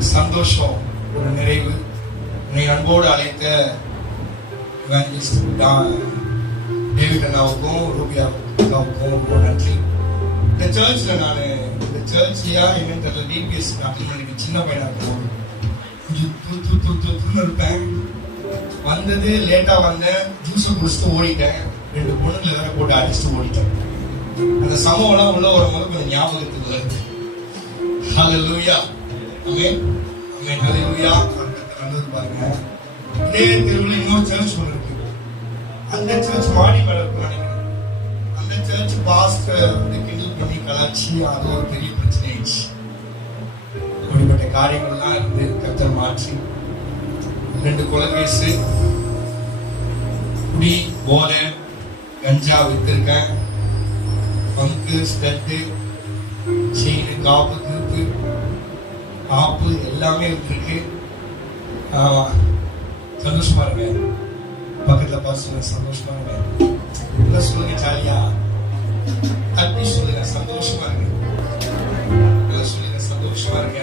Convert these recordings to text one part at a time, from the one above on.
ஒரு சந்தோஷம், ஒரு நிறைவு. என்னை அன்போடு அழைத்த டேவிட் அண்ணாவுக்கும் ரூபியா அண்ணாவுக்கும் ரொம்ப நன்றி. இந்த சர்ச்ல நான் இந்த சர்ச்லயா என்னன்னு தெரியல, டிபிஎஸ் நாட்டில் சின்ன பையனா இருக்கும், இருப்பேன். வந்தது லேட்டா வந்தேன், ஜூஸை குடிச்சிட்டு ஓடிட்டேன். 2 பொண்ணுங்களை வேற போட்டு அடிச்சுட்டு ஓடிட்டேன். அந்த சம்பவம்லாம் உள்ள ஒரு முதல் கொஞ்சம் ஞாபகத்துக்கு வருது. ஹல்லேலூயா, ஆமென், ஆமென், ஹல்லேலூயா. நல்லது பாருங்க. இதே தெருவில் இன்னொரு சர்ச் ஒன்று இருக்கு. அந்த சர்ச் மாடி மேல இருக்கு நினைக்கிறேன். அந்த சர்ச் பாஸ்டர் கிண்டல் பண்ணி கலாச்சி அது ஒரு பெரிய பிரச்சனை ஆயிடுச்சு. அப்படிப்பட்ட காரியங்கள்லாம் இருந்து கர்த்தர் மாற்றி 2 கொலை கேசு, குடி, போதை, கஞ்சா வித்திருக்கேன், பங்கு, ஸ்டட்டு, செயின், காப்பு, கிருப்பு, ஆப்பு எல்லாமே இருக்கு. சந்தோஷமா இருங்க. பக்கத்துல பார்த்து சந்தோஷமா இருங்க. சொல்லுங்க, ஜாலியா தட்டி சொல்லுங்க, சந்தோஷமா இருங்க. சொல்லுங்க, சந்தோஷமா இருங்க.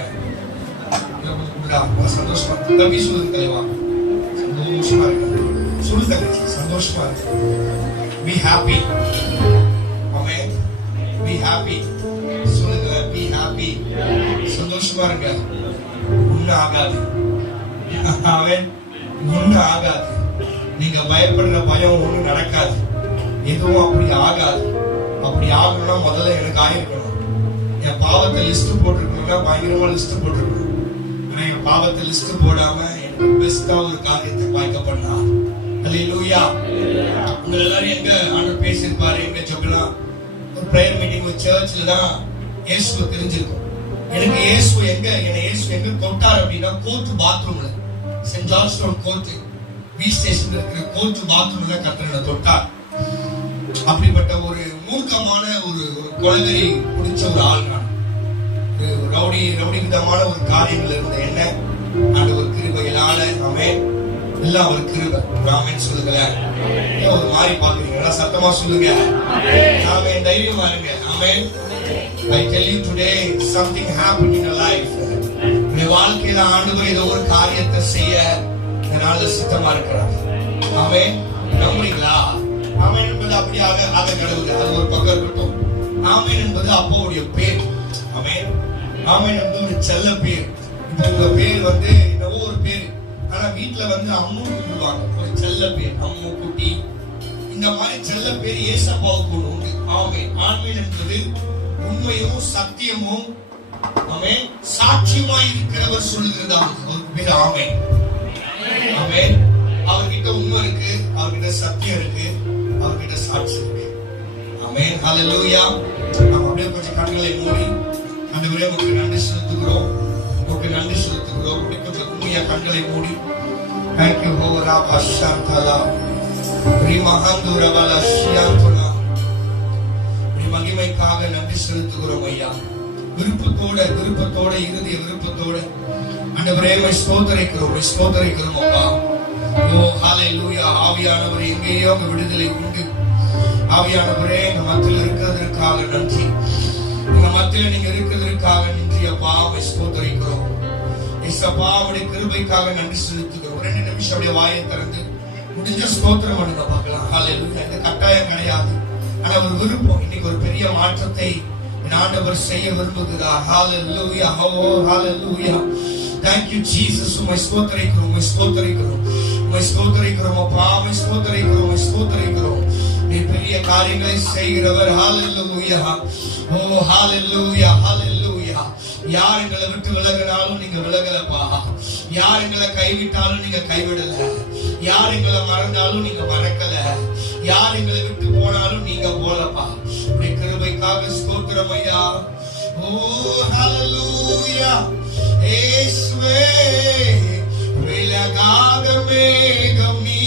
சந்தோஷமா தம்பி சொல்லுங்க, தலைவா சந்தோஷமா இருங்க. சொல்லு தங்கச்சி, சந்தோஷமா இருக்கு. Be happy. Amen. Be happy. சொல்லுங்க, be happy. சந்தோஷமா இருங்க. ஒண்ணும் ஆகாது. Amen. ஒண்ணும் ஆகாது. நீங்க பயப்படுற பயம் ஒண்ணும் நடக்காது. எதுவும் அப்படி ஆகாது. அப்படி ஆகணும்னா முதல்ல எனக்கு ஆயிருக்கணும். என் பாவத்தை லிஸ்ட் போட்டிருக்கணும்னா பயங்கரமா லிஸ்ட் போட்டிருக்கணும். ஆனா என் பாவத்தை லிஸ்ட் போடாம எனக்கு பெஸ்டா ஒரு காரியத்தை வாய்க்க பண்ணா. ஹல்லேலூயா. உங்க எல்லாரும் எங்க ஆண்டவர் பேசியிருப்பாரு, எங்க சொல்லலாம். ஒரு பிரேயர் மீட்டிங் ஒரு சர்ச்ல தான் இயேசுவை தெரிஞ்சிருக்கும். எனக்கு இயேசு எங்க தொட்டார் அப்படின்னா கோர்ட் பாத்ரூம்ல, saint George Town court B ஸ்டேஷன்ல இருக்கிற கோர்ட் பாத்ரூம்ல கர்த்தரை தொட்டார். அப்படிப்பட்ட ஒரு மூர்க்கமான ஒரு கொலைவெறி பிடிச்ச ஒரு ஆள் நான். ரவுடி விதமான ஒரு காரியங்கள் இருந்த என்ன ஆண்டவர் கிருபையினால ஆமென், எல்லாம் ஒரு கிருபை. ஆமென் சொல்லுங்களேன். ஒரு மாதிரி பாக்குறீங்க, சத்தமா சொல்லுங்க. ஆமென், தைரியமா இருங்க. ஆமென். I tell you today something happened in your life. உங்க வாழ்க்கையில ஆண்டவர் ஏதோ ஒரு காரியத்தை செய்ய இதனால சித்தமா இருக்கிறார். ஆமென், நம்புறீங்களா? ஆமென் என்பது அப்படியாக ஆக கடவுள், அது ஒரு பக்கம் இருக்கட்டும். ஆமென் என்பது அப்பாவுடைய பேர். ஆமென், ஆமென் என்பது ஒரு செல்ல பேர். இப்போ உங்க பேர் வந்து என்னவோ ஒரு பேர், ஆனா வீட்டுல வந்து அம்மு கூப்பிடுவாங்க, ஒரு செல்ல பேர், அம்மு, குட்டி. இந்த மாதிரி செல்ல பேர் ஏசப்பாவுக்கு உண்டு. ஆமென். ஆமென் என்பது உண்மையும் சத்தியமும் ஆமென் சாட்சியமாய் இருக்கிறவர் சொல்லுகிறதா அவருக்கு பேர். ஆமென், ஆமென். அவர்கிட்ட உண்மை இருக்கு, அவர்கிட்ட சத்தியம் இருக்கு, அவர்கிட்ட சாட்சி இருக்கு. ஆமென், ஹல்லேலூயா. நம்ம அப்படியே கொஞ்சம் கண்களை மூடி ஆண்டவரே உங்களுக்கு நன்றி செலுத்துகிறோம், உங்களுக்கு நன்றி செலுத்துகிறோம். அப்படி கொஞ்சம் உண்மையா கண்களை மூடி Thank you ho raba shantala ரிமஹந்து ரவல ஷியாந்துனா மகிமைக்காக நன்றி செலுத்துகிறோம் ஐயா. விருப்பத்தோட இருதய விருப்பத்தோட ஆண்டவரே ஸ்தோத்திரிக்கிறோம் அப்பா. ஓ ஹல்லேலூயா. ஆவியானவர் எங்கேயோ விடுதலை உண்டு. ஆவியானவரே எங்க மத்தியில் இருக்கிறதற்காக நன்றி, எங்க மத்தியில் நீங்க இருக்கிறதற்காக நன்றி அப்பா. ஸ்தோத்திரிக்கிறோம் இயேசுப்பா. உடைய கிருபைக்காக நன்றி செலுத்துகிறோம். 2 நிமிஷம் அப்படியே வாயை திறந்து முடிஞ்ச ஸ்தோத்திரம் பண்ணுங்க பார்க்கலாம். ஹல்லேலூயா. இந்த கட்டாயம் கிடையாது, ஆனா ஒரு விருப்பம். இன்னைக்கு ஒரு பெரிய மாற்றத்தை ஆண்டவர் செய்ய விரும்புகிறார். ஹல்லேலூயா, ஹல்லேலூயா. Thank you Jesus. உம்மை ஸ்தோத்திரிக்கிறோம் அப்பா. உம்மை ஸ்தோத்திரிக்கிறோம். நீ பெரிய காரியங்களை செய்கிறவர். ஹல்லேலூயா. ஓ ஹல்லேலூயா, ஹல்லேலூயா. யார் எங்களை விட்டு விலகினாலும் நீங்க விலகலப்பா. யார் எங்களை கைவிட்டாலும் நீங்க கைவிடல. யார் எங்களை மறந்தாலும் நீங்க மறக்கல. யார் எங்களை விட்டு போனாலும் நீங்க போலப்பா. உடைய கிருபைக்காக ஸ்தோத்திரம் ஐயா. ஓ ஹல்லேலூயா. இயேசுவே விலகாத மேகம் நீ,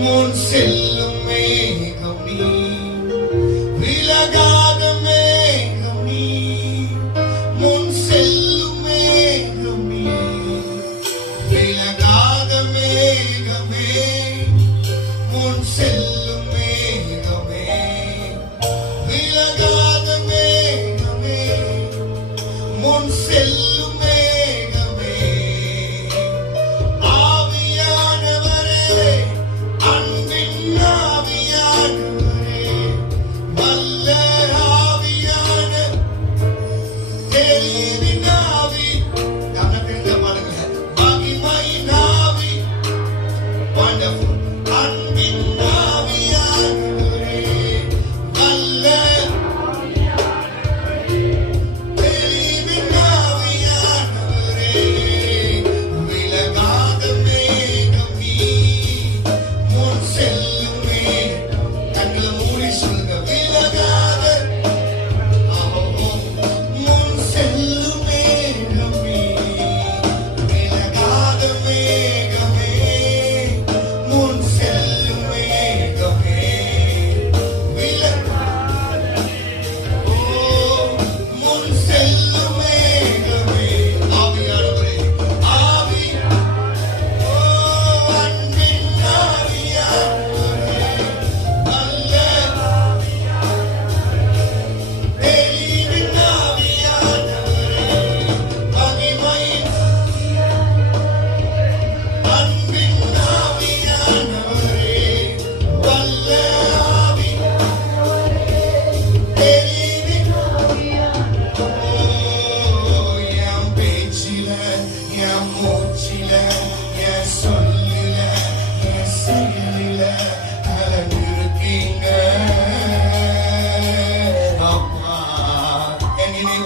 முன் செல்லும் மேகம் நீ, விலகாத மேகம் நீ, முன் செல்லும் மேகம் நீ, விலகாத மேகமே, முன் செல்லும் மேகமே, விலகாத மேகமே, முன் செல்லும் மேகமே,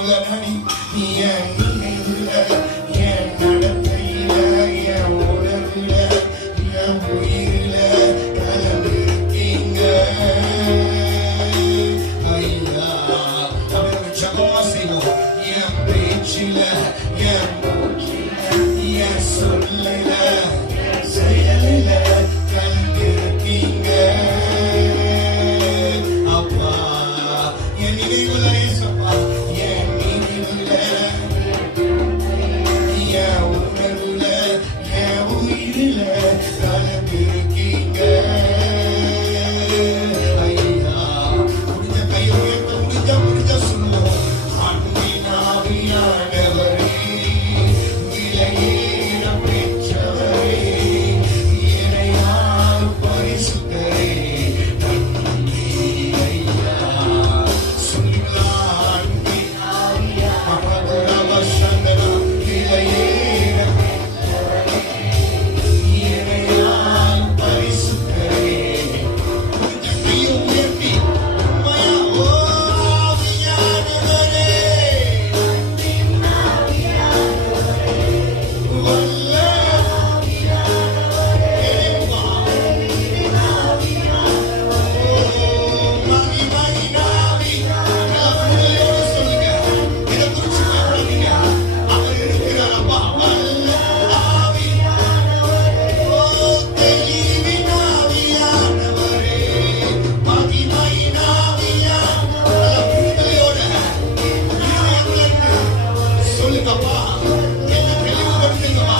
நினைவுதானடி என் நினைவுல என் நடத்தையில என் உறவுல என் உயிரில கலந்துருக்கீங்க ஐயா. அப்படி ஜபமா செய்வோம். என் பேச்சில என் என் சொல்லில செயலில கலந்துருக்கீங்க அப்பா. என் நினைவுல ஏசப்பா என் நினைவுல என் உணர்வுல என் உயிரில கலந்துருக்கீங்க ஐயா. முடிஞ்ச கையை உயர்த்த முடிஞ்ச சொல்லுவோம். அன்பின் ஆவியானவரே விலையேற பெற்றவரே இறையார் பரிசுத்தரே நன்றி ஐயா. சொல்லுங்களா அன்பின் மகபரவசந்தனா விலையேற இறையார் பரிசுத்தரே. முடிஞ்ச கையை உயர்த்தி உண்மையா ஓ ஆவியானவரே வல்ல தேவா மகிமை நாவி உண்மையோடு சொல்லுங்க. இதை குறிச்சு பயப்படாதீங்க. அவர் இருக்கிறார் அப்பா. வல்ல ஆவியானவரே தெளிவின் ஆவியானவரே மகிமை நாவியானவரே உண்மையோட சொல்லுங்கப்பா. என்ன தெளிவுபடுத்துங்கப்பா.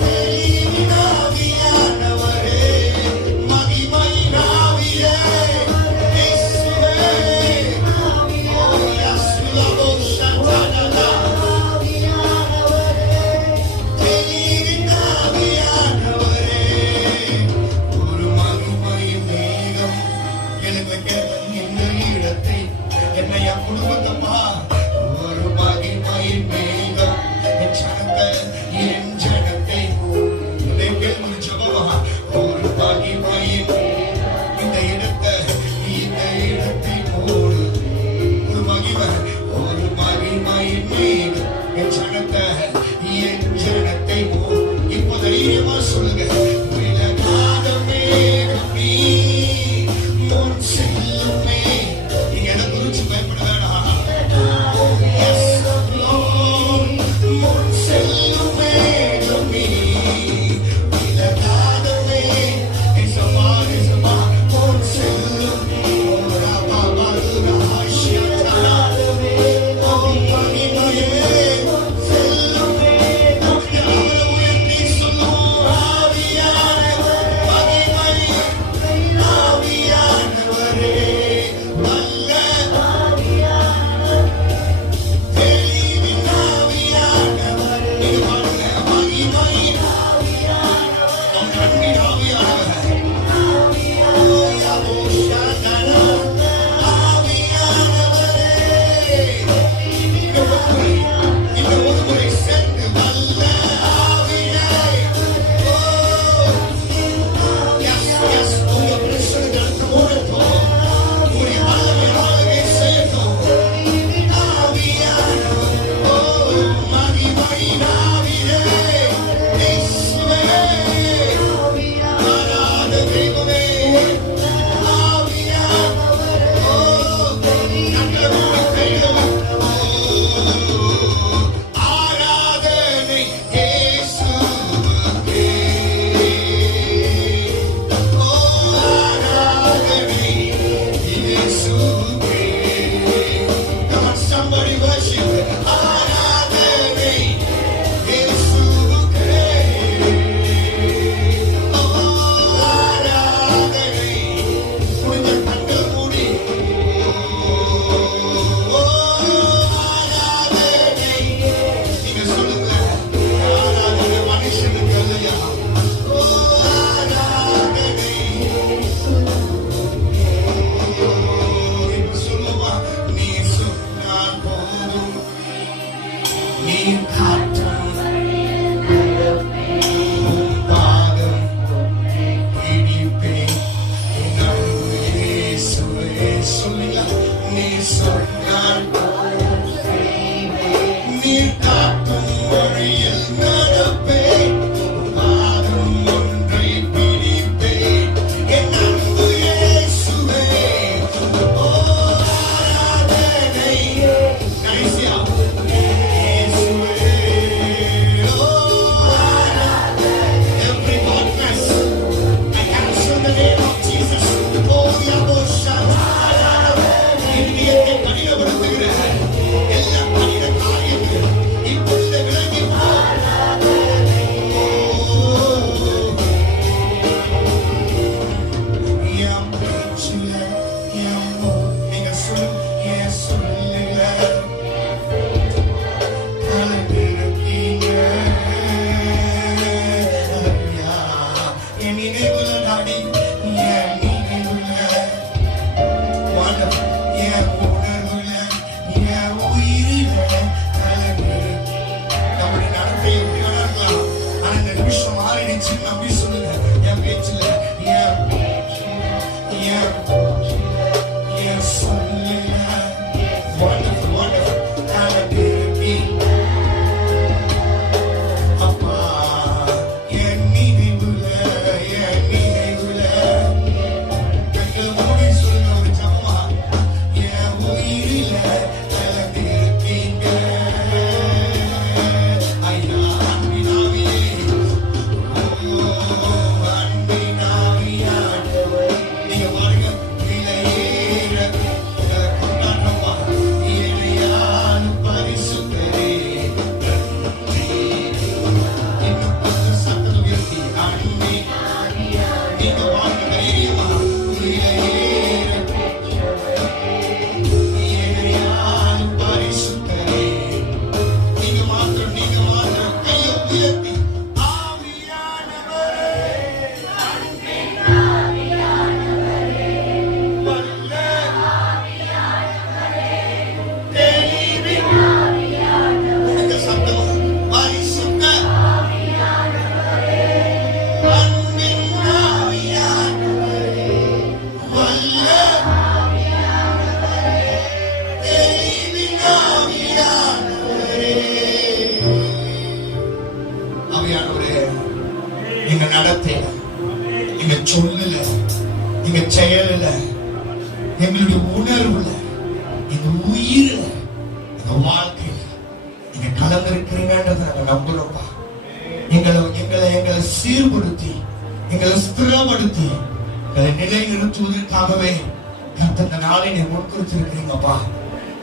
தெளிவின் ஆவியானவரே மகிமை நாவியே இயேசுவே ஓ யசுலபோ சந்தனதா தெளிவின் ஆவியானவரே ஒரு மகிமை மேகம் எழுமைக்க இந்த இடத்தை என்னை என் குடும்பத்தம்மா ஒரு மகிமை மேகம் என் ஜனத்தை என் ஜனத்தை ஒரு ஜபமா ஒரு மகிமை இந்த இடத்தை போடு ஒரு மகிமை மேகம் என் ஜனத்தை போடு. இப்போ தைரியமா சொல்லுங்க. விலகாத மேகம் நீ முன் செல்லுமே. நீங்க எதை குறிச்சு பயப்பட வேணாம். கலந்திருக்கீங்க. ஐயா அன்பின் ஆவியே, அன்பின் ஆவியானவரே. நீங்க பாருங்க, விலையேற கொண்டாடுறப்பா, இணையான பரிசுத்தரே. இன்னும் கொஞ்சம் சத்தம் உயர்த்தி, அன்பின் நீங்க பாருங்க, தைரியமா, விலையேற இணையான பரிசுத்தரே. நீங்க மாத்திரம் கையை உயர்த்தி, ஆவியானவரே, வல்ல தெளிவின் உனக்கு சத்தம் பரிசுத்த அன்பின் ஆவியானவரே, வல்ல தெளிவின் ஆவியானவரே. ஆவியானவரே, எங்க நடத்தையில, எங்க சொல்லல, எங்க செயலில, எங்களுடைய உணர்வுல, எங்க உயிரில, எங்க வாழ்க்கையில நீங்க கலந்திருக்கிறீங்கன்றதை நாங்க நம்புறோம்ப்பா. எங்களை சீர்படுத்தி, எங்களை ஸ்திரப்படுத்தி, எங்களை நிலைநிறுத்துவதற்காகவே கர்த்தர் இந்த நாளை நீங்க முன்குறிச்சிருக்கிறீங்கப்பா.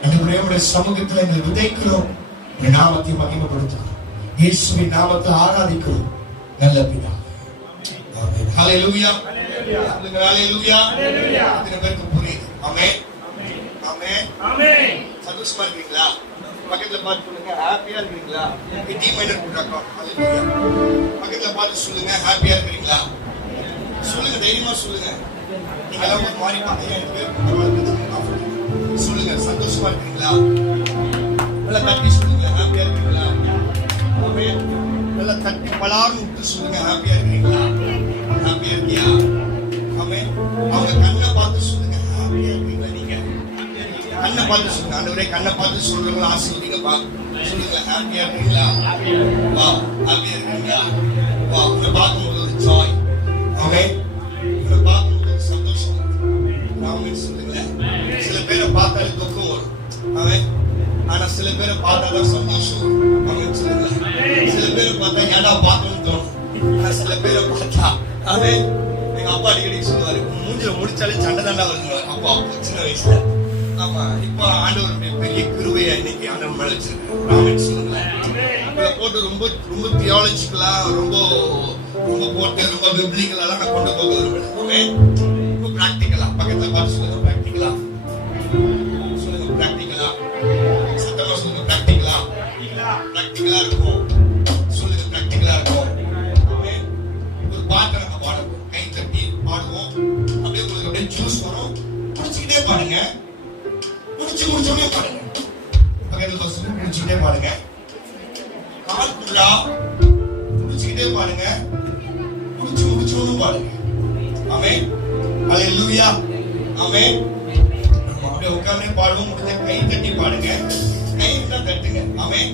ஆண்டவரே, உம்முடைய சமூகத்துல எங்களை விதைக்கிறோம், உம்முடைய நாமத்தை மகிமைப்படுத்துகிறோம், இயேசுவின் நாமத்தை ஆராதிக்கிறோம், நல்ல பிதாவே. ஆமென். ஹல்லேலூயா. சொல்லுங்க, ஹல்லேலூயா. எத்தனை பேருக்கு புரியுது? ஆமென். ஆமென். சந்தோஷமா இருக்கீங்களா? பக்கத்துல பார்த்து சொல்லுங்க, ஹாப்பியா இருக்கீங்களா? டி மைனர் போட்டாக்கோ. ஹல்லேலூயா. பக்கத்துல பார்த்து சொல்லுங்க, ஹாப்பியா இருக்கீங்களா? சொல்லுங்க, தைரியமா சொல்லுங்க. நீங்க எல்லாம் ஒரு மாதிரி பாத்தீங்க, சொல்லுங்க, சந்தோஷமா இருக்கீங்களா? நல்லா தட்டி சொல்லுங்க, ஹாப்பியா இருக்கீங்களா? ஆமென். நல்லா தட்டி பலாரும் விட்டு சொல்லுங்க, ஹாப்பியா இருக்கீங்களா? ஹாப்பியா இருக்கியா? ஆமென். அவங்க கண்ணை பார்த்து சொல்லுங்க, ஹாப்பியா இருக்கீங்களா? நீங்க கண்ணை பார்த்து சொல்லுங்க. ஆண்டவரே, கண்ணை பார்த்து சொல்றவங்க ஆசீர்வதிங்கப்பா. சொல்லுங்க, ஹாப்பியா இருக்கீங்களா? வா, ஹாப்பியா இருக்கீங்களா? வா, உங்களை பார்க்கும்போது ஒரு ஜாய். ஆமென். உங்களை பார்க்கும்போது ஒரு சந்தோஷம். ஆமென் சொல்லுங்களேன். சில பேரை பார்த்தாலே துக்கம் வரும். ஆமென். ஆனா சில பேரை பார்த்தாதான் சந்தோஷம் வரும். ஆமென் சொல்லுங்க. சில பேரை பார்த்தா ஏடா பார்க்கணும்னு தோணும். ஆனா சில பேரை பார்த்தா, ஆமென், எங்க அப்பா அடிக்கடி சொல்லுவாரு, மூஞ்சில முடிச்சாலே சண்டை தாண்டா வருது. அப்பா சின்ன வயசுல. ஆமா, இப்போ ஆண்டவருடைய பெரிய கிருபையை இன்னைக்கு ஆண்டவர் மேல வச்சிருக்காரு. ஆமென் சொல்லுங்களேன். இதை போட்டு ரொம்ப ரொம்ப தியாலஜிக்கலா, ரொம்ப போட்டு ரொம்ப பிப்ளிக்கலா நான் கொண்டு போக விரும்புறேன். ரொம்ப பிராக்டிக்கலா. பக்கத்துல பார்த்து சொல்லுங்க, பிராக்டிக்கலா சொல்லுங்க, பிராக்டிக்கலா. சத்தமா சொல்லுங்க, பிராக்டிக்கலா. பிராக்டிக்கலா இருக்கும். சொல்லுங்க, பிராக்டிக்கலா இருக்கும். ஆமென். ஒரு பாட்டை நம்ம பாடுவோம், கை தட்டி பாடுவோம். அப்படியே உங்களுக்கு அப்படியே ஜூஸ் வரும். குடிச்சுக்கிட்டே பாடுங்க. முடிச்சோடனே பாடுங்க. பக்கத்துல சொல்லுங்க, குடிச்சுக்கிட்டே பாடுங்க. கால் புல்லா குடிச்சுக்கிட்டே பாடுங்க. முடிச்சோன்னு பாடுங்க. ஆமென். ஹல்லேலூயா. ஆமென். அப்படியே உட்கார்ந்தே பாடுவோம். முடிஞ்ச கை தட்டி பாடுங்க. கை தான் தட்டுங்க. ஆமென்.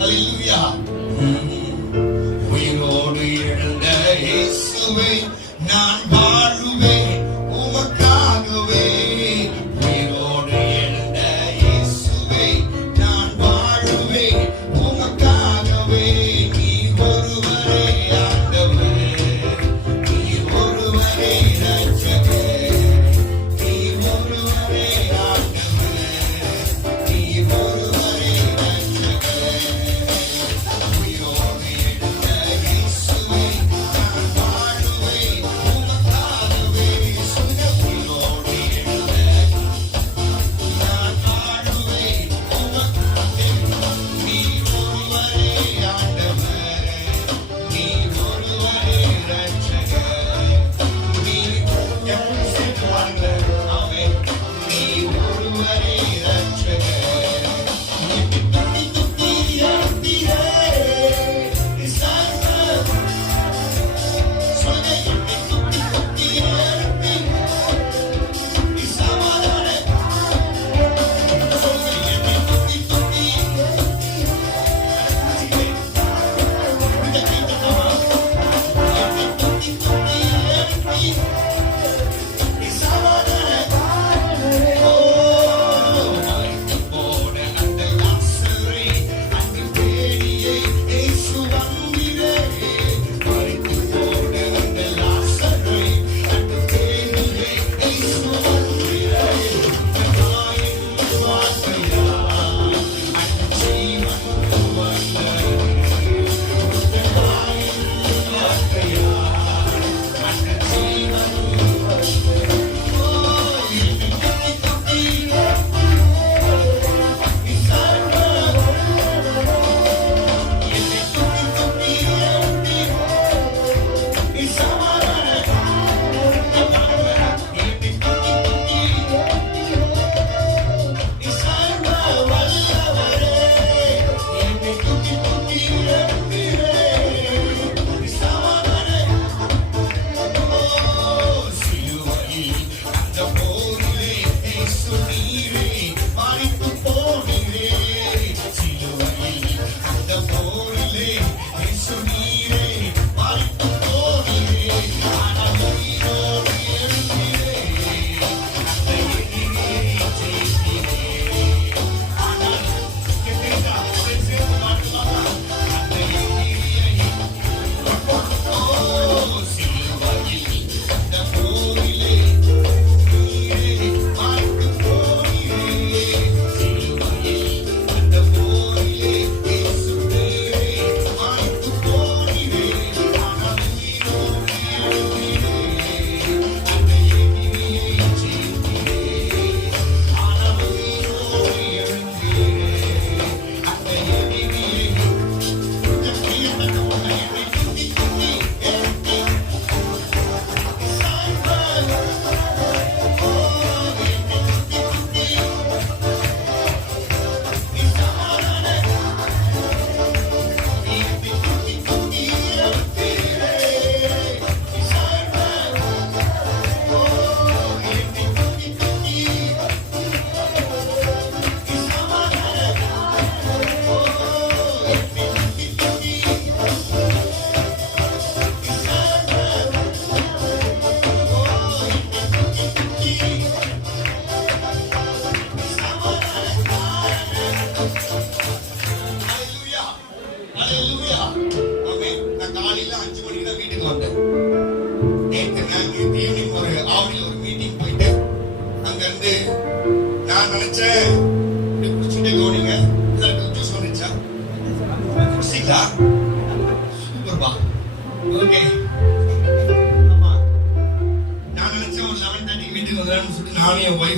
ஹல்லேலூயா. உயிரோடு எழுந்த இயேசுவே, நான் வாழுவேன் உமக்காகவே. உயிரோடு எழுந்த இயேசுவே, நான் வாழுவேன் உமக்காகவே. நீ ஒருவரே ஆண்டவர், நீ ஒருவரே ரட்சகர், நீ ஒருவரே ஆண்டவர், நீ ஒருவரே ரட்சகர். உயிரோடு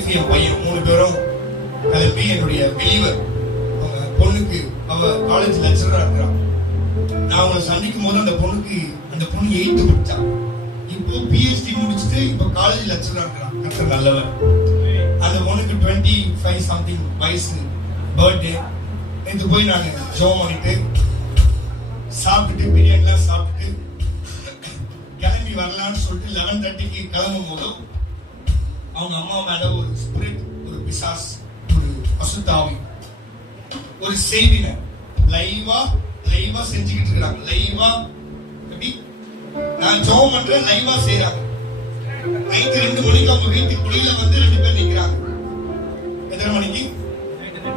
ஒய்ஃப் என் பையன் 3 பேரும் கிளம்பி என்னுடைய வெளிவர் அவங்க பொண்ணுக்கு அவ காலேஜ் லெக்சரரா இருக்கிறான். நான் அவங்களை சந்திக்கும் போது அந்த பொண்ணு 8th படிச்சா. இப்போ PhD முடிச்சுட்டு இப்போ காலேஜ் லெக்சரரா இருக்கிறான். கர்த்தர் நல்லவர். அந்த பொண்ணுக்கு 25 சம்திங் வயசு பர்த்டே. இது போய் நான் ஜோம் பண்ணிட்டு சாப்பிட்டுட்டு பிரியாணிலாம் சாப்பிட்டுட்டு கிளம்பி வரலான்னு சொல்லிட்டு 11:30க்கு கிளம்பும் போதும் அவங்க அம்மா மேல ஒரு ஸ்பிரிட், ஒரு பிசாஸ், ஒரு அசுத்தாவி, ஒரு செய்தினை லைவா செஞ்சுக்கிட்டு இருக்காங்க. லைவா எப்படி நான் ஜோம் பண்றேன், லைவா செய்யறாங்க. நைட் 2 மணிக்கு அவங்க வீட்டுக்கு வெளியில வந்து 2 பேர் நிக்கிறாங்க. எத்தனை மணிக்கு?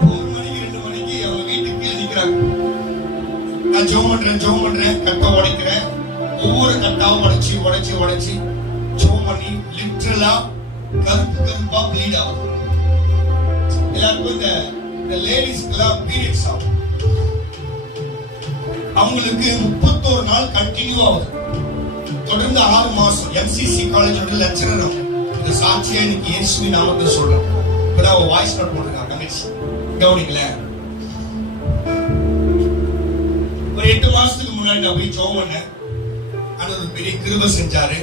1 மணிக்கு 2 மணிக்கு அவங்க வீட்டுக்கு கீழே நிக்கிறாங்க. நான் ஜோம் பண்றேன், கட்டை உடைக்கிறேன். ஒவ்வொரு கட்டாவும் உடைச்சு ஜோம் பண்ணி லிட்டரலா கருப்பா ப்ளீட் ஆகும். எல்லாருக்கும் இந்த லேடிஸ்க்குலாம் பீரியட்ஸ் ஆகும். அவங்களுக்கு 31 நாள் கண்டினியூ ஆகுது. தொடர்ந்து 6 மாசம். MCC காலேஜோட லெக்சரர். இந்த சாட்சியா இன்னைக்கு இயேசுவின் நாமத்தை சொல்றேன். இப்ப அவ வாய்ஸ் நோட் போட்டுருக்காங்க. கவனிங்களேன். ஒரு 8 மாசத்துக்கு முன்னாடி நான் போய் ஜோம் பண்ணேன். ஆனா ஒரு பெரிய கிருபை செஞ்சாரு,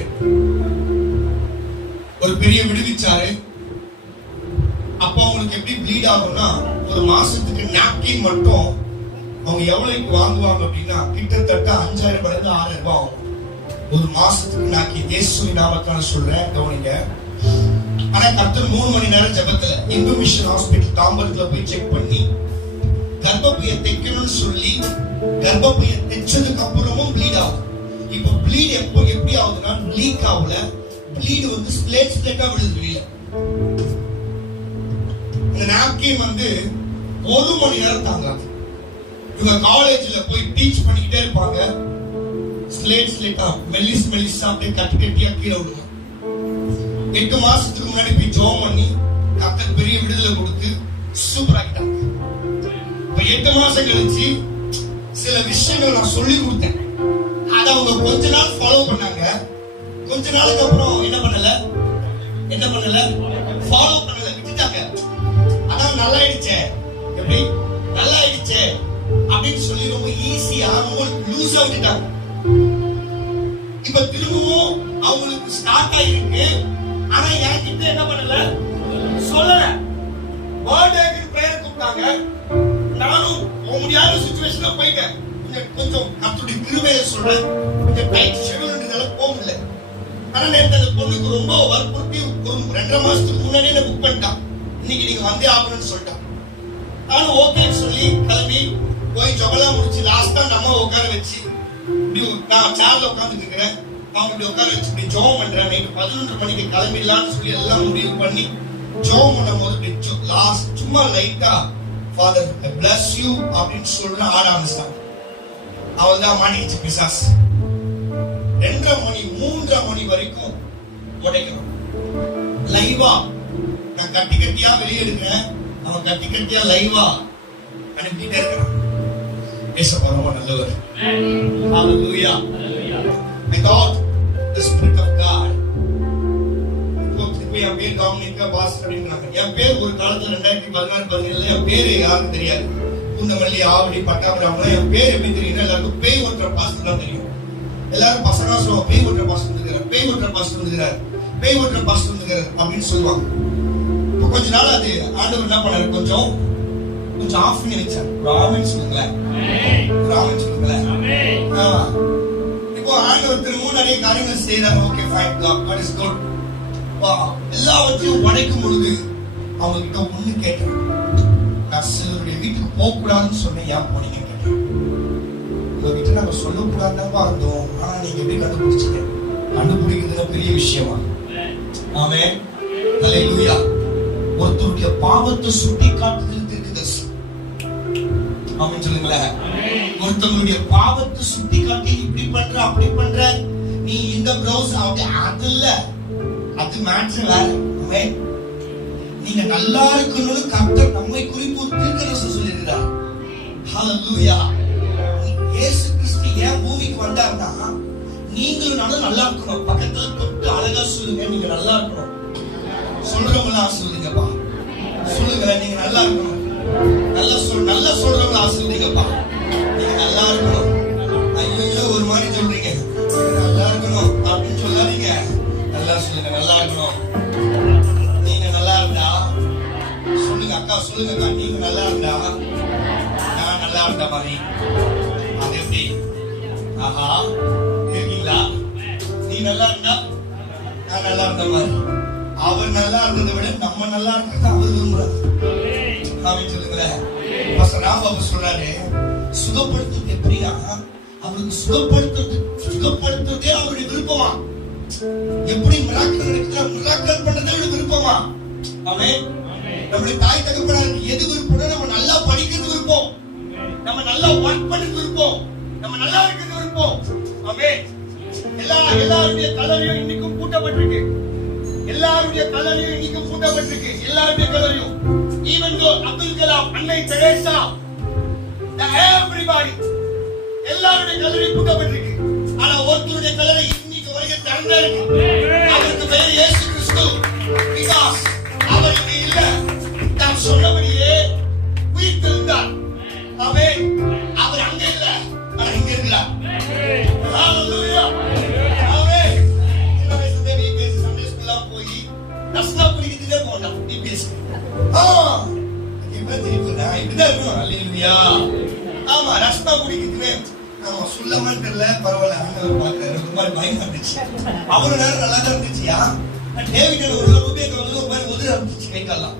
ஒரு பெரிய விடுவிச்சாரு. அப்போ அவங்களுக்கு எப்படி ப்ளீட் ஆகும்னா, ஒரு மாசத்துக்கு நாப்கின் மட்டும் அவங்க எவ்வளவுக்கு வாங்குவாங்க அப்படின்னா கிட்டத்தட்ட 5000 மடங்கு 6000 ரூபாய் ஆகும் ஒரு மாசத்துக்கு. நாப்கின் இயேசுவின் நாமத்தால சொல்றேன், கவனிங்க. ஆனா கர்த்தர் 3 மணி நேரம் ஜெபத்துல இந்து மிஷன் ஹாஸ்பிட்டல் தாம்பரத்துல போய் செக் பண்ணி கர்ப்பப்பையை தைக்கணும்னு சொல்லி கர்ப்பப்பையை தைச்சதுக்கு அப்புறமும் ப்ளீட் ஆகும். இப்போ ப்ளீட் எப்படி ஆகுதுன்னா லீக் ஆகல, ப்ளீட் வந்து ஸ்பிளேட்டா விழுது வெளியில. இந்த நாப்கின் வந்து 1 மணி நேரம் தாங்காது. இவங்க காலேஜ்ல போய் டீச் பண்ணிக்கிட்டே இருப்பாங்க. ஸ்லேட்டா மெல்லிஸா அப்படியே கட்டியா கீழே விடுவாங்க. 8 மாசத்துக்கு முன்னாடி போய் ஜோம் பண்ணி கர்த்தர் பெரிய விடுதலை கொடுத்து சூப்பர் ஆகிட்டாங்க. இப்ப 8 மாசம் கழிச்சு சில விஷயங்கள் நான் சொல்லி கொடுத்தேன். அதை அவங்க கொஞ்ச நாள் ஃபாலோ பண்ணாங்க. கொஞ்ச நாளுக்கு அப்புறம் என்ன பண்ணல ஃபாலோ பண்ணல, விட்டுட்டாங்க. அதான் நல்லா ஆயிடுச்சே, எப்படி நல்லா ஆயிடுச்சே அப்படின்னு சொல்லி ரொம்ப ஈஸியா லூஸா விட்டுட்டாங்க. இப்ப திரும்பவும் அவங்களுக்கு ஸ்டார்ட் ஆயிருக்கு. ஆனா என்கிட்ட என்ன பண்ணல, சொல்லல. பர்த்டேக்கு பிரேயர் கூப்பிட்டாங்க. நானும் முடியாத சிச்சுவேஷன்ல போயிட்டேன். கொஞ்சம் கர்த்தருடைய கிருபையை சொல்றேன். கொஞ்சம் டைட் ஷெட்யூல்ன்றதால போக முடியல. ஆனா நேற்று அந்த பொண்ணுக்கு ரொம்ப வற்புறுத்தி ஒரு 2.5 மாசத்துக்கு முன்னாடியே புக் பண்ணிட்டான். இன்னைக்கு நீங்க வந்தே ஆகணும்னு சொல்லிட்டான். நானும் ஓகேன்னு சொல்லி கிளம்பி போய் ஜொகலாம் முடிச்சு லாஸ்டா நம்ம உட்கார வச்சு நான் சேர்ல உட்காந்துட்டு இருக்கிறேன். அவங்க இப்படி உட்கார வச்சு இப்படி ஜோம் பண்றேன். நைட்டு 11 மணிக்கு கிளம்பிடலான்னு சொல்லி எல்லாம் முடிவு பண்ணி ஜோம் பண்ணும் போது லாஸ்ட் சும்மா லைட்டா ஃபாதர் பிளஸ் யூ அப்படின்னு சொல்ற ஆட ஆரம்பிச்சிட்டாங்க. அவள் தான் மாட்டிக்கிச்சு பிசாஸ். 2:30 மணி 3:30 மணி வரைக்கும் உடைக்கணும். லைவா நான் கட்டியா வெளியே எடுக்கிறேன். அவன் கட்டியா லைவா அனுப்பிட்டே இருக்கிறான். ஏசப்பா ரொம்ப நல்லவர். ஹalleluya. I thought the spirit of God. இப்போ என் பேர் டாமினிகா பாஸ் அப்படின்னாங்க. என் பேர் ஒரு காலத்துல 2016-17 என் பேரு யாருக்கும் தெரியாது. பூந்தமல்லி, ஆவடி, பட்டாபுரம். என் பேர் எப்படி தெரியும்? எல்லாருக்கும் பேய் ஓட்டுற பாஸ்டர் தான் தெரியும். எல்லாரும் பசங்க சொல்லுவாங்க, பேய் ஓட்டுற பாஸ்டர் வந்துக்கிறார், பேய் ஓட்டுற பாஸ்டர் வந்துக்கிறார், பேய் ஓட்டுற பாஸ்டர் வந்துக்கிறார் அப்படின்னு சொல்லுவாங்க. இப்போ கொஞ்ச நாள் அது ஆண்டவர் என்ன பண்ணாரு, கொஞ்சம் ஆஃப் பண்ணி வச்சார். ஒரு ஆமென் சொல்லுங்களேன், ஒரு ஆமென் சொல்லுங்களேன். இப்போ ஆண்டவர் திரும்பவும் நிறைய காரியங்கள் செய்யறாங்க. Okay fine, God is good. எல்லாவற்றையும் உடைக்கும் பொழுது அவங்க கிட்ட ஒண்ணு கேட்டேன். நான் சிலருடைய வீட்டுக்கு போக கூடாதுன்னு சொன்னேன். ஏன் போனீங்க கேட்டேன். உங்க வீட்டுல நாங்க சொல்லக்கூடாதுதான் இருந்தோம். ஆனா நீங்க எப்படி கண்டுபிடிச்சீங்க? கண்டுபிடிக்கிறதுல பெரிய விஷயமா? ஆமென், ஹல்லேலூயா. ஒருத்தருடைய பாவத்தை சுட்டி காட்டுதல் தீர்க்கதரிசி. ஆமென் சொல்லுங்களேன். ஒருத்தருடைய பாவத்தை சுட்டி காட்டி இப்படி பண்ற அப்படி பண்ற, நீ இந்த ப்ரௌஸ் அது இல்ல, அது மேட்டர் வேற. ஆமென். நீங்க நல்லா இருக்கணும்னு கர்த்தர் நம்மை குறித்து ஒரு தீர்க்கதரிசி சொல்லியிருக்கிறார். ஹல்லேலூயா. இயேசு கிறிஸ்து ஏன் பூமிக்கு வந்தார்னா, நீங்களும் நல்லா இருக்கணும். பக்கத்துல தொட்டு அழகா சொல்லுங்க, நீங்க நல்லா இருக்கணும். சொல்றவங்கள ஆசீர்வதிங்கப்பா. சொல்லுங்க, நீங்க நல்லா இருக்கணும். நல்லா சொல்றவங்கள ஆசீர்வதிங்கப்பா. நீங்க நல்லா இருக்கணும். ஐயோ ஒரு மாதிரி சொல்றீங்க, நல்லா இருக்கணும் அப்படின்னு சொல்லாதீங்க. நல்லா சொல்லுங்க, நல்லா இருக்கணும். நீங்க நல்லா இருந்தா சொல்லுங்க, அக்கா சொல்லுங்க அக்கா, நீங்க நல்லா இருந்தா நான் நல்லா இருந்த மாதிரி. அது எப்படி? ஆஹா, இருக்கீங்களா? நீ நல்லா இருந்தா நான் நல்லா இருந்த மாதிரி. அவர் நல்லா இருந்ததை விட நம்ம நல்லா இருக்கிறத அவர் விரும்புறாரு. அப்படின்னு சொல்லுங்களேன். ராமபாபு சொல்றாரு, சுகப்படுத்துறது எப்படின்னா அவருக்கு சுகப்படுத்துறதே அவருடைய விருப்பமா. எப்படி மிராக்கிள் நடக்குதா, மிராக்கிள் பண்றதை விட விருப்பமா. ஆமென். நம்முடைய தாய் தகப்பனாருக்கு எது விருப்பம்னா நம்ம நல்லா படிக்கிறது விருப்பம், நம்ம நல்லா ஒர்க் பண்றது விருப்பம், நம்ம நல்லா இருக்கிறது விருப்பம். ஆமென். எல்லாருடைய கலரையும் இன்னைக்கும் கூட்டப்பட்டிருக்கு. எல்லாருடைய கலரையும் இன்னைக்கும் கூட்டப்பட்டிருக்கு. எல்லாருடைய கலரையும். ஈவன் தோ அப்துல் கலாம், அன்னை தெரேசா, everybody எல்லாருடைய கலரையும் கூட்டப்பட்டிருக்கு. ஆனா ஒருத்தருடைய கலரை இன்னைக்கு வரைக்கும் திறந்தா இருக்கு. அவருக்கு பேர் இயேசு கிறிஸ்து. பிகாஸ் அவர் இங்க இல்ல, தான் சொன்னபடியே உயிர்த்தெழுந்தார். ஆமென். அவர் அங்க இல்ல, ஆனா இங்க இருக்கிறார். ஹalleluya. ஆமென். இந்த வயசுல வீபீஎஸ் சண்டே ஸ்கூல்லாம் போய் ரஸ்னா குடிக்கிறதுக்கே போனான். வீபீஎஸ் இப்ப திருப்பினா இப்படிதான் இருக்கணும். ஹalleluya. ஆமா, ரஸ்னா குடிக்கிறதுக்கு நம்ம சொல்லமான்னு தெரியல, பரவாயில்ல. அங்க பாக்குறாரு, ஒரு மாதிரி பயமா இருந்துச்சு. அவ்வளவு நேரம் நல்லா தான் இருந்துச்சியா. டேவிட் ஒரு ரூபாய்க்கு வந்து ஒரு மாதிரி உதவி இருந்துச்சு கை காலம்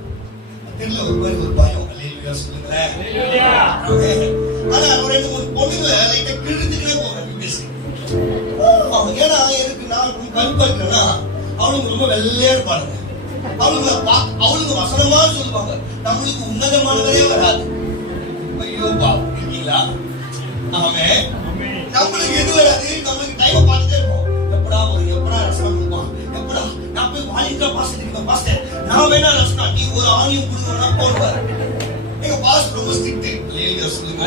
தெரியல, ஒரு மாதிரி ஒரு பயம். ஹalleluya சொல்லுங்களேன். ஆனா ஒரு ரெண்டு மூணு பொண்ணுங்களை லைட்டா கிழிஞ்சுக்கிட்டே போறேன் வீபீஎஸ். ஏன்னா எனக்கு நான் கருப்பா இருக்கேன்னா அவளுக்கு ரொம்ப வெள்ளையா இருப்பாங்க. அவளுக்கு வசனமா சொல்லுவாங்க, நம்மளுக்கு உன்னதமானவரே வராது. ஐயோ பாவம், இருக்கீங்களா? ஆமே. நம்மளுக்கு எது வராது, நம்மளுக்கு டைம் பார்த்துட்டே இருப்போம். எப்படா ரசனம் கொடுப்பான், எப்படா நான் போய் வாலிக்கா பாஸ்டர் பாஸ்டர் நான் வேணா ரசனா, நீ ஒரு ஆணியம் கொடுக்கணும்னா போடுவாரு. எங்க பாஸ்டர் ரொம்ப ஸ்ட்ரிக்ட். ஹalleluya சொல்லுங்க.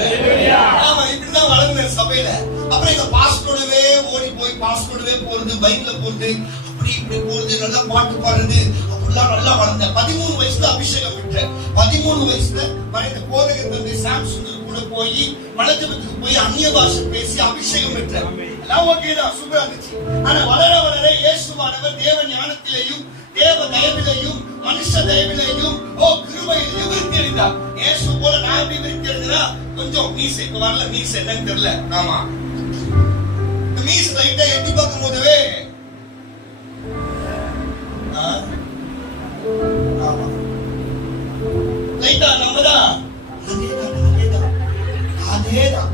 ஆமா, இப்படிதான் வளர்ந்தேன் சபையில. அப்புறம் எங்க பாஸ்டரோடவே ஓடி போய் பாஸ்டரோடவே போறது, பைக்ல போறது, அப்படி இப்படி போறது, நல்லா பாட்டு பாடுறது, அப்படிலாம் நல்லா வளர்ந்தேன். 13 வயசுல அபிஷேகம் விட்டேன். 13 வயசுல மறைந்த போதகர் தந்தை சாம்சன் கூட போய் மலஜபத்துக்கு போய் அந்நிய பாஷை பேசி அபிஷேகம் பெற்றேன். எல்லாம் ஓகே தான், சூப்பரா இருந்துச்சு. ஆனா வளர வளர இயேசுவானவர் தேவ ஞானத்திலேயும் தேவ தயவிலையும் மனுஷ தயவிலையும் கிருபையிலையும் விருத்தி அடைந்தார். இயேசு போல நான் எப்படி விருத்தி அடைந்தா, கொஞ்சம் மீசை இப்ப வரல, மீசை என்னன்னு தெரியல. ஆமா, மீசை லைட்டா எட்டி பார்க்கும் போதவே லைட்டா நம்மதான் அதேதான்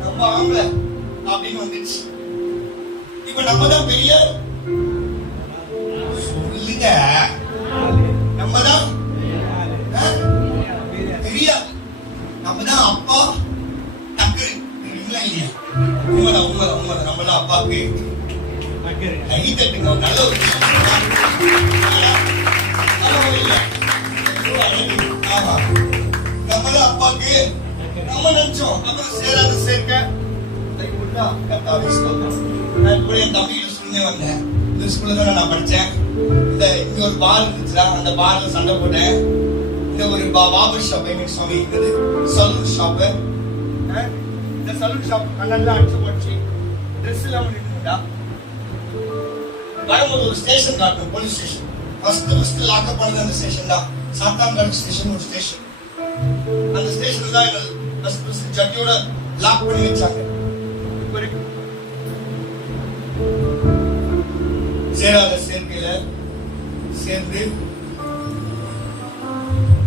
நம்ம ஆம்பளை அப்படின்னு வந்துச்சு. இப்ப நம்மதான் பெரிய சொல்லுங்க, நம்மதான் தெரியாது, நம்மதான் அப்பா டக்கு இல்லையா? உண்மைதான். நம்மதான் அப்பாவுக்கு கை தட்டுங்க. நல்ல ஒரு ஆமா, நம்மதான் அப்பாவுக்கு நம்ம நினைச்சோம். அப்புறம் சேராத சேர்க்க என் தம்பிகிட்ட சொல்லி வந்தேன். இந்த ஸ்கூல்ல தான் நான் படிச்சேன். இங்க ஒரு பார் இருந்துச்சுடா, அந்த பார்ல சண்டை போட்டேன். இந்த ஒரு பாபர் ஷாப் எங்க சுவாமி இருக்குது, சலூன் ஷாப். இந்த சலூன் ஷாப் கண்ணெல்லாம் அடிச்சு போச்சு, ட்ரெஸ் எல்லாம் நின்றுடா. வரும்போது ஒரு ஸ்டேஷன் காட்டும், போலீஸ் ஸ்டேஷன். ஃபர்ஸ்ட் லாக்அப் பண்ணது அந்த ஸ்டேஷன் தான், சாத்தான்காடு ஸ்டேஷன் ஒரு ஸ்டேஷன். அந்த ஸ்டேஷன் தான் எங்க ஜட்டியோட லாக் பண்ணி வச்சாங்க. சேராத சேர்க்கையில சேர்ந்து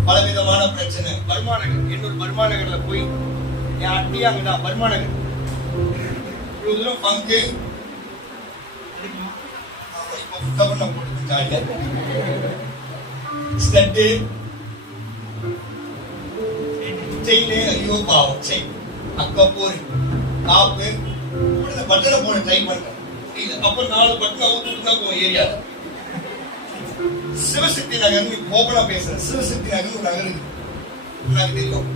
பலவிதமான பிரச்சனை. பர்மாநகர், என்னோட பர்மாநகர்ல போய் என் அட்டி அங்கதான் பர்மாநகர் இவ்வளவு பங்கு ஸ்டட்டு செயின். ஐயோ பாவம், செயின் அக்கா போரு காப்பு பட்டனை போட ட்ரை பண்றேன். அப்ப 4 பட்டன் அவுட்டு தான் போவோம் ஏரியால. சிவசக்தி நகர் ஓபனா பேசுறேன். சிவசக்தி நகர் ஒரு நகர் எனக்கு தெரியும்.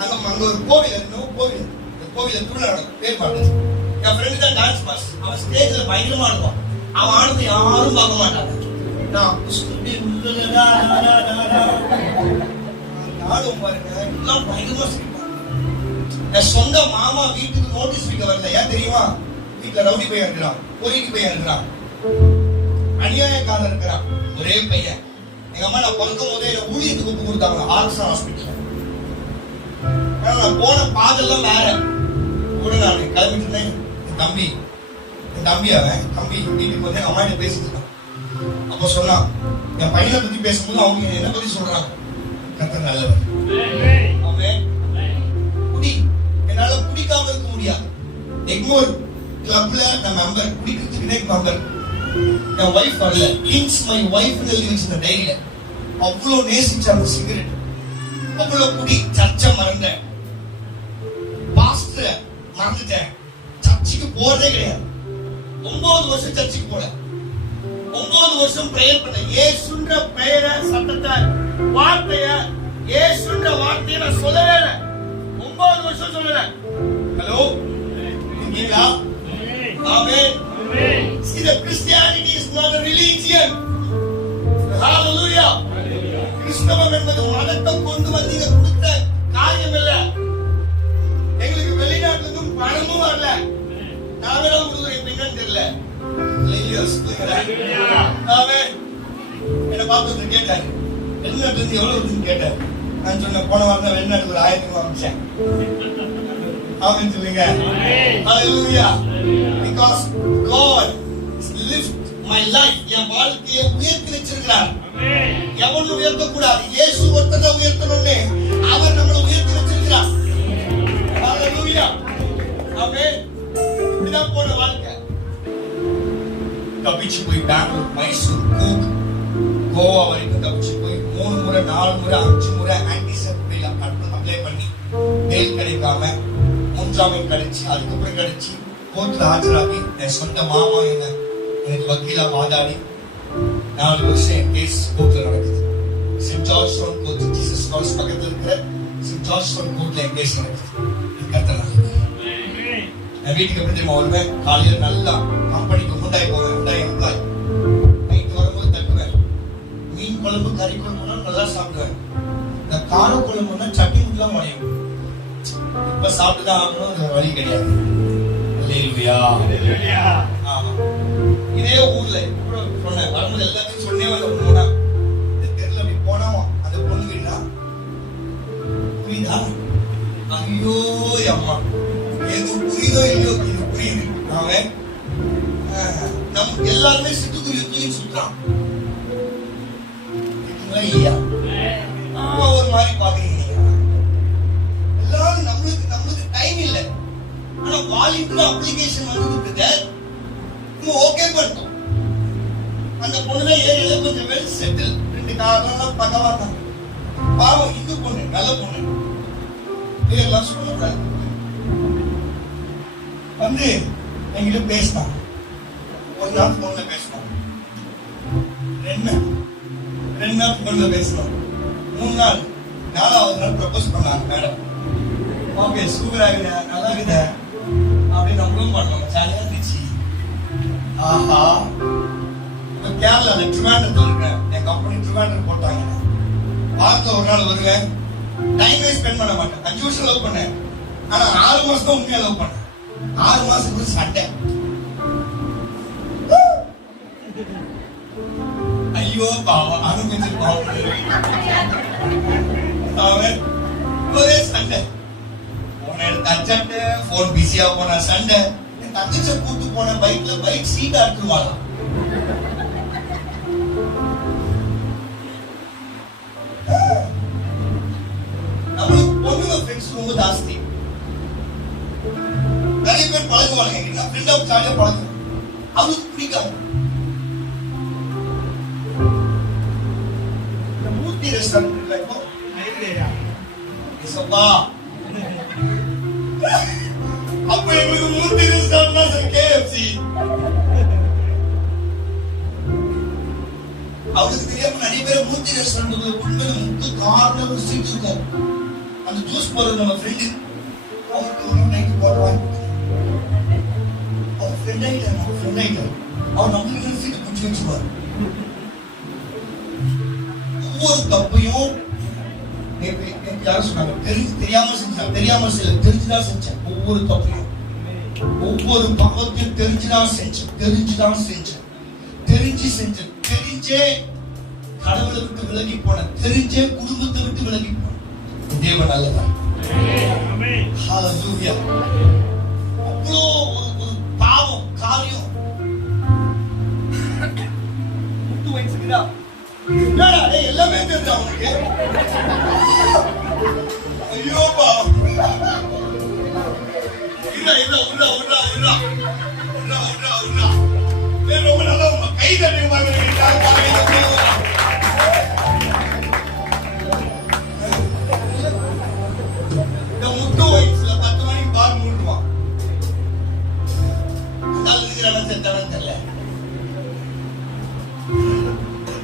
அங்க ஒரு கோவில் இருக்கும். கோவில் திருவிழா பேர் மாட்டேன். என் ஃப்ரெண்டு தான் டான்ஸ் மாஸ்டர். அவன் ஸ்டேஜ்ல பயங்கரமா இருக்கும். அவன் ஆனது யாரும் பார்க்க மாட்டாங்க. நானும் பாருங்க எல்லாம் பயங்கரமா சிரிப்பாங்க. என் சொந்த மாமா வீட்டுக்கு நோட்டீஸ் வைக்க வரல. ஏன் தெரியுமா? வீட்டுல ரவுடி பையன் இருக்கிறான், பொறிக்கு பையன் இருக்கிறான், அநியாயக்காரன் இருக்கிறான். ஒரே பையன். எங்க அம்மா நான் பிறக்கும் போதே ஊழியத்துக்கு ஒப்பு கொடுத்தாங்க ஆர்எஸ் ஹாஸ்பிட்டல். நான் போன பாதெல்லாம் வேற. கூட நான் கிளம்பிட்டு இருந்தேன். என் தம்பி அவன் தம்பி வீட்டுக்கு வந்து அம்மா கிட்ட பேசிட்டு இருக்கான். அப்ப சொன்னான், என் பையனை பத்தி பேசும்போது அவங்க என்ன பத்தி சொல்றாங்க, கர்த்தர் நல்லவர். அவன் குடி, என்னால குடிக்காம இருக்க முடியாது. எக்மோர் கிளப்ல நான் மெம்பர், குடிக்கிறதுக்குனே மெம்பர். என் வைஃப் வரல, கிங்ஸ் மை வைஃப் எழுதி வச்சிருந்த டைரியில. அவ்வளவு நேசிச்சாங்க சிகரெட், அவ்வளவு குடி. சர்ச்சை மறந்தேன், பாஸ்டர் மறந்துட்டேன், சர்ச்சுக்கு போறதே கிடையாது. 9 வருஷம் சர்ச்சுக்கு போல, 9 வருஷம் பிரேயர் பண்ண. ஏசுன்ற பெயரை சத்தத்தை வார்த்தைய ஏசுன்ற வார்த்தையை நான் சொல்லவே இல்லை. 9 வருஷம் சொல்லல. ஹலோ, இருக்கீங்களா? ஆமென். See, the Christianity is not a religion. Hallelujah. கிறிஸ்தவம் என்பது மதத்தை கொண்டு வந்து இங்க கொடுத்த காரியம் இல்ல. எங்களுக்கு வெளிநாட்டுக்கும் பணமும் வரல. நாங்களும் கொடுக்குறோம் என்னன்னு தெரியல. ஆமென். என்ன பார்த்து கேட்டாரு, வெளிநாட்டுல இருந்து எவ்வளவு வருதுன்னு கேட்டாரு. நான் சொன்னேன், போன வாரம் தான் வெளிநாட்டுக்கு ஒரு 1000 ரூபாய் அனுப்பிச்சேன். ஆமென் சொல்லுங்க. Hallelujah. Because God lift my life. என் வாழ்க்கையை உயர்த்தி வச்சிருக்கிறார். எவனும் உயர்த்த கூடாது. இயேசு ஒருத்தனை உயர்த்தணும்னு அவர் நம்மளை உயர்த்தி வச்சிருக்கிறார். Hallelujah. ஆமென். இப்படிதான் போன வாழ்க்கை. தப்பிச்சு போய் பெங்களூர், மைசூர், கூக், கோவா வரைக்கும் தப்பிச்சு போய் 3 முறை 4 முறை 5 முறை ஆன்டிசெப்டில அப்ளை பண்ணி மேல் கிடைக்காம 3ஆம் கிடைச்சு, அதுக்கப்புறம் கிடைச்சு கோர்ட்ல ஆஜராகி என் சொந்த மாமா எனக்கு வக்கீலா வாதாடி 4 வருஷம் என் கேஸ் கோர்ட்ல நடக்குது. Saint George Town court, Jesus college பக்கத்துல இருக்கிற சென்ட் ஜார்ஜ் டவுன் கோர்ட்ல என் கேஸ் நடக்குது. என் வீட்டுக்கு எப்படி தெரியுமா வருவேன்? காலையில நல்லா கம்பெனிக்கு முண்டாய் போவேன், முண்டாய் எம்ப்ளாய். நைட்டு வரும்போது தட்டுவேன். மீன் குழம்பு கறி குழம்புனா நல்லா சாப்பிடுவேன். இந்த கார குழம்புனா சட்னி முட்டெல்லாம் உடையும். இப்ப சாப்பிட்டுதான் ஆகணும், அது வழி கிடையாது. ஆமா. இதே ஊர்ல சொன்னேன், வரும்போது எல்லாத்தையும் சொன்னே வந்து போனா இந்த தெருல அப்படி போனா அந்த பொண்ணு வீடா புரியுதா? ஐயோ அம்மா, எது புரியுதோ இல்லையோ இது புரியுது. அவன் எல்லாருமே சிட்டுக்குருவி தூக்கி சுத்துறான் இல்லையா? ஒரு மாதிரி பாக்குறீங்க. எல்லாரும் நம்மளுக்கு டைம் இல்லை. ஆனா வாலிபர் அப்ளிகேஷன் வந்து ஓகே பண்ணிட்டோம். அந்த பொண்ணுல ஏரியால கொஞ்சம் வெல் செட்டில், 2 காரணம் பக்கவா தான். பாவம் இந்து பொண்ணு, நல்ல பொண்ணு, பேர்லாம் சொல்லக்கூடாது. வந்து எங்கிட்ட பேசினான். ஒரு நாள் போன்ல பேசினான், 2 நாள் போன்ல பேசினான், 3 நாள் 4வது நாள் ப்ரப்போஸ் பண்ணாங்க. மேடம் ஓகே சூப்பரா இருக்குதா, நல்லா இருக்குதா அப்படின்னு நம்மளும் பண்ணோம். ஜாலியா இருந்துச்சு. ஆஹா, இப்ப கேரளால ட்ரிவாண்டத்தில் இருக்கேன். என் கம்பெனி ட்ரிவாண்டர் போட்டாங்க. வாரத்துல ஒரு நாள் வருவேன். டைமே ஸ்பெண்ட் பண்ண மாட்டேன். 5 வருஷம் லவ் பண்ணேன். ஆனா 6 மாசம் தான் உண்மையா லவ் பண்ணேன். 6 மாசத்துக்கு சண்டை. ஐயோ பாவம், அனுபவிச்சு பாவம். அவன் ஒரே சண்டை. சண்டை, போன் பிஸியா போன சண்டை. என் தங்கச்ச கூட்டு போன பைக்ல பைக் சீட் அறுத்துருவாங்க. நம்மளுக்கு பொண்ணுங்க ஃப்ரெண்ட்ஸ் ரொம்ப ஜாஸ்தி. நிறைய பேர் பழகுவாங்க. ஃப்ரெண்ட் ஆஃப் ஜாலியா பழகுவாங்க. அவங்களுக்கு பிடிக்காது. இந்த மூர்த்தி ரெஸ்டாரண்ட் இல்ல இப்போ அப்ப எங்களுக்கு மூர்த்தி ரெஸ்டாரண்ட் KFC. அவருக்கு தெரியாம நிறைய பேர் மூர்த்தி ரெஸ்டாரண்ட் உண்மையில முத்து கார்ல ஒரு சீட் இருக்காரு. அந்த ஜூஸ் போறது நம்ம ஃப்ரெண்டு. அவருக்கு ஒரு நைட் போடுவாங்க. அவர் ஃப்ரெண்ட் ஆயிட்டார். அவர் நம்மளுக்கு சீட்டு பிடிச்சி வச்சுப்பார். ஒவ்வொரு தப்பையும் யாரும் சொன்னாங்க, தெரியாம தெரிஞ்சுதான் செஞ்சேன். ஒவ்வொரு தப்பையும், ஒவ்வொரு பாவத்தையும் தெரிஞ்சுதான் செஞ்சேன். தெரிஞ்சே கடவுளை விட்டு விலகி போன, தெரிஞ்சே குடும்பத்தை விட்டு விலகி போன தேவன் நல்லவர். ஹல்லேலூயா. அவ்வளோ ஒரு பாவம் காரியம் முட்டு வயசுக்குதா என்னடா எல்லாமே தெரிஞ்சு அவனுக்கு. ஐயோப்பா ரொம்ப நல்லா கை தட்டி முட்டு வயசுல 10 மணிக்கு பால் மூடுவான்.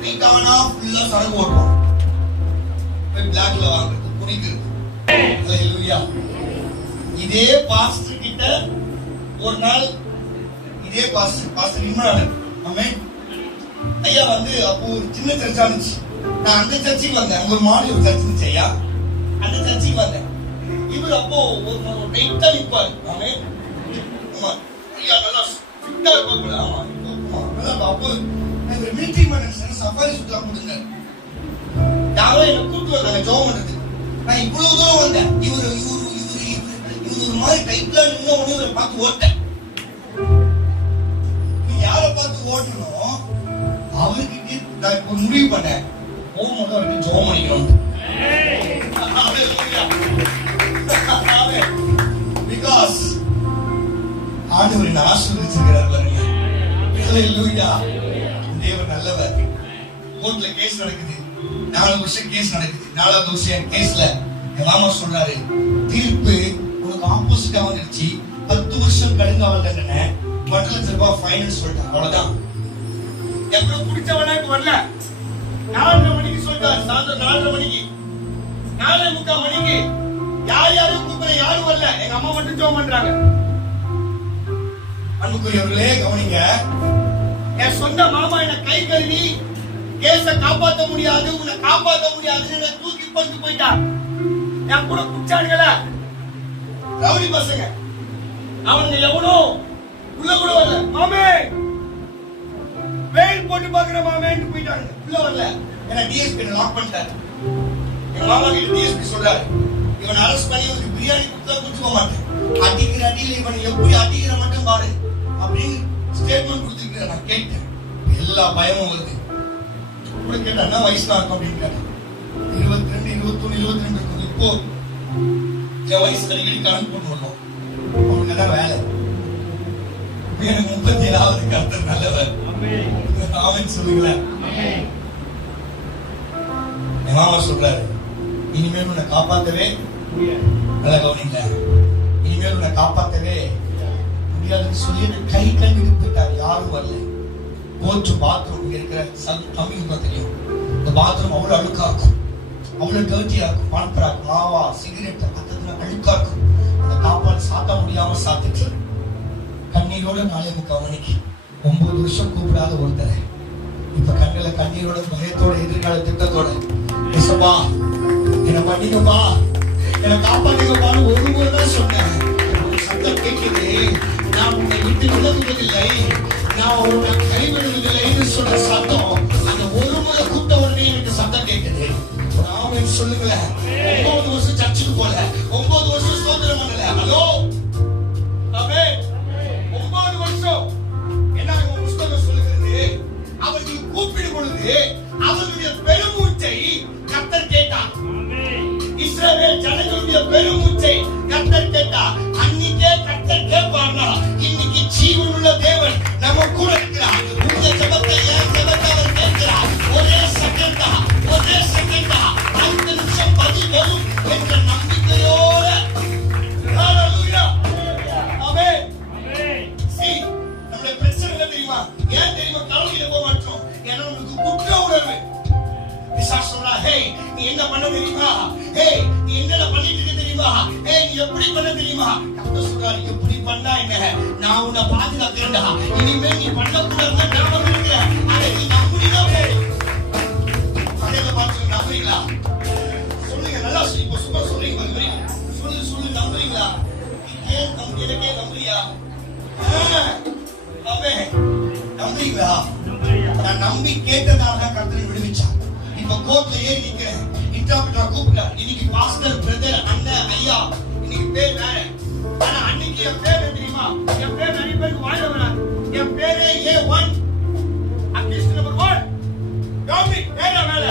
தெரியல அவனா ஃபுல்லா சரக்கு ஓடுவான். பிளாக்ல வாங்குறது குடிக்கிறது. ஹல்லேலூயா. இதே பாஸ்டர் கிட்ட ஒரு நாள் இதே பாஸ்டர் இம்ரான் ஆமென் ஐயா வந்து அப்போ ஒரு சின்ன சர்ச்சா இருந்துச்சு. நான் அந்த சர்ச்சுக்கு வந்தேன். அங்க ஒரு மாடி ஒரு சர்ச் இருந்துச்சு ஐயா, அந்த சர்ச்சுக்கு வந்தேன். இவர் அப்போ ஒரு டைட்டா நிற்பாரு. ஆமென். ஆமா ஐயா நல்லா ஃபிட்டா இருப்பாங்க. ஆமா நல்லா அப்போ எனக்கு மிலிட்டரி மேன் சஃபாரி சுத்தா கொடுங்க. யாரோ என்ன கூப்பிட்டு வந்தாங்க ஜோம் பண்றது. நான் இவ்வளவு தூரம் வந்தேன். இவரு ஒரு மாதிரி டைப்ல நின்று ஒண்ணு பார்த்து ஓட்டேன். நீ யாரை பார்த்து ஓட்டணும் அவருக்கு நான் இப்போ முடிவு பண்ணேன். ஓமோட அவருக்கு ஜோம் பண்ணிக்கணும். பிகாஸ் ஆண்டவர் என்ன ஆசீர்வதிச்சிருக்கிறார் பாருங்க. ஹல்லேலூயா. தேவன் நல்லவர். கோர்ட்ல கேஸ் நடக்குது. 4 வருஷம் கேஸ் நடக்குது. 4வது வருஷம் கேஸ்ல என் மாமா சொல்றாரு, தீர்ப்பு உனக்கு ஆப்போசிட்டா வந்துருச்சு. 10 வருஷம் கடுங்காவல் தண்டனை, 10 லட்சம் ரூபாய் ஃபைன் சொல்லிட்டான். அவ்வளவுதான். எவ்வளவு குடிச்சவனா இப்ப வரல. 4:30 மணிக்கு சொல்லிட்டாரு. சாயந்தரம் 4:30 மணிக்கு 4:45 மணிக்கு யாரும் கூப்பிட யாரும் வரல. எங்க அம்மா மட்டும் ஜோம் பண்றாங்க. அன்புக்குரியவர்களே கவனிங்க. என் சொந்த மாமா என்ன கை கழுவி கேஸ காப்பாற்ற முடியாது, உன்னை காப்பாற்ற முடியாதுன்னு தூக்கி கொண்டு போயிட்டான். என் கூட குச்சாடுகள ரவுடி பசங்க அவனுங்க எவனோ உள்ள கூட வரல. மாமே வெயில் போட்டு பாக்குற மாமேன்னு போயிட்டாங்க. உள்ள வரல. என்ன டிஎஸ்பி லாக் பண்ணிட்டாரு. என் மாமா கிட்ட டிஎஸ்பி சொல்றாரு, இவன் அரெஸ்ட் பண்ணி ஒரு பிரியாணி கொடுத்தா குடிச்சுக்க மாட்டேன். அடிக்கிற அடியில் இவன் எப்படி அடிக்கிற மட்டும் பாரு அப்படின்னு ஸ்டேட்மெண்ட் கொடுத்துருக்க. நான் கேட்டேன். எல்லா பயமும் வருது. கூட கேட்டா என்ன வயசுல இருக்கும் அப்படின்னு கேட்டேன். 22, 21, 22 இருக்குது. இப்போ என் வயசு அடிக்கடி கணக்கு கொண்டு வரணும். அவனுக்கு தான் வேலை. எனக்கு 37வது கர்த்தர் நல்லவர். ஆமென் சொல்லுங்களேன். என் மாமா சொல்றாரு, இனிமேல் உன்னை காப்பாத்தவே நல்ல கவனிங்க. இனிமேல் உன்னை காப்பாத்தவே முடியாதுன்னு சொல்லி கை கண்டு போயிட்டாரு. யாரும் வரல. கோச்சு பாத்ரூம் இங்க இருக்கிற தம்பிக்கு தெரியும். இந்த பாத்ரூம் அவ்வளவு அழுக்கா இருக்கும், அவ்வளவு டர்ட்டியா இருக்கும். பான்பராக், மாவா, சிகரெட் பக்கத்துல அழுக்கா இருக்கும். அந்த காப்பாடு சாத்த முடியாம சாத்துச்சு. கண்ணீரோட 4:45 மணிக்கு 9 வருஷம் கூப்பிடாத ஒருத்தரை இப்ப கண்ணுல கண்ணீரோட பயத்தோட எதிர்கால திட்டத்தோட ஏசப்பா என்ன பண்ணிக்கப்பா என்ன காப்பாத்துக்கப்பான்னு ஒரு முறை தான் சொன்னேன். சத்தம் கேட்குது, நான் உன்னை விட்டு விலகுவதில்லை, நான் உன்னை கைவிடுவதில்லைன்னு சொன்ன சத்தம் அந்த ஒரு முறை கூப்பிட்ட உடனே எனக்கு சத்தம் கேட்குது. ஆமென் சொல்லுங்களேன். 9 வருஷம் சர்ச்சுக்கு போல, 9 வருஷம் ஸ்தோத்திரம் பண்ணல. ஹலோ ஆமென். 9 வருஷம் என்ன புஸ்தகம் சொல்லுகிறது, அவர்கள் கூப்பிடும் பொழுது அவர்களுடைய பெருமூச்சை கர்த்தர் கேட்டார். இஸ்ரவேல் ஜனங்களுடைய பெருமூச்சை கர்த்தர் கேட்டார். அன்னைக்கே கர்த்தர் கேட்பார்னா இன்னைக்கு ஜீவனுள்ள தேவன் நம்ம கூட இருக்கிறார். உங்க ஜெபத்தை ஏன் ஜெபத்தை அவர் கேட்கிறார். ஒரே செகண்டா 5 நிமிஷம் பதில் வரும் என்ற நம்பிக்கையோட ஹல்லேலூயா ஆமென். See, நம்மளுடைய பிரச்சனை என்ன தெரியுமா? ஏன் தெரியுமா கடவுளுக்கு போக மாட்டோம்? ஏன்னா நமக்கு குற்ற உணர்வு. பிசாசு சொல்றா, ஹே நீ என்ன பண்ண தெரியுமா? ஹே நீ என்ன பண்ணிட்டு இருக்க தெரியுமா? ஹே நீ எப்படி பண்ண தெரியுமா? கர்த்தர் சொல்றாரு, எப்படி பண்ணா என்ன, நான் உன்னை பாதுகாக்கிறேன்டா. இனிமே நீ பண்ணக்கூடாதுன்னு ஞாபகம் இருக்கிறேன். அதை நீ நம்பினா போதும். கடையில பார்த்து நம்புறீங்களா? சொல்லுங்க, நல்லா இப்போ சும்மா சொல்றீங்க. சொல்லு நம்புறீங்களா? எனக்கே நம்புறியா? நம்புறீங்களா? நான் நம்பி கேட்டதால கர்த்தர் விடுவிச்சார். இப்ப கோர்ட்ல ஏறி நிக்கிறேன். இன்டர்பிரட்டர் கூப்பிட்டார். இன்னைக்கு பாஸ்டர், பிரதர், அண்ணன், ஐயா, இன்னைக்கு பேர் வேற. ஆனா அன்னைக்கு என் பேர் தெரியுமா? என் பேர் நிறைய பேருக்கு வாயில வராது. என் பேரே A1, அட்லீஸ்ட் நம்பர் 1 டாமிக் பேர மேல.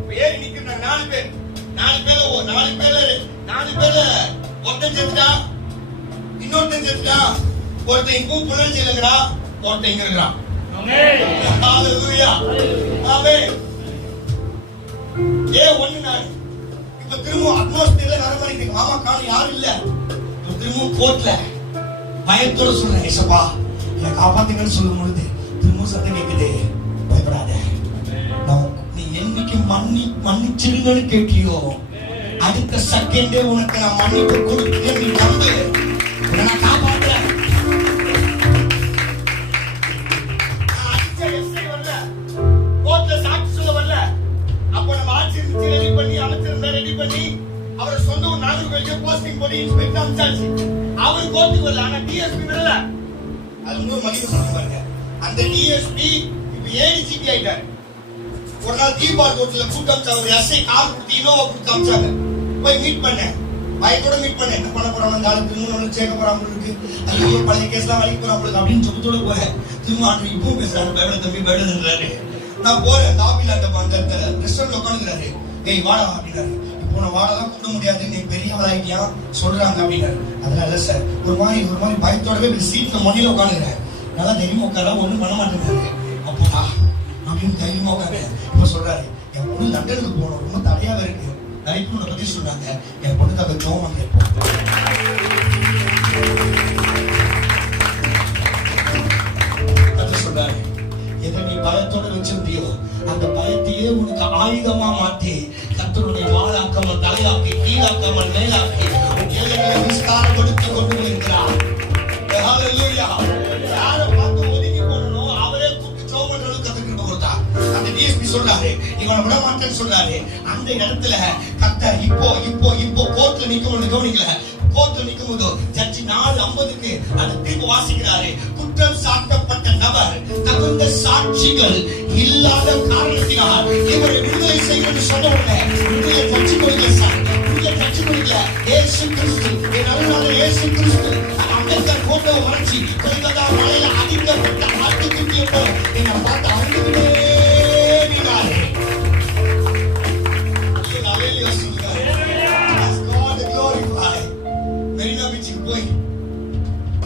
இப்ப ஏறி நிக்கிறேன். 4 பேர் ஒருத்தன் செத்துட்டா, இன்னொருத்தன் செத்துட்டா, ஒருத்தன் இப்பவும் புலன் செய்யலங்கடா, ஒருத்தன் இங்க இருக்கிறான். ஹalleluya, ஆமென். ஒண்ணு நான் இப்ப திரும்ப அட்மாஸ்பியர்ல நடமாடிட்டு மாமா காண யாரும் இல்ல. திரும்ப கோர்ட்ல பயத்தோட சொல்றேன், ஏசப்பா என்னை காப்பாத்துங்கன்னு சொல்லும் பொழுது திரும்ப சத்தம் கேட்குது, பயப்படாத, நீ என்னைக்கு மன்னிச்சிருங்கன்னு கேட்டியோ அடுத்த செகண்டே உனக்கு நான் மன்னிப்பு கொடுத்து நீ நம்பு, நான் காப்பாற்றுறேன். ரெடி பண்ணி அவரை சொந்த ஒரு நாகரிக போஸ்டிங் போட்டு இன்ஸ்பெக்டர் அனுப்பிச்சாச்சு. அவர் கோர்ட்டுக்கு வரல, ஆனா டிஎஸ்பி வரல. அது இன்னொரு மதிப்பு சொல்ல பாருங்க. அந்த டிஎஸ்பி இப்ப ஏடிஜிபி ஆயிட்டாரு. ஒரு நாள் தீபாவளி கோர்ட்ல கூட்டம் அவர் எஸ்ஐ கார் கொடுத்து இனோவா கொடுத்து அனுப்பிச்சாங்க. போய் மீட் பண்ணேன், பயத்தோட மீட் பண்ணேன். என்ன பண்ண போறாங்க, அந்த ஆளு திரும்ப சேர்க்க போறாங்க இருக்கு, ஐயோ பழைய கேஸ்லாம் வலிக்கு போறாங்க அப்படின்னு சொத்தோட போறேன். திரும்ப ஆண்டு இப்பவும் பேசுறாரு, பயப்பட தம்பி பயப்படுதுன்றாரு. நான் போறேன், லாபில அந்த ரெஸ்டாரண்ட்ல உட்காந்துக்கிறாரு. ஏய் வாடா அப்படின்னாரு. இப்போ நான் வாடலாம் கூப்பிட முடியாது, நீ பெரிய ஆளாயிட்டியா சொல்றாங்க அப்படின்னாரு. அதெல்லாம் இல்ல சார், ஒரு மாதிரி பயத்தோடவே சீட்ல மொழியில உட்காந்துக்கிறேன். நல்லா தைரியமா உட்கார, ஒண்ணும் பண்ண மாட்டேங்கிறாரு. அப்போடா அப்படின்னு தைரியமா உட்காரு. இப்ப சொல்றாரு, என் பொண்ணு லண்டனுக்கு போகணும், ரொம்ப தடையாவே இருக்கு. நிறைய பொண்ணை பத்தி சொல்றாங்க, என் பொண்ணுக்காக ஜோம் கேட்போம். சொல்றாரு, எதை நீ பயத்தோட வச்சிருந்தியோ அந்த பயத்தையே உனக்கு ஆயுதமா மாற்றி கர்த்தருடைய வாளாக்காமல் தலையாக்கி கீழாக்காமல் மேலாக்கி விஸ்தாரம் கொடுத்து கொண்டு வருகிறார். ஹalleluya. யாரை பார்த்து ஒதுங்கி போடணும் அவரே கூப்பிட்டு ஜெபம் பண்றதுக்கு கத்துக்கிட்டு கொடுத்தார். அந்த டிஎஸ்பி சொல்றாரு, இவனை விட மாட்டேன்னு சொல்றாரு. அந்த இடத்துல கர்த்தர் இப்போ கோர்ட்ல நிக்கும் கவனிக்கல. கோர்ட்ல நிக்கும் போது ஜட்ஜி 4:50க்கு அந்த தீர்ப்பு வாசிக்கிறாரு. குற்றம் சாட்டப்பட்ட நபர் தகுந்த சாட்சிகள் இல்லாத காரணத்தினால் இவரை விடுதலை செய்யணும்னு சொன்ன உடனே விடுதலை தச்சு கொடுங்க சார், விடுதலை தச்சு கொடுங்க. இயேசு கிறிஸ்து, என் அருளான இயேசு கிறிஸ்து அம்பேத்கர் போட்டோ வரைச்சி கொல்கத்தா மலையில அடிக்கப்பட்ட ஆட்டுக்குட்டியை போல என்னை பார்த்து அழுதுகிட்டே நீனாரு. மெரினா பீச்சுக்கு போய்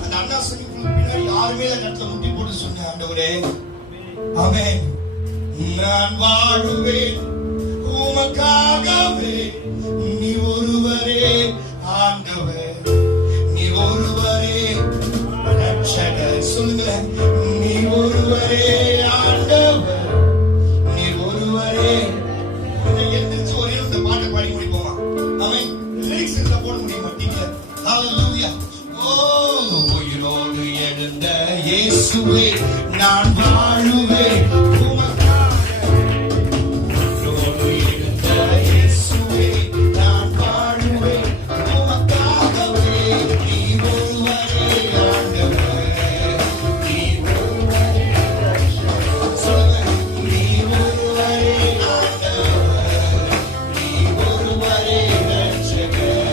அந்த அண்ணா சொல்லி பின்னாடி யாருமே அந்த இடத்துல முட்டி போட்டு சொன்னேன், ஆண்டவரே ஆமென், நான் வாழுவேன் உமக்காகவே, நீ ஒருவரே ஆண்டவர், நீ ஒருவரே ரட்சகர். சொல்லுங்க, நீ ஒருவரே ஆண்டவர், நீ ஒருவரே. எழுந்திருச்சு ஒரே இந்த பாட்டை பாடி முடிப்போமா? ஆமென். லிரிக்ஸ் இருந்தா போட முடியுமா டீம்ல? ஹalleluya. உயிரோடு எழுந்த இயேசுவே நான் வாழுவேன் உமக்காக. உயிரோடு எழுந்த இயேசுவே நான் வாழுவேன் உமக்காகவே, நீ ஒருவரே ஆண்டவர், நீ ஒருவரே ரட்சகர். சொல்லுங்க, நீ ஒருவரே ஆண்டவர், நீ ஒருவரே ரட்சகர்.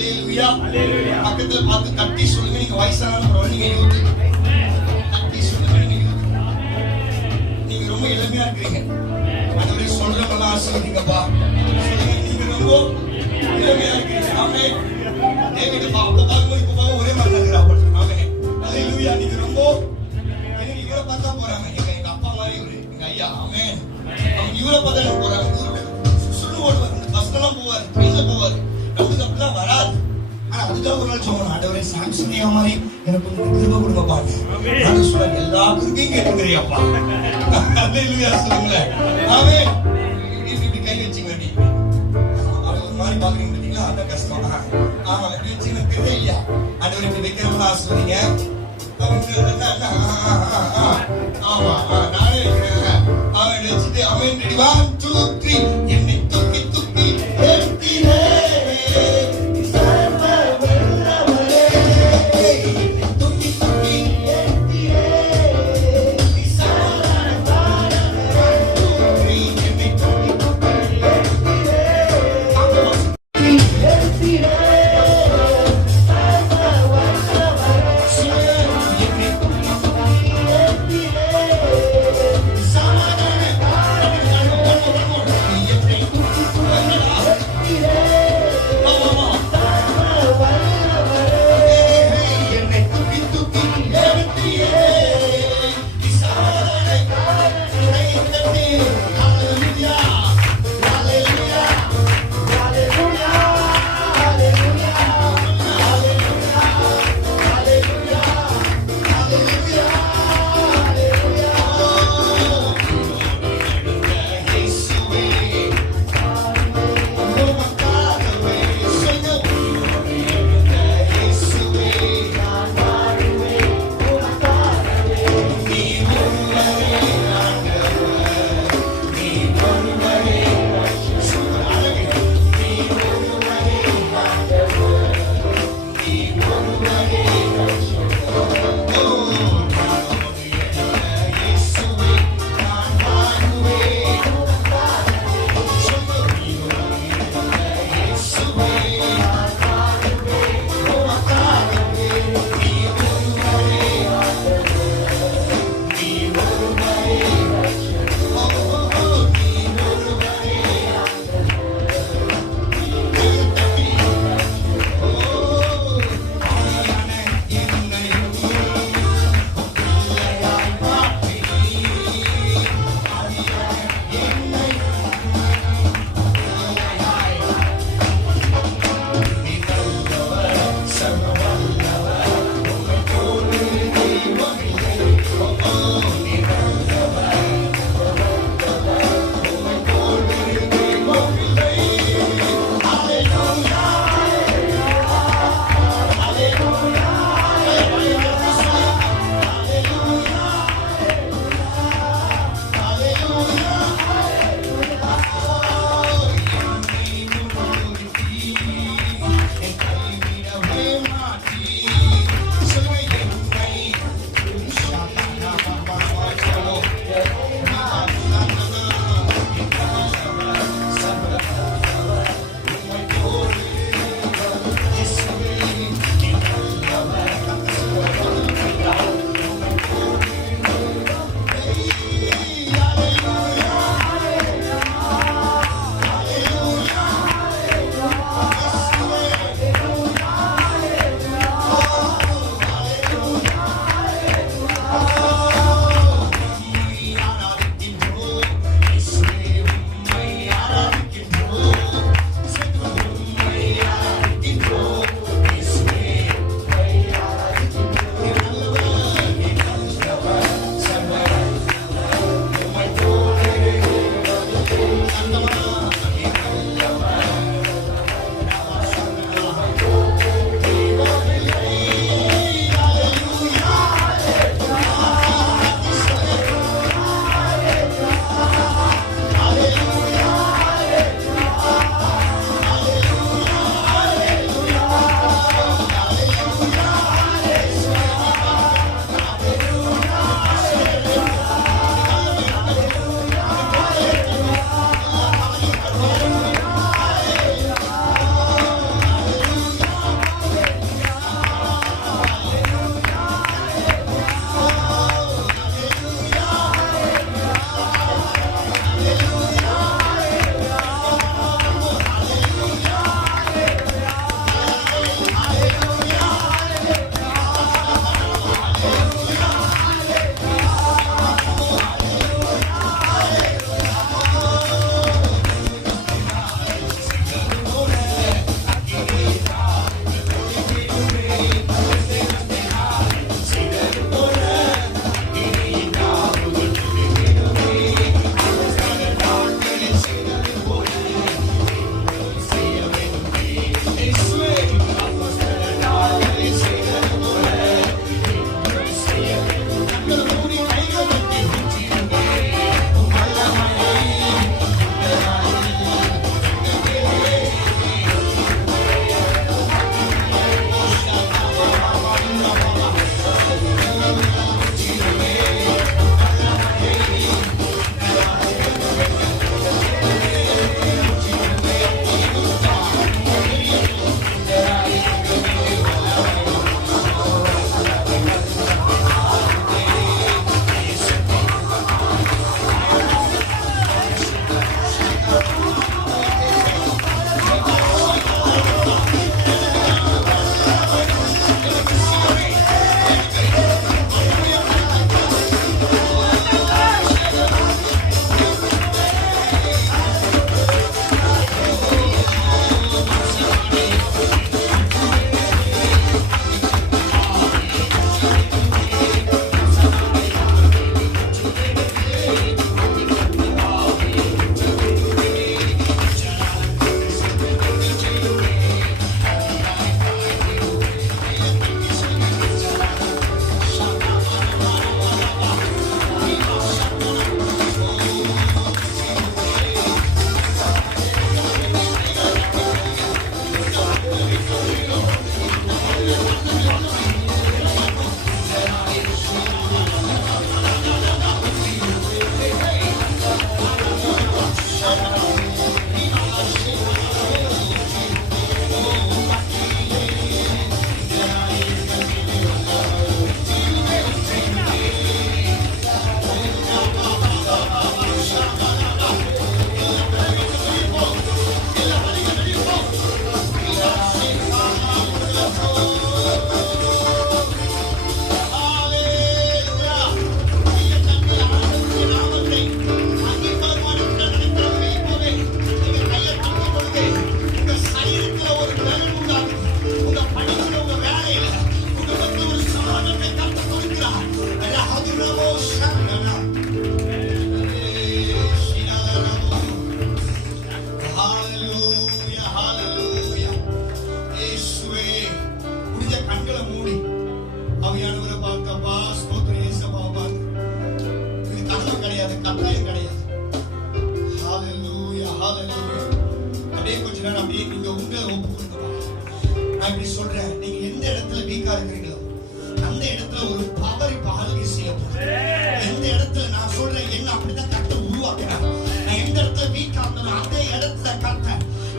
அல்லேலூயா. பக்கத்துல பார்த்து தட்டி சொல்லுங்க, நீங்க வயசான பரவாயில்ல, நீங்க யூத். தட்டி சொல்லுங்க, நீங்க யூத். நீங்க ரொம்ப இளமையா இருக்கிறீங்க. ஆண்டவரே சொல்றவங்கள ஆசீர்வதிங்கப்பா. சொல்லுங்க, நீங்க ரொம்ப இளமையா இருக்கிறீங்க. ஆமென். டேவிட் அப்ப பாக்கும்போது இப்ப பாக்க ஒரே மாதிரி இருக்கிறாங்க. ஆமென். அல்லேலூயா. நீங்க ரொம்ப எனக்கு இவரை பார்த்தா போறாங்க. எங்க அப்பா மாதிரி இவரு, எங்க ஐயா. ஆமென். அவங்க இவரை பார்த்தா எனக்கு போறாங்க. சுடு ஓடுவார், பஸ்லாம் போவார், ட்ரெயின்ல போவார். நமக்கு அப்படிலாம் வராது. ஆனா அதுக்காக ஒரு நாள் சொன்னோம், ஆண்டவரே சாம்சனியா மாதிரி எனக்கு கொஞ்சம் கிருபை கொடுங்கப்பா. நான் சொல்றேன், எல்லா கிருபையும் கேட்டுக்கிறியாப்பா. அல்லேலூயா சொல்லுங்களேன். ஆமென். இப்படி கை வச்சுங்க. அவர் ஒரு மாதிரி பாக்குறீங்க பார்த்தீங்களா, அதான் கஷ்டம். ஆமா, இப்படி வச்சு எனக்கு தெரியல இல்லையா. ஆண்டவரே இப்படி வைக்கிறவங்கள ஆசீர்வதிங்க. ஆமா, நானே அவன் வச்சுட்டு அவன் ரெடி 1 2 3 என்னை தூக்கி தூக்கி எடுத்தினே.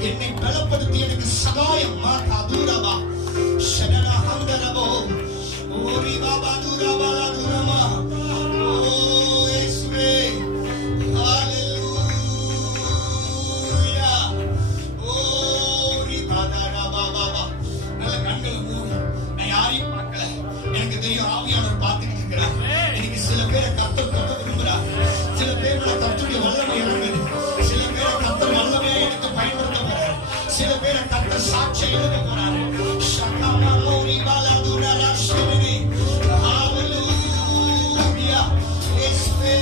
என்னை பலப்படுத்தி எனக்கு சகாயம் மாதூரமா ஷனனா ஹங்கரபோ ஓரி பாபா துரபா துரமா ஓ இயேசுவே ஹalleluya ஓரி பாதாரா பாபா நல்ல கண்களை மூடி நான் யாரையும் பார்க்கல எனக்கு தெரியும் ஆவியானவர் பார்த்துக்கிட்டு இருக்கிறார் இன்னைக்கு சில பேரை கர்த்தர் தொட விரும்புகிறார் சில பேர் கர்த்தருடைய வல்லமை இறங்குது சில பேரை கர்த்தர் வல்லமையை எடுத்து பயன்படுத்த போறார் சில பேரை கர்த்தர் சாட்சி எழுத போறார் ஷகமா மோரி பாலாதுரா ராஷ்டிரே ஹalleluya இயேசுவே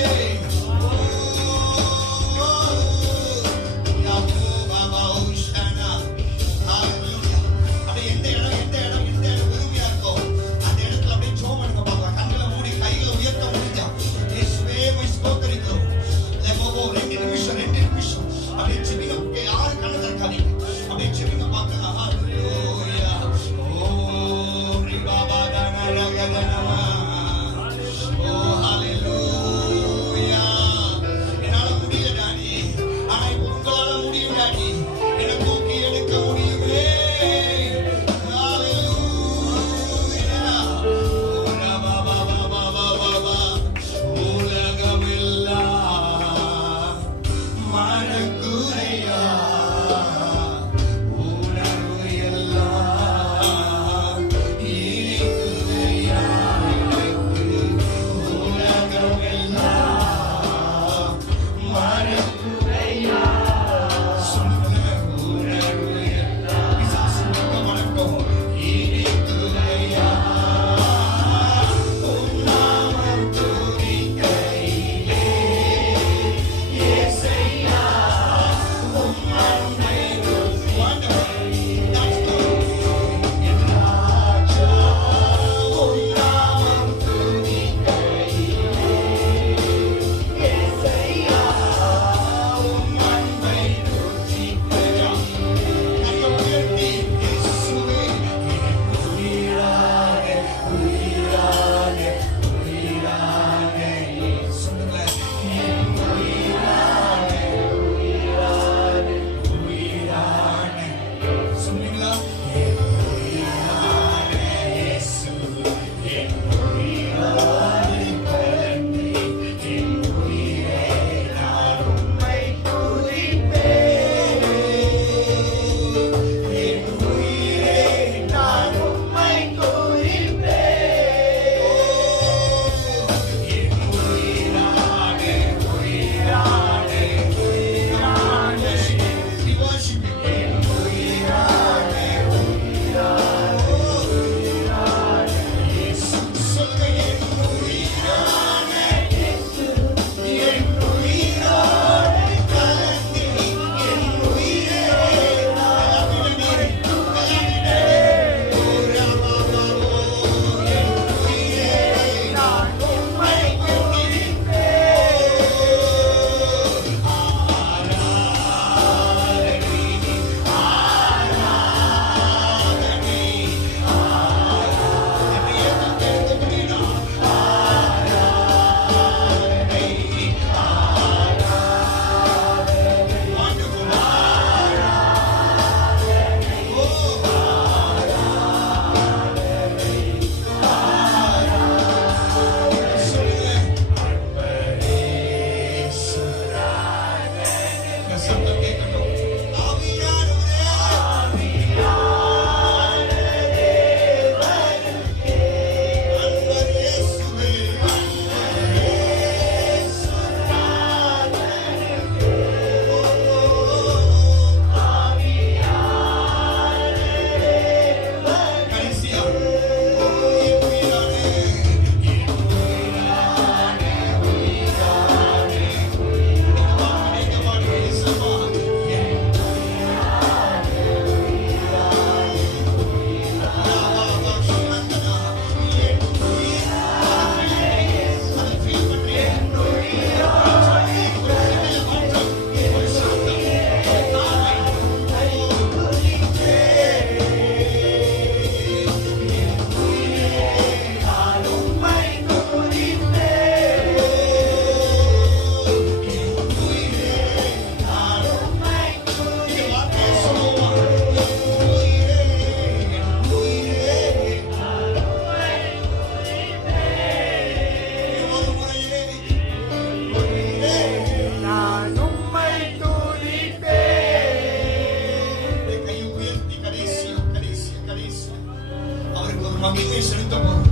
மகிமை செலுத்த போறோம்.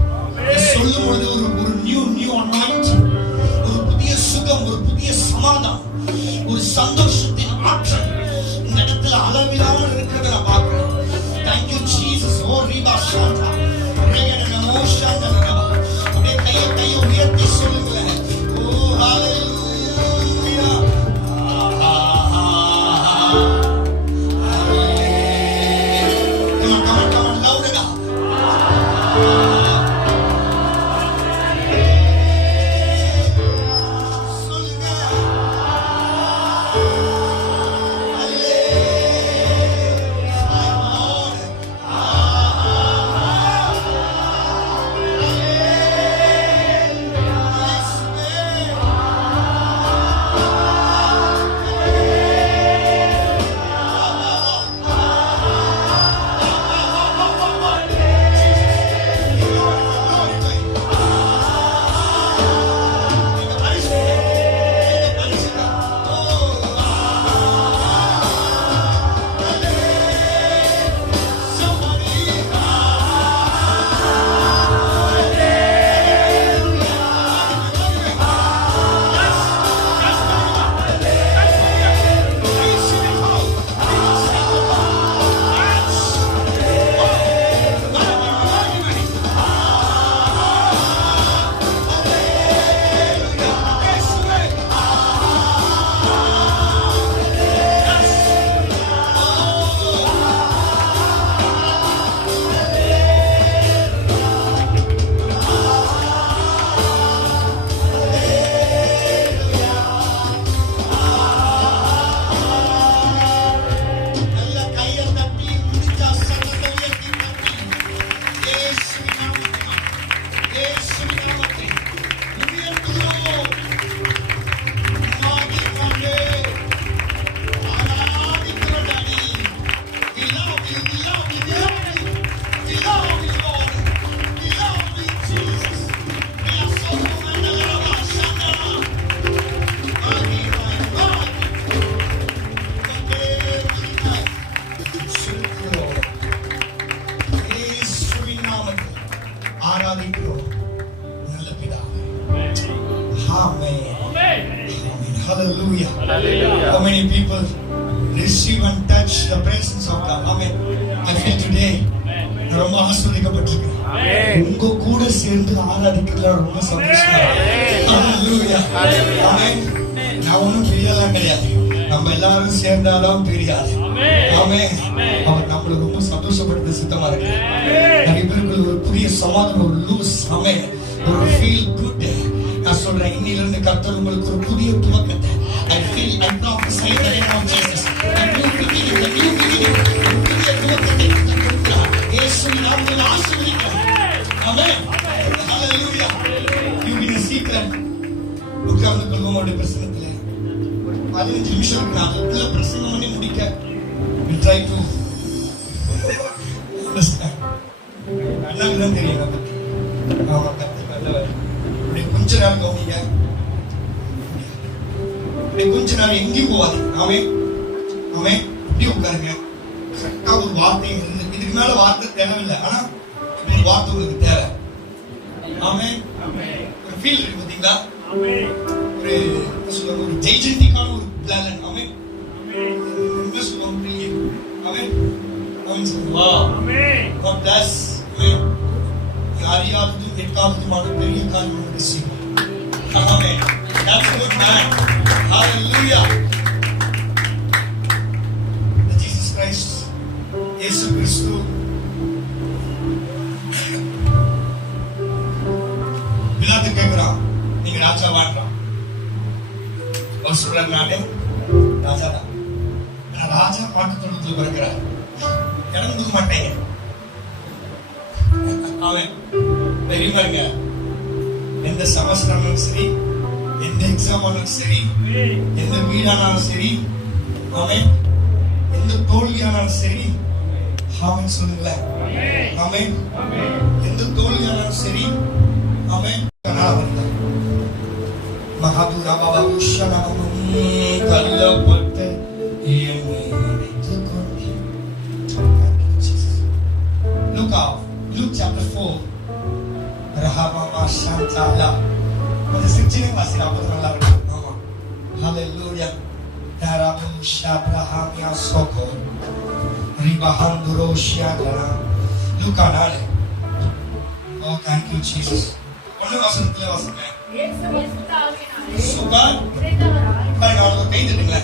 சொல்லும் பொழுது ஒரு நியூ அனாயிண்டிங், ஒரு புதிய சுகம், ஒரு புதிய சமாதானம், ஒரு சந்தோஷத்தின் ஆற்றல் இந்த இடத்துல அளவிலாமல் இருக்கிறத நான் பார்க்கிறேன். Thank you Jesus. ஓ ரிபா சாந்தா ரேகன நமோ சாந்தா ரபா. அப்படியே கையை உயர்த்தி சொல்லுங்களேன். ஓ ஹalleluya. Hallelujah. Hallelujah. How many people receive and touch the presence of God? Amen. I feel today ரொம்ப ஆசீர்வதிக்கப்பட்டிருக்கேன். உங்க கூட சேர்ந்து ஆராதிக்கிறதுல ரொம்ப சந்தோஷமா இருக்கு. Hallelujah. Amen. நான் ஒன்றும் பெரியலாம் கிடையாது, நம்ம எல்லாரும் சேர்ந்தாலும் பெரியாது. ஆமென். அவர் நம்மளை ரொம்ப சந்தோஷப்படுத்த சித்தமா இருக்கு. நிறைய பேருக்கு ஒரு புதிய சமாதானம், ஒரு லூஸ் ஆமென், ஒரு ஃபீல் குட். நான் சொல்றேன், இன்னிலிருந்து கர்த்தர் உங்களுக்கு ஒரு புதிய துவக்கத்தை I feel I prophesy in the name of Jesus. A new beginning, a new beginning. புதிய துவக்கத்தை கொடுக்கிறார். இயேசுவின் நாமத்தில் ஆசீர்வதிக்கிறேன். ஆமென். Hallelujah. You be a secret. உட்கார்ந்து கொள்வோம் அவருடைய பிரசன்னத்திலே. 15 நிமிஷம் இருக்கு, அதுக்குள்ள பிரசன்னம் பண்ணி முடிக்க we try to understand. அண்ணாக்குதான் தெரியும் அதை பத்தி. ஆமா, கர்த்தர் நல்லவர். கொஞ்ச நேரம் கவனிங்க, கொஞ்ச நேரம் எங்கேயும் போவாது. ஆமென். ஆமென். இப்படி உட்காருங்க. கரெக்டா ஒரு வார்த்தை, இதுக்கு மேல வார்த்தை தேவையில்லை, ஆனா ஒரு வார்த்தை உங்களுக்கு தேவை. ஆமென். ஒரு ஃபீல் இருக்கு பாத்தீங்களா? ஒரு ஒரு ஜெய்ஜென்டிக்கான ஒரு பிளான். ஆமென். என்ன சொல்லுவாங்க புரியல. ஆமென். ஆமென் சொல்லுவா. God bless. ஆமென். அறியாததும் கேட்காததுமான பெரிய காரியங்களை செய்வார். Amen. That's a good man. Hallelujah. Jesus Christ, இயேசு கிறிஸ்து பிலாத்து கேட்கிறான், நீங்க ராஜா வாங்கலாம். அவர் சொல்றாரு, நானே ராஜா தான். ஆனா ராஜா மாட்டு தொழுத்துல பிறக்கிறார், இடம் கொடுக்க மாட்டேங்க. அவன் தெரியுமாங்க, எந்த செமஸ்டர் சரி, எந்த எக்ஸாம் ஆனாலும் சரி, எந்த வீடானாலும் சரி, அவன் எந்த தோல்வியானாலும் சரி, அவன் சொல்லுங்களேன், அவன் எந்த தோல்வியானாலும் சரி, அவன் மகாபுரா பாபா உஷனமும் கல்லப்பட்ட என்னை அழைத்துக் கொண்டேன். Look out. Luke chapter 4. Rahamama Shantala. கொஞ்சம் சிரிச்சினே வாசினா அப்பதான் நல்லா இருக்கும். ஆமா. Hallelujah. Darabum Shabrahamia Soko. Ribahanduro Shiadara. Luke 4. Oh, thank you, Jesus. ஒன்னு வசனத்துல வாசிங்க. சூப்பர். பாருங்க அவங்களுக்கு கை தட்டுங்க.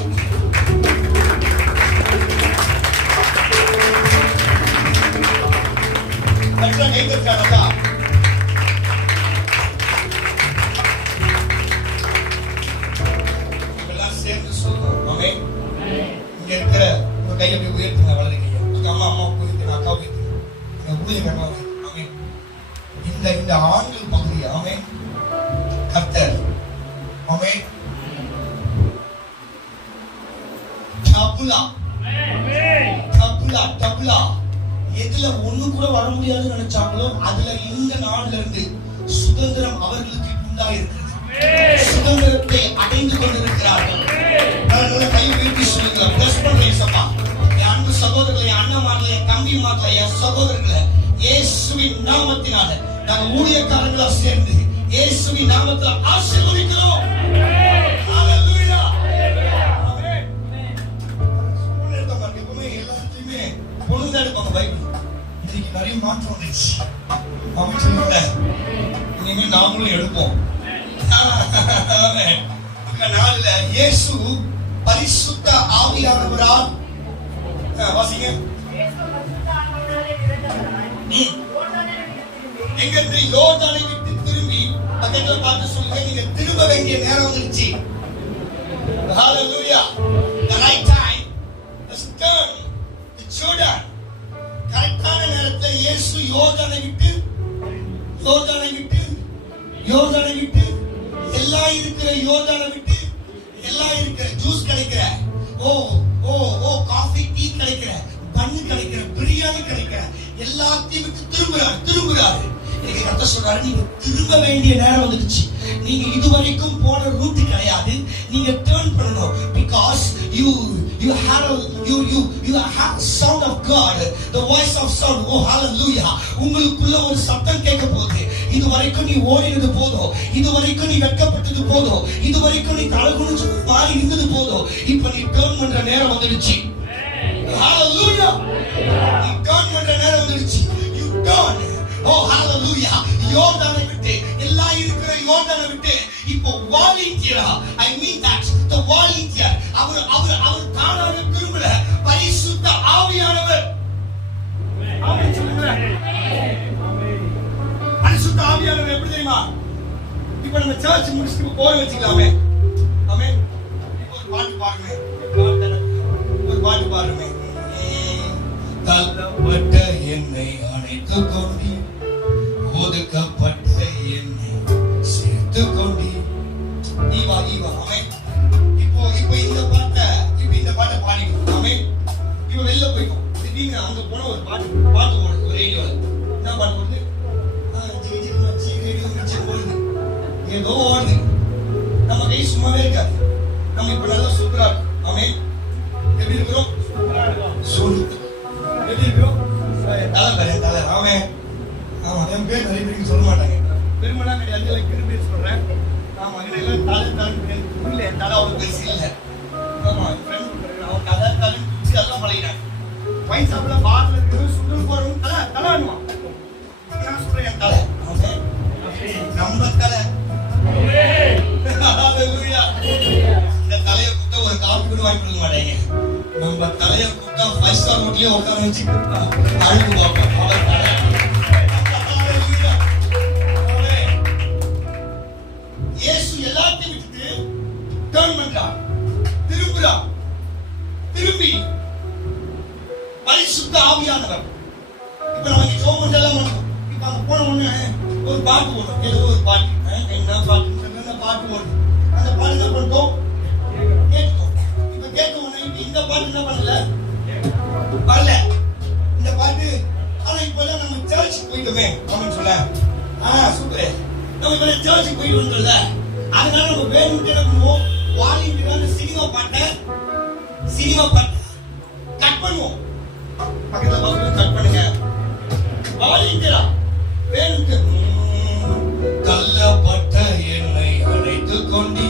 கரெக்டா கை தட்டுறாங்களா? இதெல்லாம் சேர்ந்து சொல்றோம். ஆமென். இங்க இருக்கிற உங்க கையை போய் உயர்த்துங்க, வலது கையை. உங்க அம்மா உயர்த்துங்க, அக்கா உயர்த்துங்க. உங்க ஊழியக்காரங்க உயர்த்துங்க. ஆமென். இந்த ஆண்கள் பகுதி ஆமென். கர்த்தர் ஆமென். டபுளா எதுல ஒண்ணு கூட வர முடியாதுன்னு நினைச்சாங்களோ அதுல இந்த நாள்ல இருந்து சுதந்திரம் அவர்களுக்கு உண்டாயிருக்கிறது. சுதந்திரத்தை அடைந்து கொண்டிருக்கிறார்கள். கை உயர்த்தி சொல்லுங்க. பிளஸ் பண்றேன் சப்பா. என் அன்பு சகோதரர்களே, அண்ணமார்களே, தம்பிமார்களே, என் சகோதரர்களே, இயேசுவின் நாமத்தினால நாங்கள் ஊழியக்காரங்களா சேர்ந்து இயேசுவின் நாமத்தில் ஆசீர்வதிக்கிறோம். ஹalleluya. ஆமென். எப்பவுமே எல்லாத்தையுமே பொழுது எடுப்பாங்க பைபிள். இன்னைக்கு நிறைய மாற்றம் வந்துச்சு. ஆமென் சொல்லுங்க. இனிமே நாமளும் எடுப்போம். ஆமென். இந்த நாள்ல இயேசு பரிசுத்த ஆவியானவரால் வாசிங்க. எங்க யோர்தானை விட்டு திரும்பி பக்கத்துல பார்த்து சொல்லுங்க, நீங்க திரும்ப வேண்டிய நேரம் வந்துருச்சு. Hallelujah. The right time is turn to Jordan. கரெக்டான நேரத்துல இயேசு யோர்தானை விட்டு எல்லாம் இருக்கிற யோர்தானை விட்டு எல்லாம் இருக்கிற ஜூஸ் கிடைக்கிற காஃபி டீ கிடைக்கிற பண்ணு கிடைக்கிற பிரியாணி கிடைக்கிற எல்லாத்தையும் விட்டு திரும்புறாரு. இன்னைக்கு கர்த்தர் சொல்றாரு, நீங்க திரும்ப வேண்டிய நேரம் வந்துடுச்சு. நீங்க இதுவரைக்கும் போன ரூட் கிடையாது. நீங்க டர்ன் பண்ணணும். Because you have sound of God, the voice of sound. Oh hallelujah. உங்களுக்குள்ள ஒரு சத்தம் கேட்க போகுது. இதுவரைக்கும் நீ ஓடினது போதும். இதுவரைக்கும் நீ வெட்கப்பட்டது போதும். இதுவரைக்கும் நீ தலகுனிச்சு மாறி இருந்தது போதும். இப்ப நீ டர்ன் பண்ற நேரம் வந்துடுச்சு. Hallelujah. நீ டர்ன் பண்ற நேரம் வந்துடுச்சு. You turn. Oh hallelujah. யோர்தானை விட்டு எல்லாம் இருக்கிற யோர்தானை விட்டு இப்போ வாலண்டியரா, I mean that the volunteer அவர் தானாக திரும்பல, பரிசுத்த ஆவியானவர். ஆமென் சொல்லுங்க. பரிசுத்த ஆவியானவர் எப்படி தெரியுமா? இப்போ நம்ம சர்ச் முடிச்சிட்டு போய் வச்சுக்கலாமே. ஆமென். இப்போ ஒரு பாட்டு பாடுமே. தள்ளப்பட்ட என்னை அணைத்து கொண்டி, ஒதுக்கப்பட்ட என்னை சேர்த்து கொண்டி. ஈவா ஆமென். இப்போ இந்த பாட்டை பாடிக்கணும். ஆமென். இப்போ வெளில போயிட்டோம். திடீர்னு அங்க போன ஒரு பாட்டு ஓடுது ரேடியோல. என்ன பாட்டு ஓடுது? ரேடியோ மிச்ச ஓடுது. ஏதோ ஓடுது. நம்ம கை சும்மாவே இருக்காது. நம்ம இப்ப நல்லா சூப்பரா இருக்கும். ஆமென். எப்படி இருக்கிறோம்? சூப்பரா எப்படி இருக்கிறோம்? தலை. ஆமென். ஆமா, என் பேர் நிறைய பேருக்கு சொல்ல மாட்டாங்க. பெருமைலாம் கிடையாது, பேர் சொல்றேன். ஆமா, இதெல்லாம் தலை இல்லை, தலை அவ்வளவு பெருசு இல்லை. ஆமா, அவன் தலை குச்சி அதெல்லாம் பழகினாங்க. வயசு சாப்பிட பாட்டில் இருக்கிறது சுண்டல் போறவங்க தலை வேணுமா? நான் சொல்றேன் என் தலை. நம்ம தலை. இந்த தலையை கூப்பிட்டா ஒரு காப்பி கூட வாங்கி கொடுக்க மாட்டாங்க. நம்ம தலையை கூப்பிட்டா 5 ஸ்டார் ஹோட்டலே உட்கார வச்சு அழுகு பார்ப்போம். அவர் தலை. இயேசு எல்லாத்தையும் விட்டுட்டு டர்ன் பண்றார், திரும்பி பரிசுத்த ஆவியானவர். இப்ப நம்ம ஜோம் பண்ணலாம். இப்ப அங்க போன உடனே ஒரு பாட்டு ஓடும். ஏதோ ஒரு பாட்டு, என்ன பாட்டு ஓடும். அந்த பாட்டு என்ன பண்ணிட்டோம்? கேட்டோம். இப்ப கேட்ட உடனே இந்த பாட்டு என்ன பண்ணல, வரல இந்த பாட்டு. ஆனா இப்ப நம்ம சர்ச் போயிட்டோமே அப்படின்னு சொல்ல, சூப்பரே, நம்ம இப்ப சர்ச்சுக்கு போயிட்டு வந்தோம்ல, அதனால நம்ம வேணும்னு என்ன பண்ணுவோம்? வாலிங்கிறான சினிமா பாட்டை கட் பண்ணுவோம். பக்கத்துல கட் பண்ணுங்க. வாலிங்கிறா வேணுட்டு தள்ளப்பட்ட என்னை அழைத்துக் கொண்டி,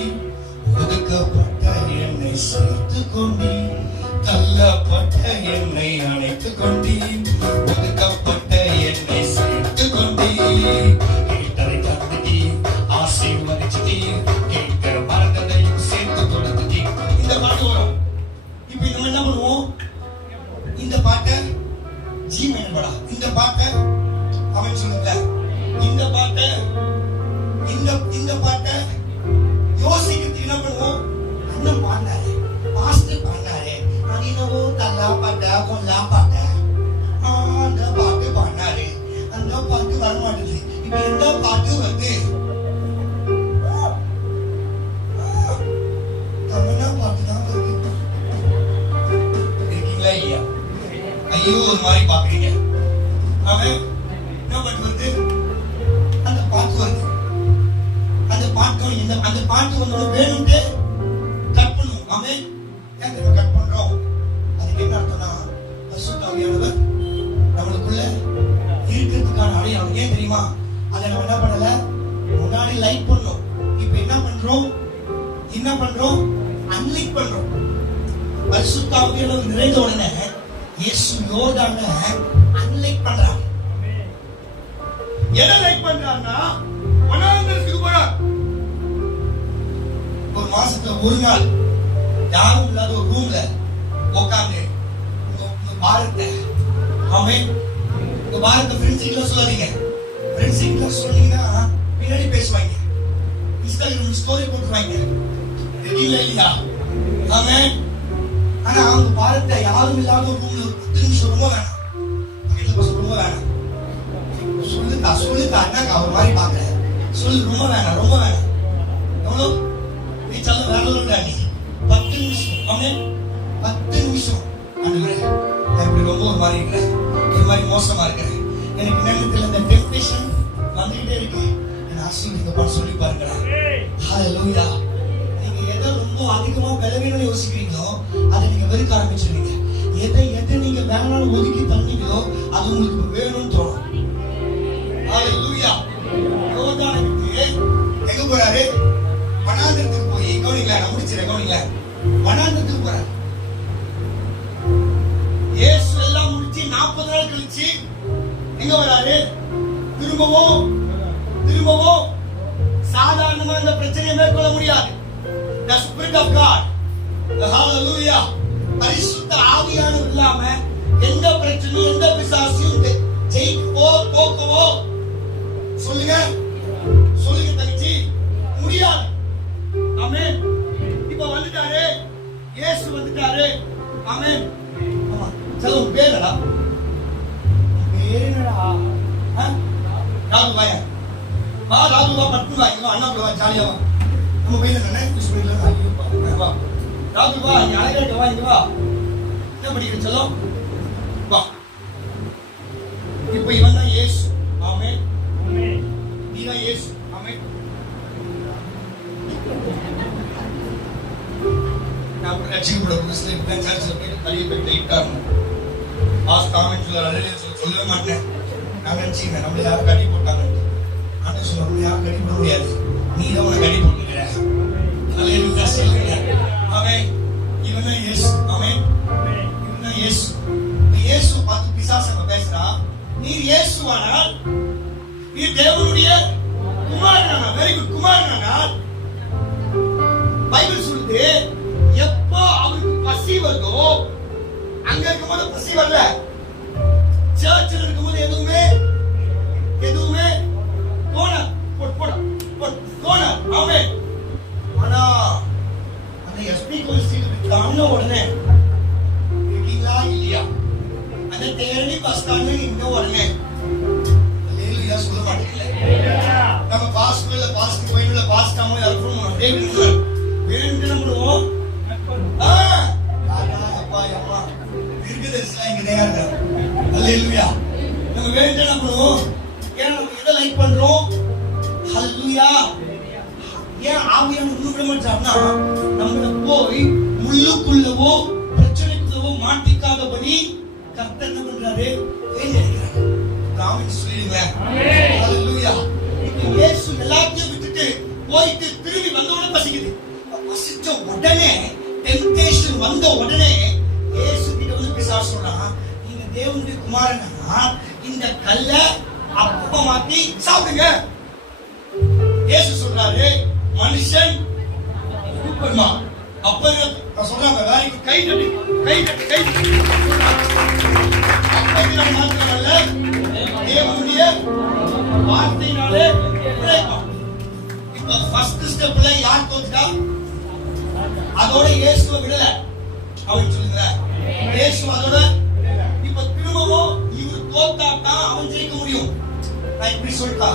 ஒதுக்கப்பட்ட என்னை சேர்த்து கொண்டி, தள்ளப்பட்ட என்னை அழைத்துக் கொண்டி, ஒதுக்கப்பட்ட என்னை சேர்த்து கொண்டி, கேட்டதை தந்துடி, ஆசீர்வதிச்சுடி, கேட்கிற மறந்ததையும் சேர்த்து கொடுத்துடி. இந்த பாட்டு வரும். இப்ப நம்ம என்ன பண்ணுவோம்? இந்த பாட்டை ஜி மைனர் பாடா, இந்த பாட்டை அவன் சொல்லுங்க, இந்த பாட்டை இந்த பாட்டை யோசிக்கிறதுக்கு என்ன பண்ணுவோம்? அண்ணன் பாடினாரு, பாஸ்டர் பாடினாரு, நான் என்னவோ தல்லா பாட்டை கொல்லா பாட்டை அந்த பாட்டு பாடினாரு, அந்த பாட்டு வர மாட்டேது. இப்ப எந்த பாட்டு வருது? தமிழா பாட்டு தான் வருது. இருக்கீங்களா இல்லையா? ஐயோ ஒரு மாதிரி பாக்குறீங்க. அவன் என்ன பாட்டு வருது? அந்த பாட்டு வருது. அந்த பாட்டு அந்த பாட்டு வந்து வேணும்ட்டு கட் பண்ணுவோம். அவன் ஏன் கட் பண்றோம்? அதுக்கு என்ன அர்த்தம்னா, பரிசுத்த ஆவியானவர் நம்மளுக்குள்ள இருக்கிறதுக்கான அடையாளம். ஏன் தெரியுமா? அதை நம்ம என்ன பண்ணல, முன்னாடி லைக் பண்ணோம். இப்ப என்ன பண்றோம்? அன்லைக் பண்றோம். பரிசுத்த ஆவியானவர் நிறைந்த உடனே இயேசு யோர்தான்ல அன்லைக் பண்றாங்க. என்ன லைக் பண்றாங்கன்னா, வனாந்தரத்துக்கு போறார். ஒரு மாசத்துல ஒரு நாள் யாரும் இல்லாத ஒரு ரூம்ல உட்கார்ந்து உங்க பாரத்தை உங்க பாரத்தை ஃப்ரெண்ட்ஸுக்கு சொல்லாதீங்க. ஃப்ரெண்ட்ஸுக்கு சொன்னீங்கன்னா பின்னாடி பேசுவாங்க, இன்ஸ்டாகிராம் ஸ்டோரி போட்டுருவாங்க. தெரியல இல்லையா? ஆமென். ஆனா அவங்க பாரத்தை யாரும் இல்லாத ஒரு ரூம்ல 10 நிமிஷம் ரொம்ப வேணாம், ரொம்ப வேணாம். சொல்லுக்கா அண்ணாக்கா ஒரு மாதிரி பாக்குற, சொல்லு ரொம்ப வேணாம். எவ்வளவு நீ சொல்ல வேற ஒரு டாடி 10 நிமிஷம். ஆமென். 10 நிமிஷம். ஆண்டவரே நான் இப்படி ரொம்ப ஒரு மாதிரி இருக்கிறேன், ஒரு மாதிரி மோசமா இருக்கிறேன், எனக்கு நேரத்தில் இந்த டெம்ப்டேஷன் வந்துகிட்டே இருக்கு, என்ன ஆசீர்வதிங்கப்பான்னு சொல்லி பாருங்களேன். ஹalleluya. நீங்க எதை ரொம்ப அதிகமா பலவீனம்னு யோசிக்கிறீங்களோ அதை நீங்க வெறுக்க ஆரம்பிச்சிருவீங்க. எதை நீங்க வேணாலும் ஒதுக்கி தண்ணீங்களோ அது உங்களுக்கு வேணும்னு தோணும். ஹalleluya. யோர்தானுக்கு எங்க போறாரு? வனாந்தரத்துக்கு போய் கவனிங்களா, நான் முடிச்சிரேன் கவனிங்களா. வனாந்தரத்துக்கு போறாரு. இயேசு எல்லாம் முடிச்சு 40 நாள் கழிச்சு எங்க வராரு? திரும்பவும் சாதாரணமா இந்த பிரச்சனையை மேற்கொள்ள முடியாது. The Spirit of God. Hallelujah. பரிசுத்த ஆவியானவர் இல்லாம எந்த பிரச்சனையும் எந்த பிசாசையும் ஜெயிக்கவோ போக்கவோ சொல்லுங்க தங்கச்சி முடியாது. ஆமென். இப்ப வந்துட்டாரு, இயேசு வந்துட்டாரு. ஆமென். ஆமா. சரி, உன் பேர் என்னடா? ராகு வாயா. ராகு வா, பட்டு வா, இங்க அண்ணா கூட வா, ஜாலியா வா. நம்ம பையன் என்ன கிறிஸ்துவில வா. ராகு வா, இங்க அழகா வா, இங்க வா. என்ன படிக்கிற செல்லம்? வா. இப்ப இவன் தான் இயேசு. ஆமென். நீதான் இயேசு. ஆமென். நான் ரட்சிக்கப்பட புதுசுல இப்பதான் சர்ச்சில் போயிட்டு தள்ளியை போய் டைட்டாக காமெண்ட் சொல்லவே மாட்டேன். நான் நினைச்சிங்க நம்மள யாரும் கட்டி போட்டாங்க. ஆண்டு சொல்ல யாரும் கட்டி போட முடியாது, நீ தான் உன கட்டி போட்டுக்கிற. அல்லேலூயா சொல்லுங்க. ஆமென். இவன் தான் இயேசு. ஆமென். இவன் தான் இயேசு. இயேசு பார்த்து பிசாசு பேசுறா, நீர் இயேசுவானால் நீர் தேவனுடைய குமாரனானா? வெரி குட், குமாரனானால் பைபிள் சொல்லுது, எப்போ அவருக்கு பசி வருதோ, அங்க இருக்கும்போது பசி வரல, சர்ச்சில் இருக்கும்போது எதுவுமே தோண. ஆமென். ஆனா அந்த எஸ்பி கோயில் தாண்ட உடனே இருக்கீங்களா இல்லையா, அந்த தேடி பஸ் ஸ்டாண்ட் நின்ன உடனே அல்லேலூயா சொல்ல மாட்டீங்களே. நம்ம பாஸ்கல்ல பாஸ்க்கு கோயில்ல பாஸ்காம யாரும் அப்படியே வேணும்னு என்ன பண்ணுவோம்? அப்பா அம்மா இருக்குதெல்லாம் இங்க நேரா. அல்லேலூயா. நம்ம வேணும்னு என்ன பண்ணுவோம்? ஏன்னா நம்ம எதை லைக் பண்றோம்? ஹல்லேலூயா. ஏன் ஆவியானவர் இன்னும் விட மாட்டார்னா, நம்மள போய் முள்ளுக்குள்ளவோ பிரச்சனைக்குள்ளவோ மாட்டிக்காதபடி கர்த்தர் என்ன பண்றாரு? வேலை எடுக்கிறாரு. ஆமென் சொல்லிடுங்களேன். ஹalleluya. இப்போ இயேசு எல்லாத்தையும் விட்டுட்டு போயிட்டு திரும்பி வந்தோட பசிக்குது. பசிச்ச உடனே டெம்ப்டேஷன் வந்த உடனே இயேசு கிட்ட வந்து பிசாசு சொல்றான், நீங்க தேவனுடைய குமாரனா இந்த கல்லை அப்பமா மாத்தி சாப்பிடுங்க. இயேசு சொல்றாரு, மனுஷன் சூப்பர்மா. அப்ப நான் சொல்றாங்க, வேற கை தட்டி கை தட்டி கை தட்டி. அப்ப மாத்திரமல்ல, தேவனுடைய வார்த்தையினாலே பிழைப்பான். இப்ப ஃபர்ஸ்ட் ஸ்டெப்ல யார் தோத்துட்டா? அதோட இயேசுவை விடல அப்படின்னு சொல்லுங்க. இயேசு அதோட இப்ப திரும்பவும் இவர் தோத்தாதான் அவன் ஜெயிக்க முடியும். நான் இப்படி சொல்லிட்டா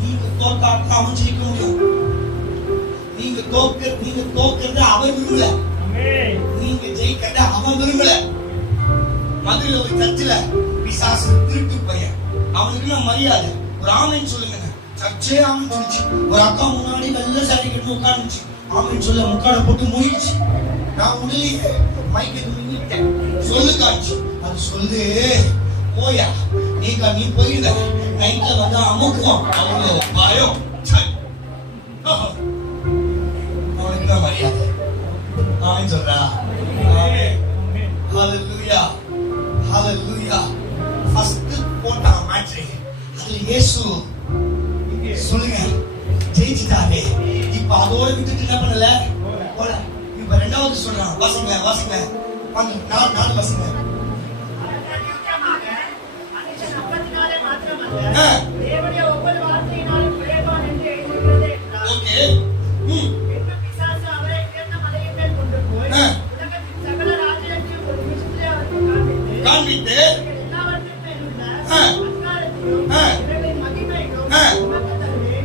நீங்க தோத்தாதான் அவன் ஜெயிக்க முடியும். நீங்க தோக்கிறது அவன் விரும்பல, நீங்க ஜெயிக்கிறத அவன் விரும்பல. மதுரையில ஒரு சர்ச்சில் பிசாசு திருட்டு பையன், அவனுக்கு நான் மரியாதை ஒரு ஆமென் சொல்லுங்க. சர்ச்சே ஆமென் சொல்லிச்சு. ஒரு அக்கா முன்னாடி நல்ல சாரி கட்டி உட்காந்துச்சு, ஆமென் சொல்ல முக்காட போட்டு மூயிடுச்சு. நான் உடனே மைக்கு நின்னுட்டேன், சொல்லு காட்சி அது சொல்லு போயா நீ போயிட நைட்ல வந்து அமுக்குவோம் அவ்வளோ பயம். அவனுக்கு தான் மரியாதை ஆமென் சொல்றா. ஹalleluya ஹalleluya. ஃபர்ஸ்ட் போட்டான் மேட்ச், அதுல இயேசு சொல்லுங்க ஜெயிச்சிட்டாரு. இப்ப அதோட விட்டுட்டு என்ன பண்ணல போல. இப்ப ரெண்டாவது சொல்றான், வாசிங்க நாலு வாசிங்க. காண்பித்து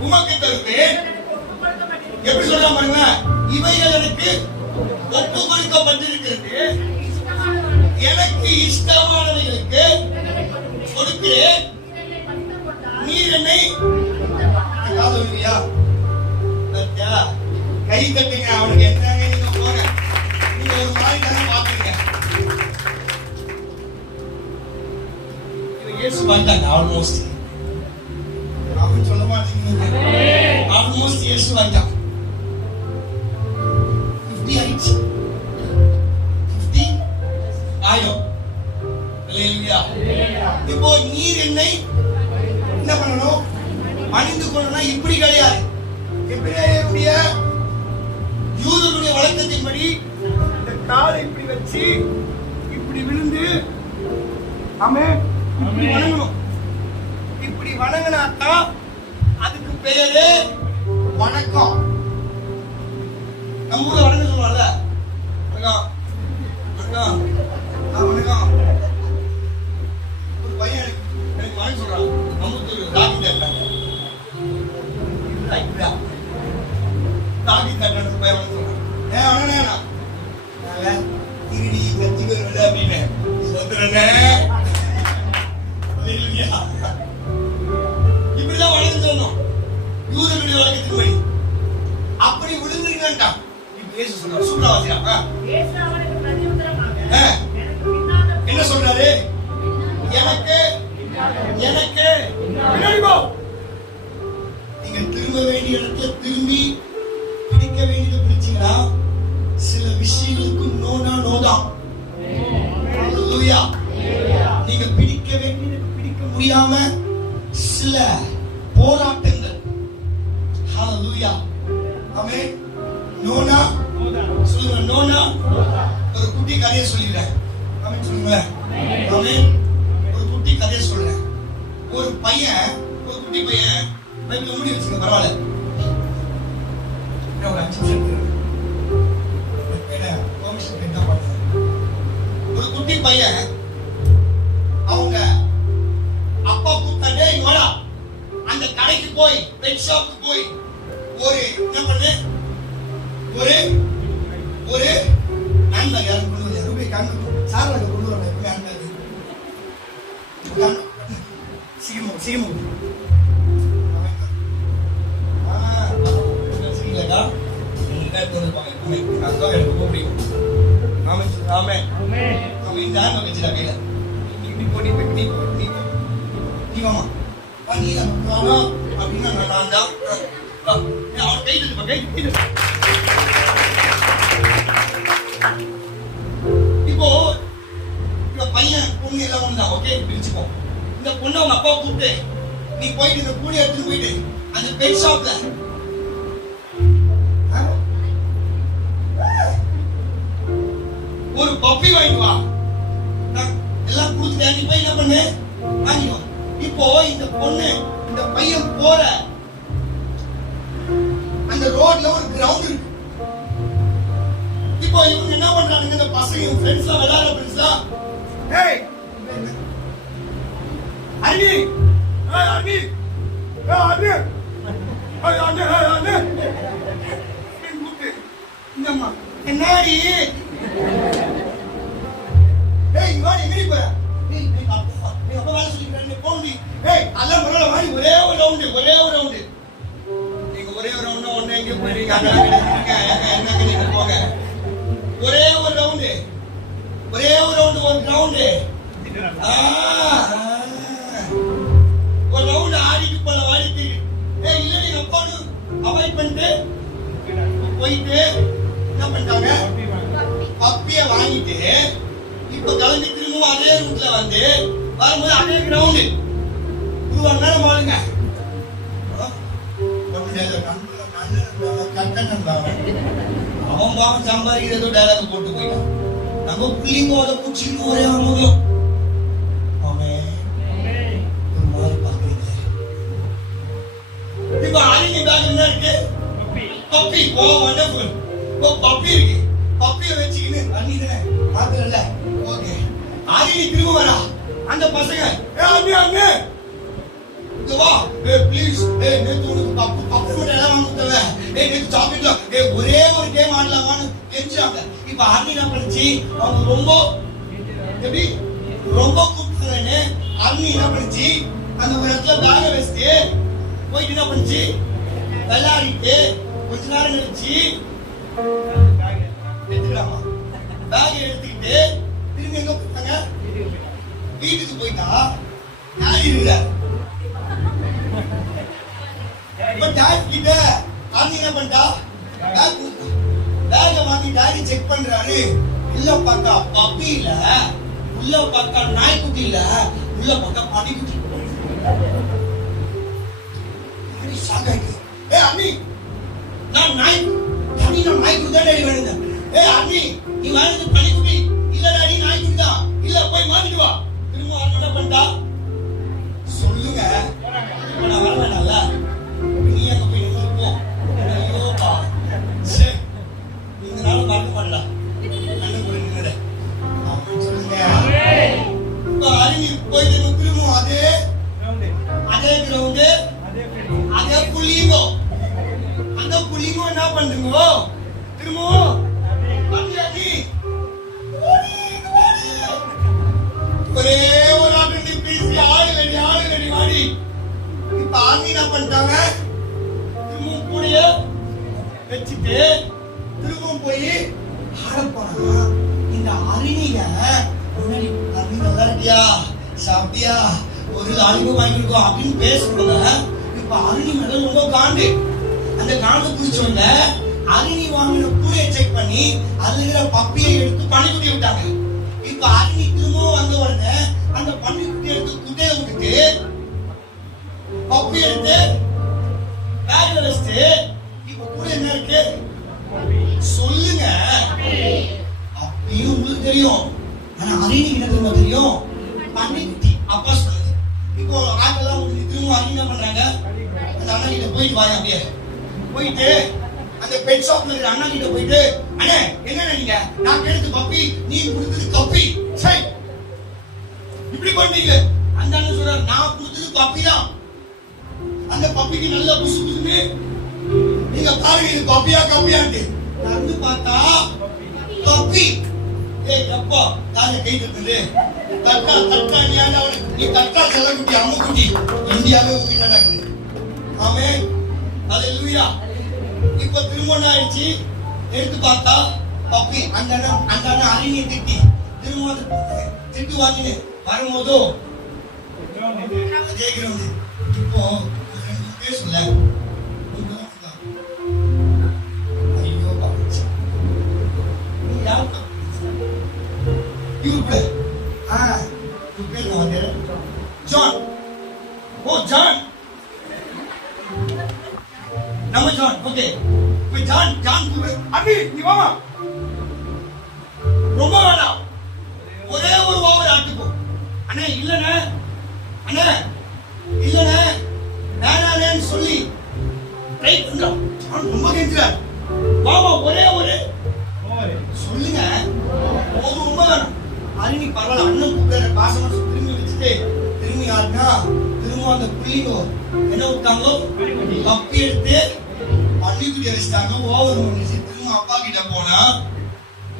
உமக்கு தருவேன். எப்படி சொல்ல பாருங்க, இவைகள் எனக்கு ஒப்பு கொடுக்கப்பட்டிருக்கிறது, எனக்கு இஷ்டமானவைகளுக்கு கொடுக்கிறேன், நீர் என்னை கை கட்டுங்க. அவனுக்கு என்னங்க நீங்க போங்க, நீங்க ஒரு மாதிரி தானே பாத்துங்க. இயேசு வந்தாங்க ஆல்மோஸ்ட், அவன் சொல்ல மாட்டேங்க, ஆல்மோஸ்ட் இயேசு வந்தான். 50 ஆயிடுச்சு, 50 ஆயிடும். இப்போ நீர் என்னை என்ன பண்ணணும், அணிந்து கொள்ளணும்னா இப்படி கிடையாது. எபிரேயருடைய யூதருடைய வழக்கத்தின்படி இந்த காலை இப்படி வச்சு இப்படி விழுந்து ஆமென் இப்படி வணங்கணும். இப்படி வணங்கினாத்தான் அதுக்கு பெயரு வணக்கம். நம்ம ஊர்ல வணங்க சொல்லுவாங்கல்ல, வணக்கம் வணக்கம் வணக்கம். ஒரு பையன் எனக்கு வணக்கம் சொல்றான், நம்ம ராகி தட்டாங்க ராகி தட்டான பையன் வணக்கம் சொல்றான். திருடி கத்திகள் விட அப்படின்னு சொல்றேன். இப்படிதான் வழக்கு சொல்லணும் யூதனுடைய வழக்கத்தின்படி. அப்படி விழுந்துருக்கா. இப்ப இயேசு சொல்றாரு, சூழ்நிலை என்ன சொல்றாரு, எனக்கு நீங்க திரும்ப வேண்டிய இடத்துல திரும்பி பிடிக்க வேண்டியது பிடிச்சீங்கன்னா சில விஷயங்களுக்கு நோதான். நீங்க பிடிக்க வேண்டியது பிடிக்க முடியாம சில போராட்டங்கள். ஹalleluya ஆமென். நோனா சொல்லுங்க, நோனா. ஒரு குட்டி கதையை சொல்லிடுறேன், ஆமென் சொல்லுங்களேன். ஆமென். ஒரு குட்டி கதையை சொல்றேன். ஒரு குட்டி பையன் பைபிள் மூடி வச்சுங்க, பரவாயில்ல. ஒரு 5 நிமிஷம் ஒரு குட்டி பையன் அவங்க அப்பா கூப்பிட்டாரு, இவரா அந்த கடைக்கு போய் பெட் ஷாப்க்கு போய் ஒரு என்ன பண்ணு, ஒரு ஹேண்ட்பேக் யாரும் கொண்டு வந்து ரூபாய் காண்பு சார் வந்து கொண்டு வராங்க. எப்பவுமே ஹேண்ட்பேக் சீக்கிரம் சீக்கிரக்கா எனக்கு ரொம்ப பிடிக்கும். ஆமென் ஆமென் ஆமென். இந்த ஹேண்ட்பேக் வச்சுட்டா கையில நீ நீ வாமா நீ தான் அப்படின்னா நான் தான் அவன் கை தட்டுப்பா கை தட்டு. இப்போ இந்த பையன் பொண்ணு எல்லாம் ஒண்ணுதான். ஓகே பிரிச்சுக்கோ. இந்த பொண்ணு அவங்க அப்பா கூப்பிட்டு நீ போயிட்டு இந்த கூடை எடுத்துட்டு போயிட்டு அந்த பெட் ஷாப்ல ஒரு பப்பி வாங்கிட்டு வா. நான் எல்லாம் கொடுத்துட்டேன். நீ போய் என்ன பண்ணு வாங்கிட்டு வா. இப்போ இந்த பொண்ணு இந்த பையன் போற அந்த ரோட்ல ஒரு கிரவுண்ட் இருக்கு. இப்போ இவங்க என்ன பண்றாங்க இந்த பசங்க ஃப்ரெண்ட்ஸ்லாம் விளையாடுற ஃப்ரெண்ட்ஸ்லாம் ஏய் அண்ணி ஏய் அண்ணி ஏய் அண்ணி ஏய் அண்ணி ஏய் அண்ணி இந்தம்மா என்னடி ஏய் இங்க எங்கடி போற நீ அப்பா வேலை சொல்லிக்கிறேன் போண்டி. ஏய் அதெல்லாம் பரவாயில்ல வாடி ஒரே ஒரு ரவுண்டு நீங்க ஒரே ஒரு ரவுண்ட் ஒண்ணு எங்க போறீங்க என்ன நீங்க போங்க. ஒரே ஒரு ரவுண்டு ஒரு கிரவுண்டு ஒரு ரவுண்ட் ஆடிட்டு போல வாடிட்டு. ஏய் இல்ல நீங்க அப்பான்னு அவாய்ட் பண்ணிட்டு போயிட்டு என்ன பண்ணிட்டாங்க பப்பிய வாங்கிட்டு இப்ப கிளம்பி திரும்பவும் அதே ரூட்ல வந்து வரும்போது அதே கிரவுண்டு ஒரு நேரம் பாருங்க. அவன் பாவம் சம்பாதிக்கிறதோ டைலாக் போட்டு போயிட்டான். நம்ம பிள்ளைங்க அதை குச்சின்னு ஒரே ஆரம்பம் அவன் ஒரு மாதிரி பாக்குறீங்க. இப்ப அணிங்க பேக் என்ன இருக்கு பப்பி. ஓ வண்டர்ஃபுல். இப்போ பப்பி இருக்கு. பப்பியை வச்சுக்கின்னு அண்ணிதானே பாக்குறல்ல. ஓகே அணி திரும்ப வரா. அந்த பசங்க அண்ணே வா ப்ளீஸ் நேத்து உனக்கு பப்பு மட்டும் எல்லாம் வாங்கிட்டல. நேத்து சாப்பிட்டா ஒரே ஒரு கேம் ஆடலாமான்னு தெரிஞ்சாங்க. இப்ப அண்ணி என்ன பண்ணிச்சு அவங்க ரொம்ப கூப்பிடுறேன்னு அண்ணி என்ன பண்ணிச்சு அந்த ஒரு இடத்துல பேக வச்சுட்டு போயிட்டு என்ன பண்ணிச்சு விளையாடிட்டு கொஞ்ச நேரம் கழிச்சு எடுத்துக்கலாமா பேக் எடுத்துக்கிட்டு திரும்பி எங்க போயிட்டாங்க வீட்டுக்கு போயிட்டா யாரு இல்ல. இப்ப டாடி கிட்ட அண்ணி என்ன பண்ணிட்டா பேக வாங்கி டாடி செக் பண்றாரு. உள்ள பக்கா பப்பி இல்ல, உள்ள பக்கா நாய்க்குட்டி இல்ல, உள்ள பக்கா பனிக்குட்டி. ஏ அண்ணி நான் நாய்க்குட்டி தான் டாடி வேணுங்க. ஏ அண்ணி நீ வாங்கினது பனிக்குட்டி இல்ல டாடி நாய்க்குட்டி தான். இல்ல போய் மாத்திட்டு வா. திரும்ப என்ன பண்ணிட்டா சொல்லுங்க. இப்ப நான் வரவேணால நீ அங்க போய் நின்று போ. ஐயோப்பா சரி இந்த நாள் மறக்க மாட்டா அண்ணன் கூட நின்னுட சொல்லுங்க. இப்ப அருகி போயிட்டு திரும்பவும் அதே கிரவுண்டு அதே புள்ளிங்கோ. அந்த புள்ளிங்கோ என்ன பண்ணுங்க திரும்பவும் ஒரே ஒரு ஆட்டு பேசி ஆடு ரெடி வாடி. இப்ப ஆர்மி என்ன பண்ணிட்டாங்க திரும்பவும் கூடிய வச்சுட்டு திரும்பவும் போய் ஆட போனா இந்த அருணில முன்னாடி அருணி நல்லா இருக்கியா சாப்பிட்டியா ஒரு அனுபவம் வாங்கி கொடுக்கும் அப்படின்னு பேசுறத இப்ப அருணி மேல ரொம்ப காண்டு. அந்த காண்டு புடிச்சவங்க அருணி வாங்கின கூடையை செக் பண்ணி அதுல பப்பியை எடுத்து பனிக்குட்டி விட்டாங்க. இப்ப அருணி திரும்பவும் வந்த உடனே அந்த பன்னிக்குட்டி எடுத்து குட்டையை விட்டுட்டு பப்பி எடுத்து பேக்ல வச்சுட்டு இப்ப கூட என்ன இருக்கு சொல்லுங்க. அப்பயும் உங்களுக்கு தெரியும். ஆனா அருணி என்ன திரும்ப தெரியும் பன்னிக்குட்டி அப்பா சொல்லுது. இப்போ ஆட்டெல்லாம் திரும்ப அருணி என்ன பண்றாங்க அந்த அண்ணா கிட்ட போயிட்டு வாங்க. அப்படியே போயிட்டு அந்த பெட் ஷாப்ல இருக்கிற அண்ணா கிட்ட போயிட்டு அண்ணே என்ன நீங்க நான் கேட்டது பப்பி நீ கொடுத்தது கப்பி சரி இப்படி பண்ணீங்க. அந்த அண்ணன் சொல்றாரு நான் கொடுத்தது பப்பி தான். அந்த பப்பிக்கு நல்ல புசு புசுன்னு நீங்க பாருங்க இது பப்பியா கப்பியான்ட்டு வந்து பார்த்தா கப்பி. ஏய் அப்பா யாரை கை தட்டுது தட்டா நீ தட்டா செல்லக்குட்டி அம்முக்குட்டி இந்தியாவே உங்ககிட்ட ஆமே அல்லேலூயா. இப்ப திருமணம் ஆயிடுச்சு. எடுத்து பார்த்தா பப்பி. அந்த அண்ணன் அருணியை திட்டி திரும்ப திட்டு வாங்கினு வரும்போதோ கேட்கிறவங்க இப்போ பேசல ஐயோ பாப்பா நீ யாரு இவரு பேர் வந்து ஜான். ஓ ஜான், நம்ம ஜான். ஓகே இப்போ ஜான் அண்ணி நீ வாமா. ரொம்ப வேண்டாம், ஒரே ஒரு ஓவர் ஆட்டுப்போம். அண்ணே இல்லண்ணே, அண்ணே இல்லண்ணே வேணானேன்னு சொல்லி ட்ரை பண்றான். ரொம்ப கெஞ்சுறார். வாமா ஒரே ஒரு சொல்லுங்க. ஒரு ரொம்ப வேணும். அருணி பரவாயில்ல, அண்ணன் கூப்பிடுற பாசமா திரும்பி வச்சுட்டு திரும்பி யாருன்னா திரும்ப அந்த புள்ளிங்க என்ன விட்டாங்களோ கப்பி எடுத்து பள்ளிக்குடி அடிச்சிட்டாங்க. ஓவர் பண்ணிச்சு. திரும்ப அப்பா கிட்ட போனா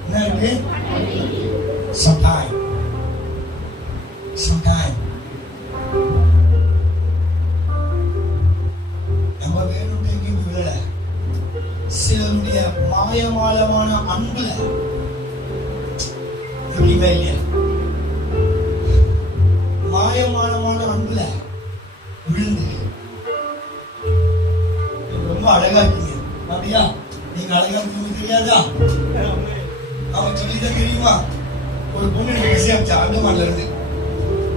என்ன இருக்கு? sometime நம்ம வேணும்னு எங்கேயும் விழல. சிலருடைய மாயமாலமான அன்புல எப்படிமே இல்லையா, மாயமானமான அன்புல விழுந்து ரொம்ப அழகா இருக்கீங்க. அப்படியா? நீங்க அழகா இருக்கீங்க தெரியாதா? அவன் சொல்லிதான் தெரியுமா? ஒரு பொண்ணு எனக்கு மெசேஜ் அனுப்பிச்சா அந்தமான்ல இருந்து.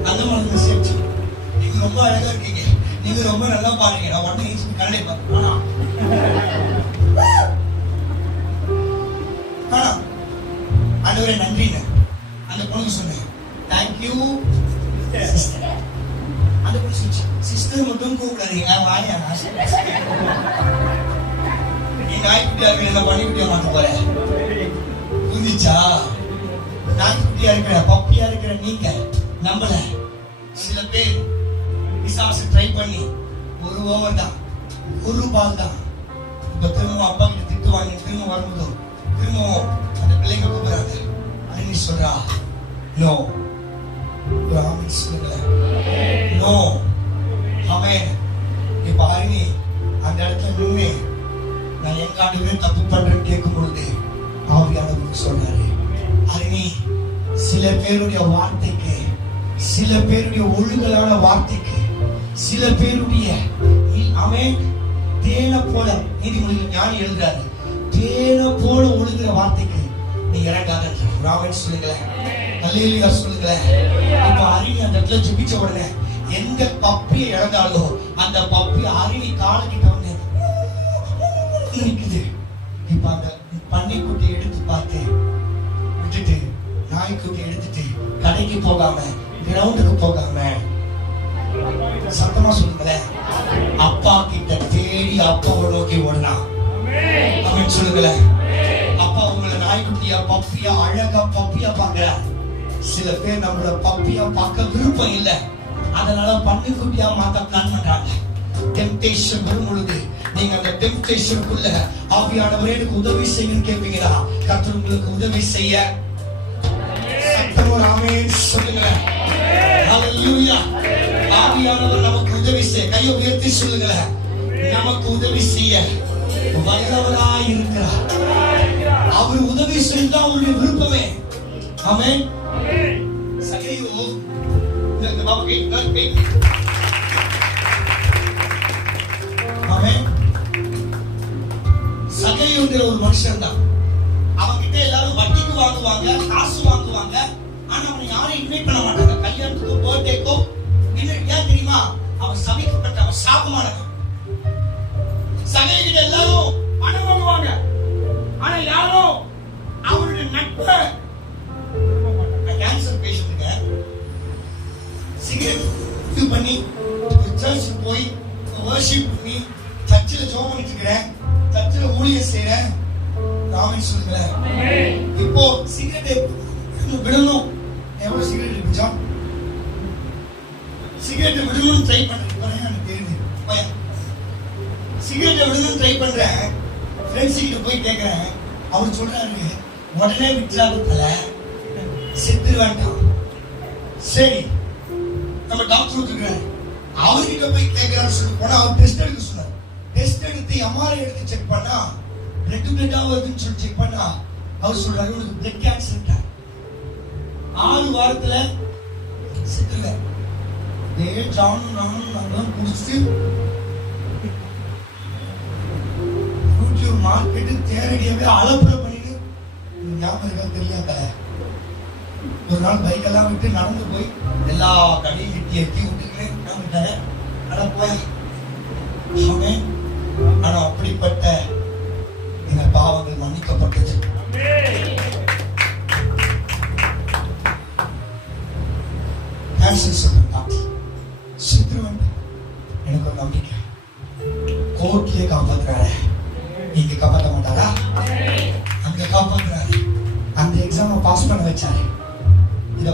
அந்தமான்ல மெசேஜ் அனுப்பிச்சு, நீங்க ரொம்ப அழகா இருக்கீங்க, நீங்க ரொம்ப நல்லா பாடுறீங்க. நான் உடனே கன்னடை பார்த்தேன். ஆனா ஆண்டவரே நன்றின்னு அந்த பொண்ணு சொன்னேன். Thank you sister. அந்த பொண்ணு சொல்லிச்சு, சிஸ்டர் மட்டும் கூப்பிடாதீங்க, வாயா. நீ நாய்க்குட்டியா இருக்கிற என்ன பண்ணிக்குட்டியா மாட்ட போற? புரிஞ்சிச்சா? நாய்க்குட்டியா இருக்கிற பப்பியா இருக்கிற நீங்க நம்பல. சில பேர் பிசாசு ட்ரை பண்ணி ஒரு ஓவர் தான், ஒரு பால் தான். இப்ப திரும்ப அப்பா கிட்ட திட்டு வாங்கி திரும்ப வரும்போது திரும்பவும் அந்த பிள்ளைங்க கூப்பிடுறாங்க. அருணி சொல்றா நோ. ஆமென் சொல்லுங்க. நோ ஆமென். இப்ப அருணி அந்த இடத்துல நின்று நான் எங்க ஆண்டுமே தப்பு பண்றேன்னு கேட்கும் பொழுது ஆவியானவர் சொன்னாரு, அருணி சில பேருடைய வார்த்தைக்கு, சில பேருடைய ஒழுங்கலான வார்த்தைக்கு, சில பேருடைய அவன் தேன போல, நீதிமொழியில் ஞானி எழுதுறாரு, தேன போல ஒழுங்குற வார்த்தைக்கு நீ இறங்காத. ராமன் சொல்லுங்களேன், அல்லேலூயா சொல்லுங்களேன். இப்ப அருவி அந்த இடத்துல ஜெபிச்ச உடனே எந்த பப்பியை இழந்தாலோ அந்த பப்பி அருவி காலக்கிட்ட வந்து நிக்குது. இப்ப அந்த பன்னிக்குட்டி எடுத்து பார்த்து விட்டுட்டு, நாய்க்குட்டி எடுத்துட்டு கடைக்கு போகாம கிரவுண்டுக்கு போகாம சத்தமா சொல்லுங்களேன், அப்பா கிட்ட தேடி அப்பாவை நோக்கி ஓடுனா. அப்படின்னு சொல்லுங்களேன். அப்பா உங்களை நாய்க்குட்டியா பப்பியா அழகா பப்பியா பாக்குறார். சில பேர் நம்மள பப்பியா பார்க்க விருப்பம் இல்லை, அதனால பன்னிக்குட்டியா மாத்த பிளான் பண்றாங்க. டெம்ப்டேஷன் வரும் பொழுது நீங்க அந்த டெம்ப்டேஷனுக்குள்ள ஆவியானவரே எனக்கு உதவி செய்யுன்னு கேட்பீங்களா? கர்த்தர் உங்களுக்கு உதவி செய்ய சத்தமா ஆமென் சொல்லுங்களேன். ஹalleluya. ஆவியானவர் நமக்கு உதவி செய்ய, கையை உயர்த்தி சொல்லுங்களேன், நமக்கு உதவி செய்ய வல்லவராய் இருக்கிறார். அவர் உதவி செய்தா அவருடைய விருப்பமே. ஆமென். சகையோ இந்த பாபா கேட் ஆமென். சகையோங்கிற ஒரு மனுஷன் தான். அவன்கிட்ட எல்லாரும் வட்டிக்கு வாங்குவாங்க, காசு வாங்குவாங்க. ஆனா அவனை யாரும் இன்வைட் பண்ண மாட்டாங்க கல்யாணத்துக்கோ பர்த்டேக்கோ. ஏன் தெரியுமா? அவன் சபிக்கப்பட்ட, அவன் சாபமானவன். சகைகிட்ட எல்லாரும் பணம் வாங்குவாங்க, ஆனா யாரும் அவருடைய நட்பை. கேன்சர் பேஷண்ட்டுங்க சிகரெட் பண்ணி சர்ச்சுக்கு போய் வர்ஷிப் பண்ணி சர்ச்சில் ஜெபம் பண்ணிட்டு இருக்கிறேன், சர்ச்சில் ஊழியம் செய்யறேன். ராமன் சொல்லுங்களேன். இப்போ சிகரெட் விடணும். எவ்வளவு சிகரெட் இருந்துச்சா? சிகரெட் விடணும்னு ட்ரை பண்றேன். எனக்கு தெரியுது பயம். சிகரெட்டை விடணும்னு ட்ரை பண்றேன். ஃப்ரெண்ட்ஸ் கிட்ட போய் கேட்கிறேன். அவர் சொல்றாரு, உடனே விட்டுறாதுல செத்து வேண்டாம். சரி, நம்ம டாக்டர் இருக்கிறார், அவர்கிட்ட போய் கேட்கிறான்னு சொல்லி போனா அவர் டெஸ்ட் எடுக்க சொன்னார். டெஸ்ட் எடுத்து எம்ஆர்ஐ எடுத்து செக் பண்ணா பிளட்டா வருதுன்னு சொல்லி செக் பண்ணா அவர் சொல்றாரு, உனக்கு பிளட் கேன்சர். 6 வாரத்துல செத்துருவேன். ஜானும் நானும் நம்மளும் குடிச்சிட்டு மார்க்கெட்டு தேரடியாவே அலப்புற பண்ணிட்டு ஞாபகம் இருக்கா தெரியாத ஒரு நாள் பைக்கெல்லாம் விட்டு நடந்து போய் எல்லா கடையும் எட்டி விட்டுக்கிறேன் நான் விட்டாரு ஆனா போய் அவன் ஆனா அப்படிப்பட்ட எங்க பாவங்கள் மன்னிக்கப்பட்டது. எனக்கு ஒரு நம்பிக்கை கோர்ட்லயே காப்பாத்துறாரு, நீங்க காப்பாற்ற மாட்டாரா? அங்க காப்பாத்துறாரு, அந்த எக்ஸாமை பாஸ் பண்ண வச்சாரு. இத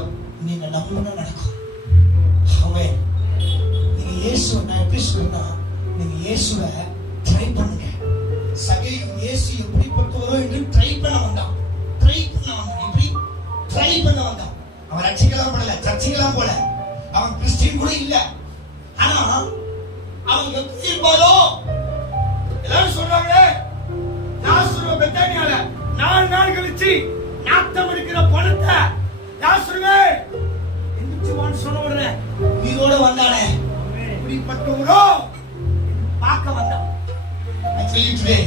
நீங்க நம்பினா நடக்கும். அவன் நீங்க இயேசு, நான் எப்படி சொல்றேன்னா, நீங்க இயேசுவை ட்ரை பண்ணுங்க. சகையும் இயேசு எப்படிப்பட்டவரோ என்று ட்ரை பண்ண வந்தான். எப்படி ட்ரை பண்ண வந்தான். அவன் ரட்சிக்கலாம் போல, சர்ச்சைக்கெல்லாம் போல, அவன் கிறிஸ்டியன் கூட இல்ல. ஆனா அவன் எப்படி இருப்பாரோ எல்லாரும் சொல்றாங்க. லாசரு பெத்தானியால 4 நாள் கழிச்சு நாத்தம் எடுக்கிற பணத்தை லாசருவே எந்திரிச்சுவான்னு சொன்ன உடனே உயிரோட வந்தானே, இப்படிப்பட்டவரோ பார்க்க வந்தான். ஆக்சுவலி டுடே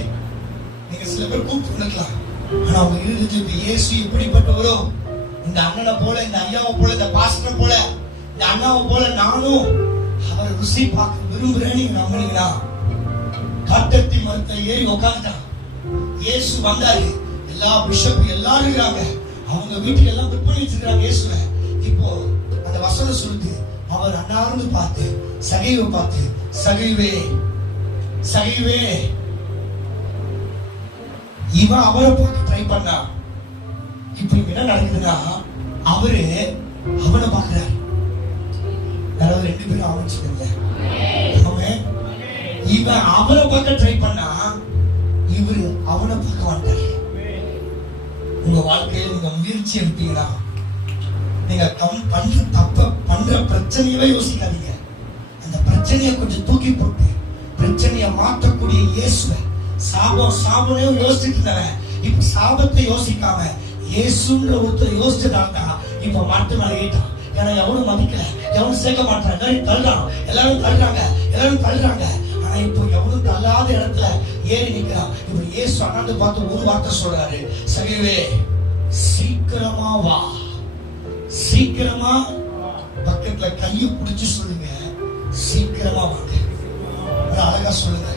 நீங்க சில பேர் கூப்பிட்டு இருக்கலாம், ஆனா அவங்க இருந்துட்டு இயேசு இப்படிப்பட்டவரோ, இந்த அண்ணனை போல, இந்த ஐயாவை போல, இந்த பாஸ்டரை போல, இந்த அண்ணாவை போல நானும் அவரை ருசி பார்க்க விரும்புறேன்னு நீங்க நம்பினீங்கன்னா காட்டத்தி மரத்தை ஏறி உட்காந்துட்டான். இயேசு வந்தாரு, எல்லா பிஷப் எல்லாரும் இருக்காங்க, அவங்க வீட்டுக்கு எல்லாம் புக் பண்ணி வச்சிருக்காங்க இயேசுவை. இப்போ அந்த வசனம் சொல்லுது, அவர் அண்ணாந்து பார்த்து சகைவை பார்த்து, சகைவே சகைவே, இவன் அவரை பார்த்து ட்ரை பண்ணா. இப்ப என்ன நடக்குதுன்னா, அவரு அவனை பார்க்கிறார். யாராவது 2 பேரும் ஆரம்பிச்சுக்கல. அவன் இவன் அவரை பார்க்க ட்ரை பண்ணா, இவரு அவனை பார்க்க வந்தார். உங்க வாழ்க்கையில நீங்க முயற்சி எடுத்தீங்கன்னா, நீங்க பண்ற பிரச்சனையவே யோசிக்காதீங்க. அந்த பிரச்சனையை கொஞ்சம் தூக்கி போட்டு பிரச்சனையை மாற்றக்கூடிய இயேசுவை, சாபனே யோசிச்சுட்டு இருந்தவன் இப்ப சாபத்தை யோசிக்காம இயேசுன்ற ஒருத்தர் யோசிச்சதால்தான் இப்ப மாட்டு மேல ஏட்டான். ஏன்னா எவனும் மதிக்கல, எவனும் சேர்க்க மாட்டான், எல்லாரும் தள்ளுறாங்க. ஆனா இப்போ எவனும் தள்ளாத இடத்துல ஏறி நிக்கிறான். இப்ப இயேசு அண்ணாந்து பார்த்து ஒரு வார்த்தை சொல்றாரு, சகைவே சீக்கிரமா வா. சீக்கிரமா பக்கத்துல கையை பிடிச்சு சொல்லுங்க, சீக்கிரமா வாங்க. அழகா சொல்லுங்க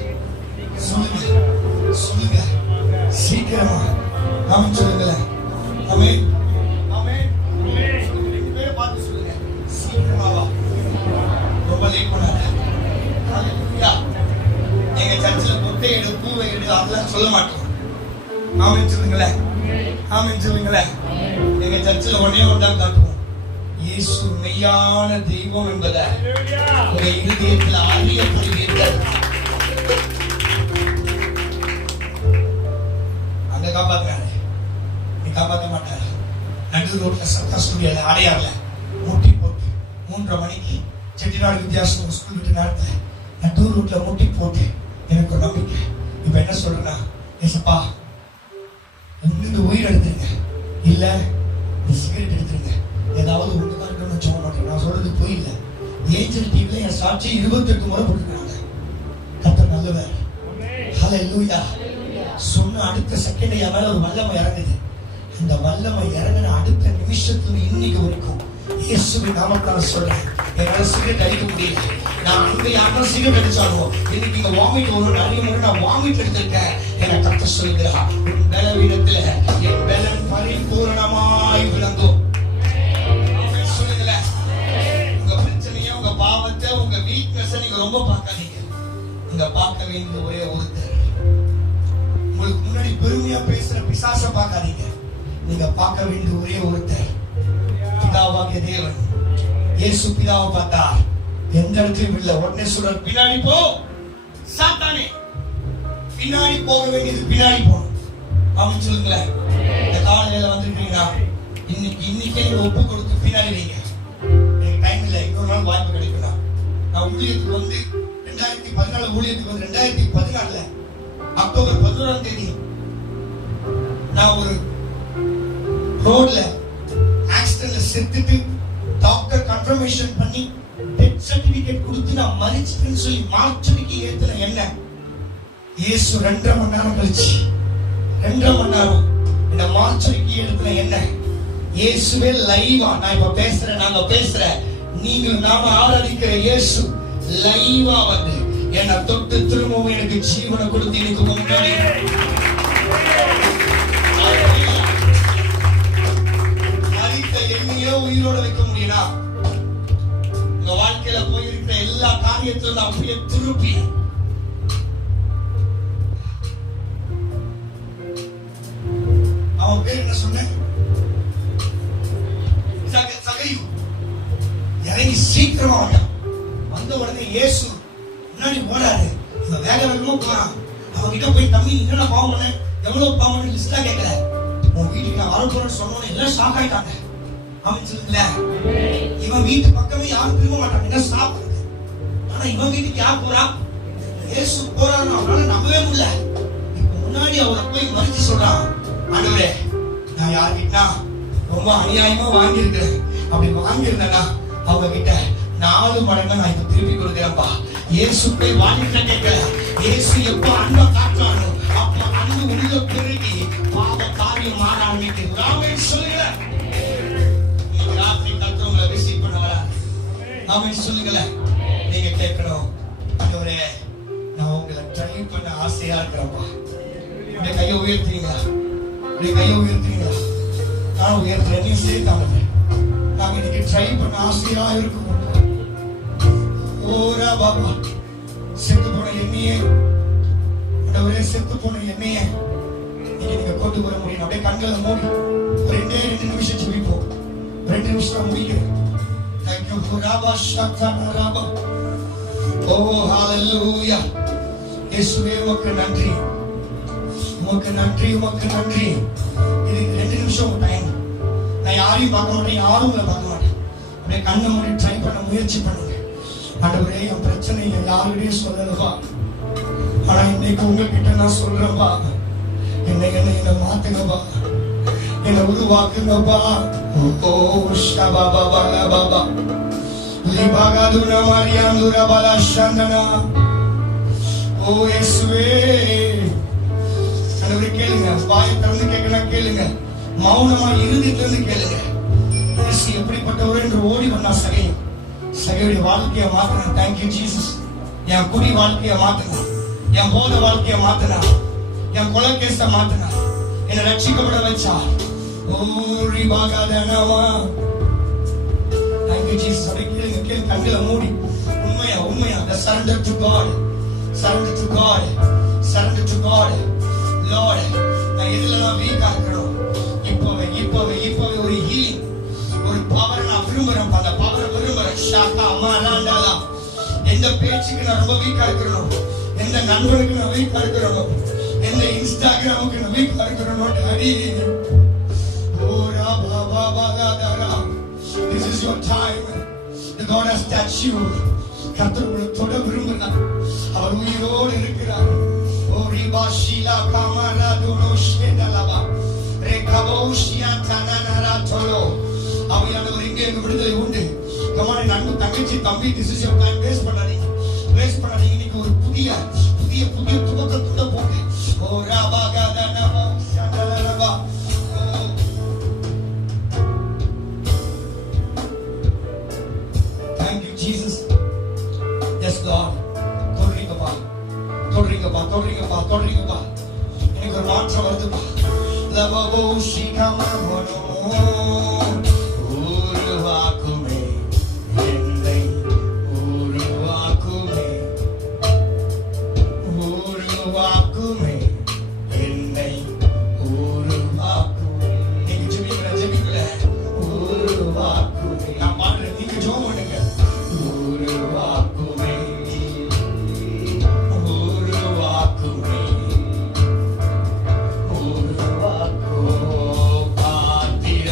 சீக்கிரமா. ஆமென் சொல்லுங்களேன். ஆமென் ஆமென். 2 பேரை பார்த்து சொல்லுங்க, சீக்கிரமா வா. ரொம்ப லேட் பண்ணாத. ஹalleluya. எங்க சர்ச்சில் பொட்டை எடு, பூவை எடு அதெல்லாம் சொல்ல மாட்டோம். ஆமென் சொல்லுங்களேன். ஆமென் சொல்லுங்களேன். எங்க சர்ச்சில் ஒன்னே ஒன்றாக காட்டுவோம், இயேசு மெய்யான தெய்வம் என்பதை உங்க இருதயத்தில் அறியப்படுவீர்கள். அங்க காப்பாத்துறாரு, நீ காப்பாற்ற மாட்டாரு. நடு ரோட்ல சத்தா ஸ்டுடியோல அடையாறுல மூட்டி போட்டு 3:30 மணிக்கு செட்டிநாடு வித்தியாசம் ஸ்கூல் விட்டு நேரத்துல நடு ரோட்ல மூட்டி போட்டு எனக்கு ஒரு நம்பிக்கை. இப்ப என்ன சொல்றேன்னா, ஏசப்பா இந்த உயிர் எடுத்துருங்க, இல்ல இந்த சிகரெட் எடுத்துருங்க, ஏதாவது ஒன்று தான் இருக்கணும்னு சொல்ல மாட்டேன். நான் சொல்றது போய் இல்லை. ஏஞ்சல் டிவில என் சாட்சி 28 முறை போட்டுருக்காங்க. கர்த்தர் நல்லவர். ஹல்லேலூயா. சொன்ன அடுத்த செகண்ட் என் மேல ஒரு வல்லமை இறங்குது. இந்த வல்லமை இறங்கின அடுத்த நிமிஷத்துல இன்னைக்கு வரைக்கும் இயேசுவின் நாமத்தால சொல்றேன், என்னால சிகரெட் அடிக்க முடியல. நான் அங்க யாரும் சிகரெட் அடிச்சாலும் இன்னைக்கு இங்க வாமிட் வரும். நிறைய முறை நான் வாமிட் எடுத்திருக்கேன். என கர்த்தர் சொல்லுகிறா, உன் பலவீனத்துல என் பலன் பரிபூரணமாய் விளங்கும். உங்க பிரச்சனைய, உங்க பாவத்தை, உங்க வீக்னஸ் நீங்க ரொம்ப பார்க்காதீங்க. நீங்க பார்க்க வேண்டிய ஒரே ஒருத்தர், உங்களுக்கு முன்னாடி பெருமையா பேசுற பிசாச பார்க்காதீங்க. நீங்க பார்க்க வேண்டிய ஒரே ஒருத்தர், பிதாவாகிய தேவன். இயேசு பிதாவை பார்த்தார், எந்த இடத்தையும் இல்லை. உடனே சொல்ற, பின்னாடி போ சாத்தானே. பின்னாடி போக வேண்டியது பின்னாடி போகணும். அப்படின்னு சொல்லுங்களேன். இந்த காலையில வந்திருக்கீங்களா, இன்னைக்கே நீங்க ஒப்பு கொடுத்து பின்னாடி வைங்க. எனக்கு டைம் இல்லை, இன்னொரு நாள் வாய்ப்பு கிடைக்கலாம். நான் ஊழியத்துக்கு வந்து 2014 ஊழியத்துக்கு வந்து 2014 அக்டோபர் 11ஆம் தேதி நான் ஒரு ரோட்ல ஆக்சிடென்ட்ல செத்துட்டு டாக்டர் கன்ஃபர்மேஷன் பண்ணி டெத் சர்டிபிகேட் கொடுத்து நான் மரிச்சிட்டேன்னு சொல்லி மாற்றடிக்கு ஏத்துன என்ன இயேசு 2.5 மணி நேரம் கழிச்சு 2.5 மணி நேரம் இந்த மாற்றடிக்கு ஏத்துன என்ன இயேசுவே லைவா நான் இப்ப பேசுறேன், நாங்க பேசுறேன், நீங்கள் நாம ஆராதிக்கிற இயேசு லைவா வந்து என்னை தொட்டு திரும்பவும் எனக்கு ஜீவனை கொடுத்து எனக்கு முன்னாடி மரித்த என்னையோ உயிரோட வைக்க முடியுமா? உங்க வாழ்க்கையில போயிருக்கிற எல்லா காரியத்திலும் அப்படியே திருப்பி அவன் பேர் என்ன சொன்ன? சகையு. இறங்கி சீக்கிரமா வந்த உடனே இயேசு முன்னாடி ஓடாரு. இவன் வேக வேகமா போறான். அவன் கிட்ட போய் தம்பி என்னடா பாவம் பண்ண, எவ்வளவு பாவம் பண்ண லிஸ்டா கேட்கல. உன் வீட்டுக்கு நான் வர போறேன்னு சொன்னோன்னு எல்லாம் ஷாக் ஆயிட்டாங்க. அவன் சொல்லுங்கள இவன் வீட்டு பக்கமே யாரும் திரும்ப மாட்டாங்க, என்ன சாப்பிடுறது. ஆனா இவன் வீட்டுக்கு யார் போறா? இயேசு போறான்னு அவனால நம்பவே முடியல. இப்ப முன்னாடி அவரை போய் மறிச்சு சொல்றான், ஆண்டவரே நான் யார்கிட்டா ரொம்ப அநியாயமா வாங்கியிருக்கிறேன், அப்படி வாங்கியிருந்தேன்னா அவங்க கிட்ட 4 மடங்கு நான் இப்ப திருப்பி கொடுக்கிறேன்ப்பா. இயேசு போய் வாங்கிட்ட கேட்கல. இயேசு எப்ப அன்பை காட்டுறானோ அப்ப அன்பு உள்ள பெருகி பாவ காரியம் மாற ஆரம்பிக்குது. ஆமென் சொல்லுங்களேன். நீங்க ராத்திரி கர்த்தரை ரிசீவ் பண்ண வர ஆமென் சொல்லுங்களேன். நீங்க கேட்கணும், ஆண்டவரே நான் உங்களை ட்ரை பண்ண ஆசையா இருக்கிறேன்ப்பா. உடைய கையை உயர்த்துறீங்களா? உடைய கையை உயர்த்துறீங்களா? நான் உயர்த்துறேன், நீ சேர்த்தாங்க. நாங்க இன்னைக்கு ட்ரை பண்ண ஆசையா இருக்கும். ஓரா பாபா செத்து போன எண்ணியே, ஒரே செத்து போன எண்ணியே நீங்க கொண்டு வர முடியும். அப்படியே கண்களை மூடி ஒரு 2 நிமிஷம் ஜெபிப்போம். 2 நிமிஷம் முடிக்கிறேன். தேங்க்யூ ராபா ஷாத்தானா ராபா. ஓ ஹalleluya. இயேசுவே உமக்கு நன்றி, உமக்கு நன்றி, உமக்கு நன்றி. இது 2 நிமிஷம் டைம். நான் யாரையும் பார்க்க மாட்டேன், யாரும் உங்களை பார்க்க மாட்டேன். அப்படியே கண்ணை மூடி ட்ரை பண்ண முயற்சி பண்ணுங்க. ஆண்டவரே என் பிரச்சனை யாருடையும் சொல்லலப்பா, ஆனா இன்னைக்கு உங்ககிட்ட நான் சொல்றேன்ப்பா, என்னை மாத்துங்கப்பா, என்னை உருவாக்குங்கப்பா. ஓ ஷபாபா பாபா லிபாகாதுனா மாரியாந்துரா பாலா சந்தனா. ஓ இயேசுவே ஆண்டவரே கேளுங்க, வாயை திறந்து கேட்கலாம் கேளுங்க, மௌனமா இருந்துட்டு கேளுங்க. இயேசு எப்படிப்பட்டவர் என்று ஓடி வந்தா சகையும் சகையுடைய வாழ்க்கையை மாத்தினா. Thank you Jesus. என் குடி வாழ்க்கையை மாத்தினா, என் போத வாழ்க்கையை மாத்தினா, என் கொலை கேஸ மாத்தினா, என்னை ரட்சிக்கப்பட வச்சா. ஓரி பாகாதனவா. Thank you Jesus. அப்படி கேளுங்க கேளுங்க, கண்களை மூடி உண்மையா உண்மையா surrender to God, surrender to God, surrender to God. Lord நான் எதுலலாம் வீக்கா இருக்கணும், இப்பவே இப்பவே இப்பவே ஒரு ஹீலிங், ஒரு பவர் நான் விரும்புறேன். அந்த பவரை விரும்புறேன். ஷாக்கா அம்மாலாண்டாலா. எந்த பேச்சுக்கு நான் ரொம்ப வீக்கா இருக்கிறோம், எந்த நண்பனுக்கு நான் வீக்கா இருக்கிறோம், எந்த இன்ஸ்டாகிராமுக்கு நான் வீக்கா இருக்கிறோம். This is your time. The God has touched you. கர்த்தர் உங்களை தொட விரும்புகிறார். அவர் உயிரோடு இருக்கிறார். ஓ ரிபாஷிலா காமாரா துனோஷ்வேதலவா ரேகபோஷியா தனனரா தொலோ. அவையானவர் இங்கே விடுதலை உண்டு. கமானே நண்பு தங்கச்சி தம்பி, this is your time. Waste பண்ணாதீங்க, வேஸ்ட் பண்ணாதீங்க. இன்னைக்கு ஒரு புதிய புதிய புதிய துவக்கத்துக்குள்ள போங்க. ஓ ராபாகாதனவா சந்தலலவா. Thank you Jesus. Yes Lord. தொடரிங்கப்பா தொடரிங்கப்பா தொடரிங்கப்பா தொடரிங்கப்பா. எனக்கு ஒரு மாற்றம் வருதுப்பா. லவபோ ஷிகமனோ உருவாக்குமே என்னை, உருவாக்குமே உருவாக்குமே என்னை, உருவாக்குமே. நீங்க ஜெபிக்கல உருவாக்குமே. நான் பாடுறேன், நீங்க ஜெபம் பண்ணுங்க. உருவாக்குமே உருவாக்குமே உருவாக்கோ பாத்திர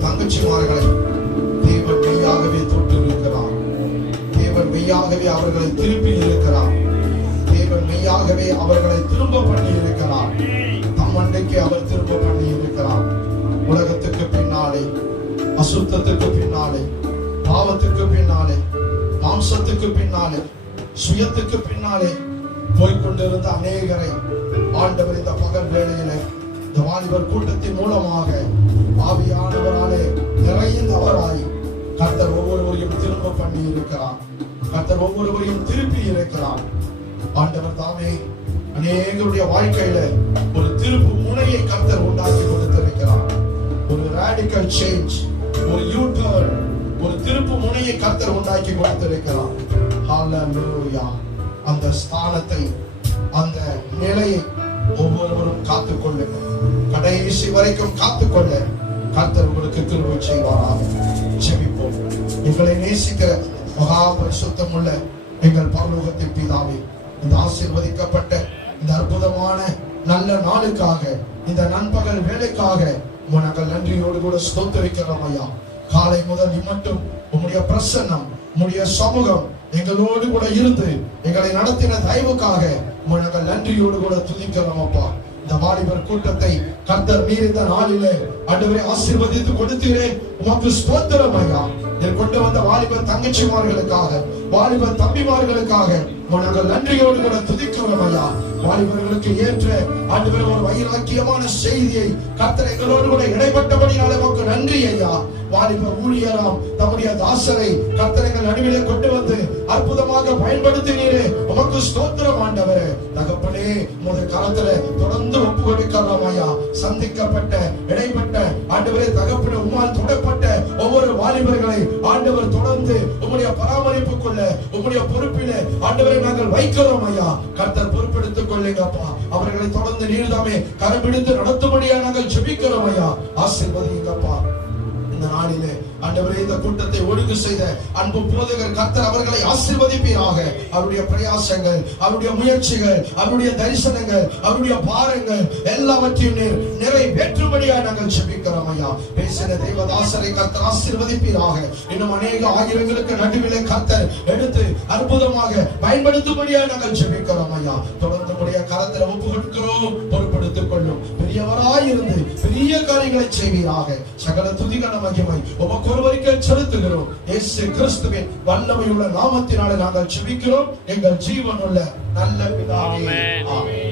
தங்கச்சிமார்களை தேவன் மெய்யாகவே தொட்டு இருக்கிறார். தேவன் மெய்யாகவே அவர்களை திருப்பி இருக்கிறார். தேவன் மெய்யாகவே அவர்களை திரும்ப பண்ணி இருக்கிறார். தம்மண்டைக்கு அவர் திரும்ப பண்ணி இருக்கிறார். உலகத்துக்கு பின்னாலே, அசுத்தத்துக்கு பின்னாலே, குடும்பத்துக்கு பின்னாலே, மாம்சத்துக்கு பின்னாலே, சுயத்துக்கு பின்னாலே போய்கொண்டிருந்த அநேகரை ஆண்டவர் இந்த பகல் வேளையிலே இந்த வாலிபர் கூட்டத்தின் மூலமாக ஆவியானவராலே நிறைந்தவராய் கர்த்தர் ஒவ்வொருவரையும் திரும்ப பண்ணி இருக்கிறார். கர்த்தர் ஒவ்வொருவரையும் திருப்பி இருக்கிறார். ஆண்டவர் தாமே அநேகருடைய வாழ்க்கையில ஒரு திருப்பு முனையை கர்த்தர் உண்டாக்கி கொடுத்திருக்கிறார். ஒரு ராடிக்கல் சேஞ்ச், ஒரு யூ-டர்ன், ஒரு திருப்பு முனையை கர்த்தர் உண்டாக்கி கொடுத்திருக்கிறார். ஹalleluya. அந்த ஸ்தானத்தை, அந்த நிலையை ஒவ்வொருவரும் காத்துக்கொள்ளுங்க. கடைசி வரைக்கும் காத்துக்கொள்ள கர்த்தர் உங்களுக்கு கிருபை செய்வாராக. ஜெபிப்போம். எங்களை நேசிக்கிற மகா பரிசுத்தம் உள்ள எங்கள் பரலோகத்தின் பிதாவே, இந்த ஆசீர்வதிக்கப்பட்ட இந்த அற்புதமான நல்ல நாளுக்காக, இந்த நண்பகல் வேலைக்காக நாங்கள் நன்றியோடு கூட ஸ்தோத்திரிக்கிறோம் ஐயா. காலை முதல் இம்மட்டும் உம்முடைய பிரசன்னம், உம்முடைய சமூகம் எங்களோடு கூட இருந்து எங்களை நடத்தின தயவுக்காக நாங்கள் நன்றியோடு கூட துதிக்கிறோம் அப்பா. இந்த வாலிபர் கூட்டத்தை கர்த்தர் நீர் இந்த நாளிலே ஆண்டவரே ஆசீர்வதித்து கொடுத்தீரே, உமக்கு ஸ்தோத்திரம் ஐயா. நீர் கொண்டு வந்த வாலிபர் தங்கச்சிமார்களுக்காக, வாலிபர் தம்பிமார்களுக்காக நாங்கள் நன்றியோடு கூட துதிக்கிறோம் ஐயா. வாலிபர்களுக்கு ஏற்ற ஆண்டவரே ஒரு வைராக்கியமான செய்தியை கர்த்தர் எங்களோடு கூட இடைப்பட்டபடியால் உமக்கு நன்றி ஐயா. வாலிபர் ஊழியராம் தம்முடைய தாசரை கர்த்தர் எங்கள் நடுவிலே கொண்டு வந்து அற்புதமாக பயன்படுத்தினீரே, உமக்கு ஸ்தோத்திரம் ஆண்டவரே. தகப்பனே, உமது கரத்திலே தொடர்ந்து ஒப்பு கொடுக்கிறோம் ஐயா. சந்திக்கப்பட்ட, இடைப்பட்ட ஆண்டவரே தகப்பனே, உம்மால் தொடப்பட்ட ஒவ்வொரு வாலிபர்களை ஆண்டவர் தொடர்ந்து உம்முடைய பராமரிப்புக்குள்ள, உம்முடைய பொறுப்பிலே ஆண்டவரை நாங்கள் வைக்கிறோம் ஐயா. கர்த்தர் பொறுப்பெடுத்துக் கொள்ளுங்கப்பா. அவர்களை தொடர்ந்து நீர்தாமே கரம்பிடித்து நடத்தும்படியா நாங்கள் ஜெபிக்கிறோம் ஐயா. ஆசீர்வதிங்கப்பா. இந்த நாளிலே ஆண்டவரே இந்த கூட்டத்தை ஒழுங்கு செய்த அன்பு போதகர் கர்த்தர் அவர்களை ஆசீர்வதிப்பீராக. அவருடைய பிரயாசங்கள், அவருடைய முயற்சிகள், அவருடைய தரிசனங்கள், அவருடைய பாரங்கள் எல்லாவற்றையும் நிறைவேற்றும்படியா நாங்கள் ஜெபிக்கிறோம் ஐயா. பேசின தேவதாசரை கர்த்தர் ஆசீர்வதிப்பீராக. இன்னும் அநேக ஆயிரங்களுக்கு நடுவிலே கர்த்தர் எடுத்து அற்புதமாக பயன்படுத்தும்படியா நாங்கள் ஜெபிக்கிறோம் ஐயா. தொடர்ந்து உடைய கரத்தில் ஒப்பு கொடுக்கிறோம். பொறுப்படுத்திக் கொள்ளும். பெரியவராயிருந்து பெரிய காரியங்களை செய்வீராக. சகல துதிகன மகிமை உமக்கு ஒருவருக்கே செலுத்துகிறோம். இயேசு கிறிஸ்துவின் வல்லமையுள்ள நாமத்தினாலே நாங்கள் ஜெபிக்கிறோம் எங்கள் ஜீவனுள்ள நல்ல பிதாவே. ஆமென்.